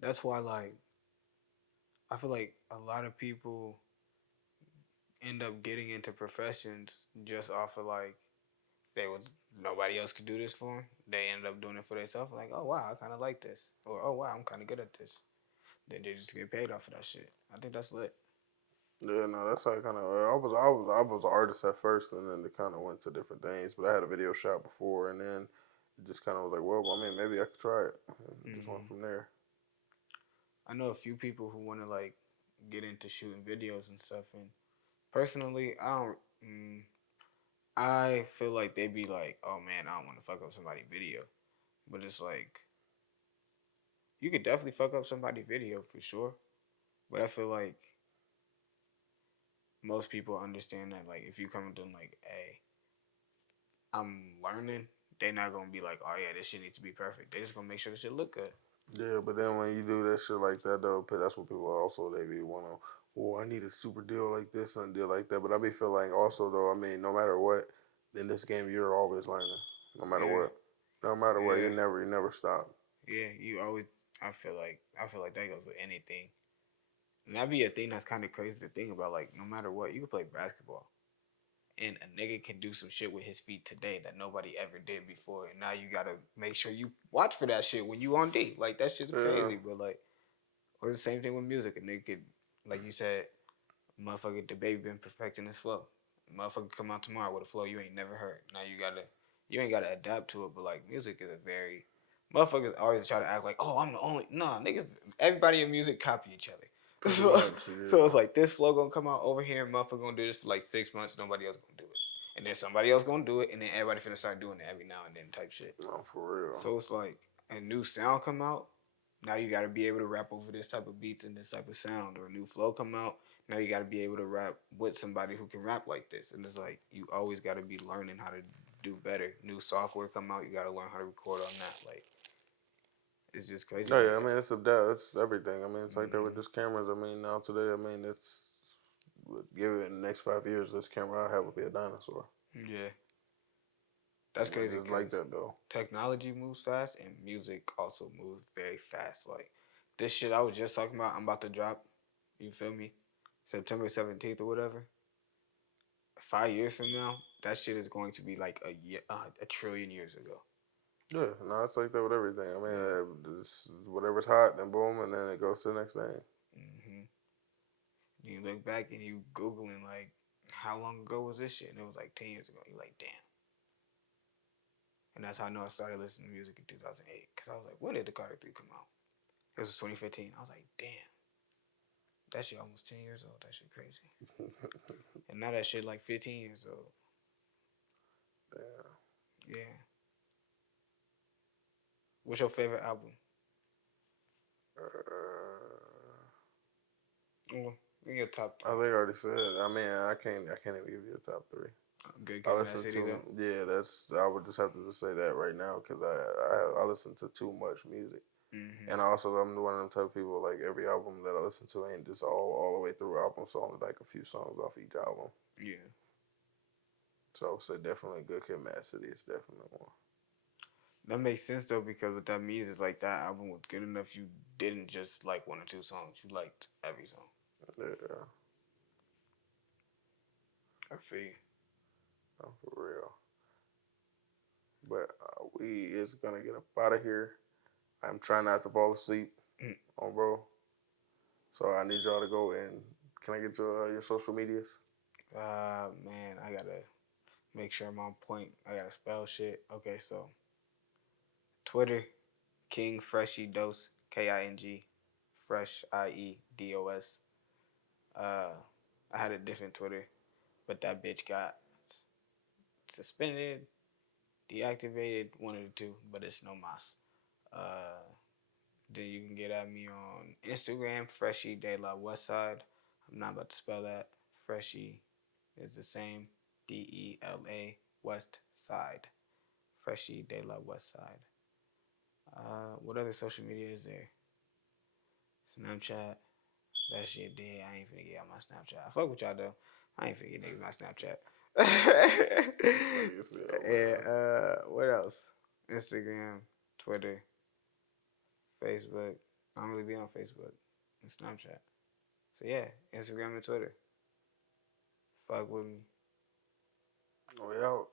That's why like I feel like a lot of people end up getting into professions just off of like they was nobody else could do this for them. They ended up doing it for themselves. Like, oh wow, I kind of like this, or oh wow, I'm kind of good at this. Then they just get paid off of that shit. I think that's lit. Yeah, no, that's how I kind of. I was an artist at first, and then it kind of went to different things. But I had a video shop before, and then it just kind of was like, well, I mean, maybe I could try it. And just went from there. I know a few people who want to like get into shooting videos and stuff, and personally, I don't. I feel like they be like, oh man, I don't want to fuck up somebody's video, but it's like you could definitely fuck up somebody's video for sure. But I feel like most people understand that like if you come to them like, hey, I'm learning, they're not gonna be like, oh yeah, this shit needs to be perfect. They just gonna make sure the shit look good. Yeah, but then when you do that shit like that though, that's what people also they be wanna. Oh, I need a super deal like this and a deal like that. But I be feel like also though, I mean, no matter what, in this game you're always learning. No matter Yeah, what, no matter what, yeah, you never stop. yeah. You always. I feel like that goes with anything, and that be a thing that's kind of crazy to think about. Like no matter what, you can play basketball, and a nigga can do some shit with his feet today that nobody ever did before, and now you gotta make sure you watch for that shit when you on D. Like that shit's Yeah, crazy, but like, or the same thing with music. A nigga could, like you said, motherfucker, the baby been perfecting his flow. Motherfucker come out tomorrow with a flow you ain't never heard. Now you ain't gotta adapt to it. But like music is a very, motherfuckers always try to act like, oh, I'm the only. Nah, niggas, everybody in music copy each other. pretty So, much. so Yeah. it's like this flow gonna come out over here, and motherfucker gonna do this for like 6 months. Nobody else gonna do it, and then somebody else gonna do it, and then everybody finna start doing it every now and then type shit. No, for real. So it's like a new sound come out. Now you got to be able to rap over this type of beats and this type of sound, or a new flow come out. Now you got to be able to rap with somebody who can rap like this, and it's like you always got to be learning how to do better. New software come out, you got to learn how to record on that. Like it's just crazy Oh like yeah, I that. mean it's everything. I mean it's like that with Mm-hmm. just cameras. I mean now today, I mean it's give it in the next 5 years, this camera I have will be a dinosaur. Yeah, that's And crazy just like because that though. technology moves fast and music also moves very fast. Like this shit I was just talking about, I'm about to drop. You feel me? September 17th or whatever. 5 years from now, that shit is going to be like a trillion years ago. Yeah, no, it's like that with everything. I mean, Yeah. whatever's hot, then boom, and then it goes to the next thing. hmm You look back and you googling like, how long ago was this shit? And it was like 10 years ago. You're like, damn. And that's how I know I started listening to music in 2008. Because I was like, when did the Carter 3 come out? It was 2015. I was like, damn. That shit almost 10 years old. That shit crazy. And now that shit like 15 years old. Yeah. Yeah. What's your favorite album? Well, your top I three. think I already said. I mean, I can't even give you a top three. Good I Kid, Mad listen City to though. I would just have to just say that right now because I listen to too much music, and also I'm one of them type of people like every album that I listen to ain't just all the way through album, so only like a few songs off each album. Yeah. So I would say definitely Good Kid, Mad City is definitely one. That makes sense though, because what that means is like that album was good enough. You didn't just like one or two songs. You liked every song. Yeah, I feel you. no, for real. But we is gonna get up out of here. I'm trying not to fall asleep, bro. So I need y'all to go and can I get your social medias? Man, I gotta make sure I'm on point. I gotta spell shit. Okay, so Twitter, King Freshy Dose, King, Fresh IEDOS. Uh, I had a different Twitter, but that bitch got suspended, deactivated, one of the two, but it's no mas. Then you can get at me on Instagram, Freshie De La Westside. I'm not about to spell that. Freshie is the same. DELA West Side. Freshie De La Westside. What other social media is there? Snapchat. That shit dead. I ain't finna get out my Snapchat. I fuck with y'all though. I ain't finna get niggas my Snapchat. And what else? Instagram, Twitter, Facebook. I don't really be on Facebook and Snapchat. So yeah, Instagram and Twitter. Fuck with me. We out.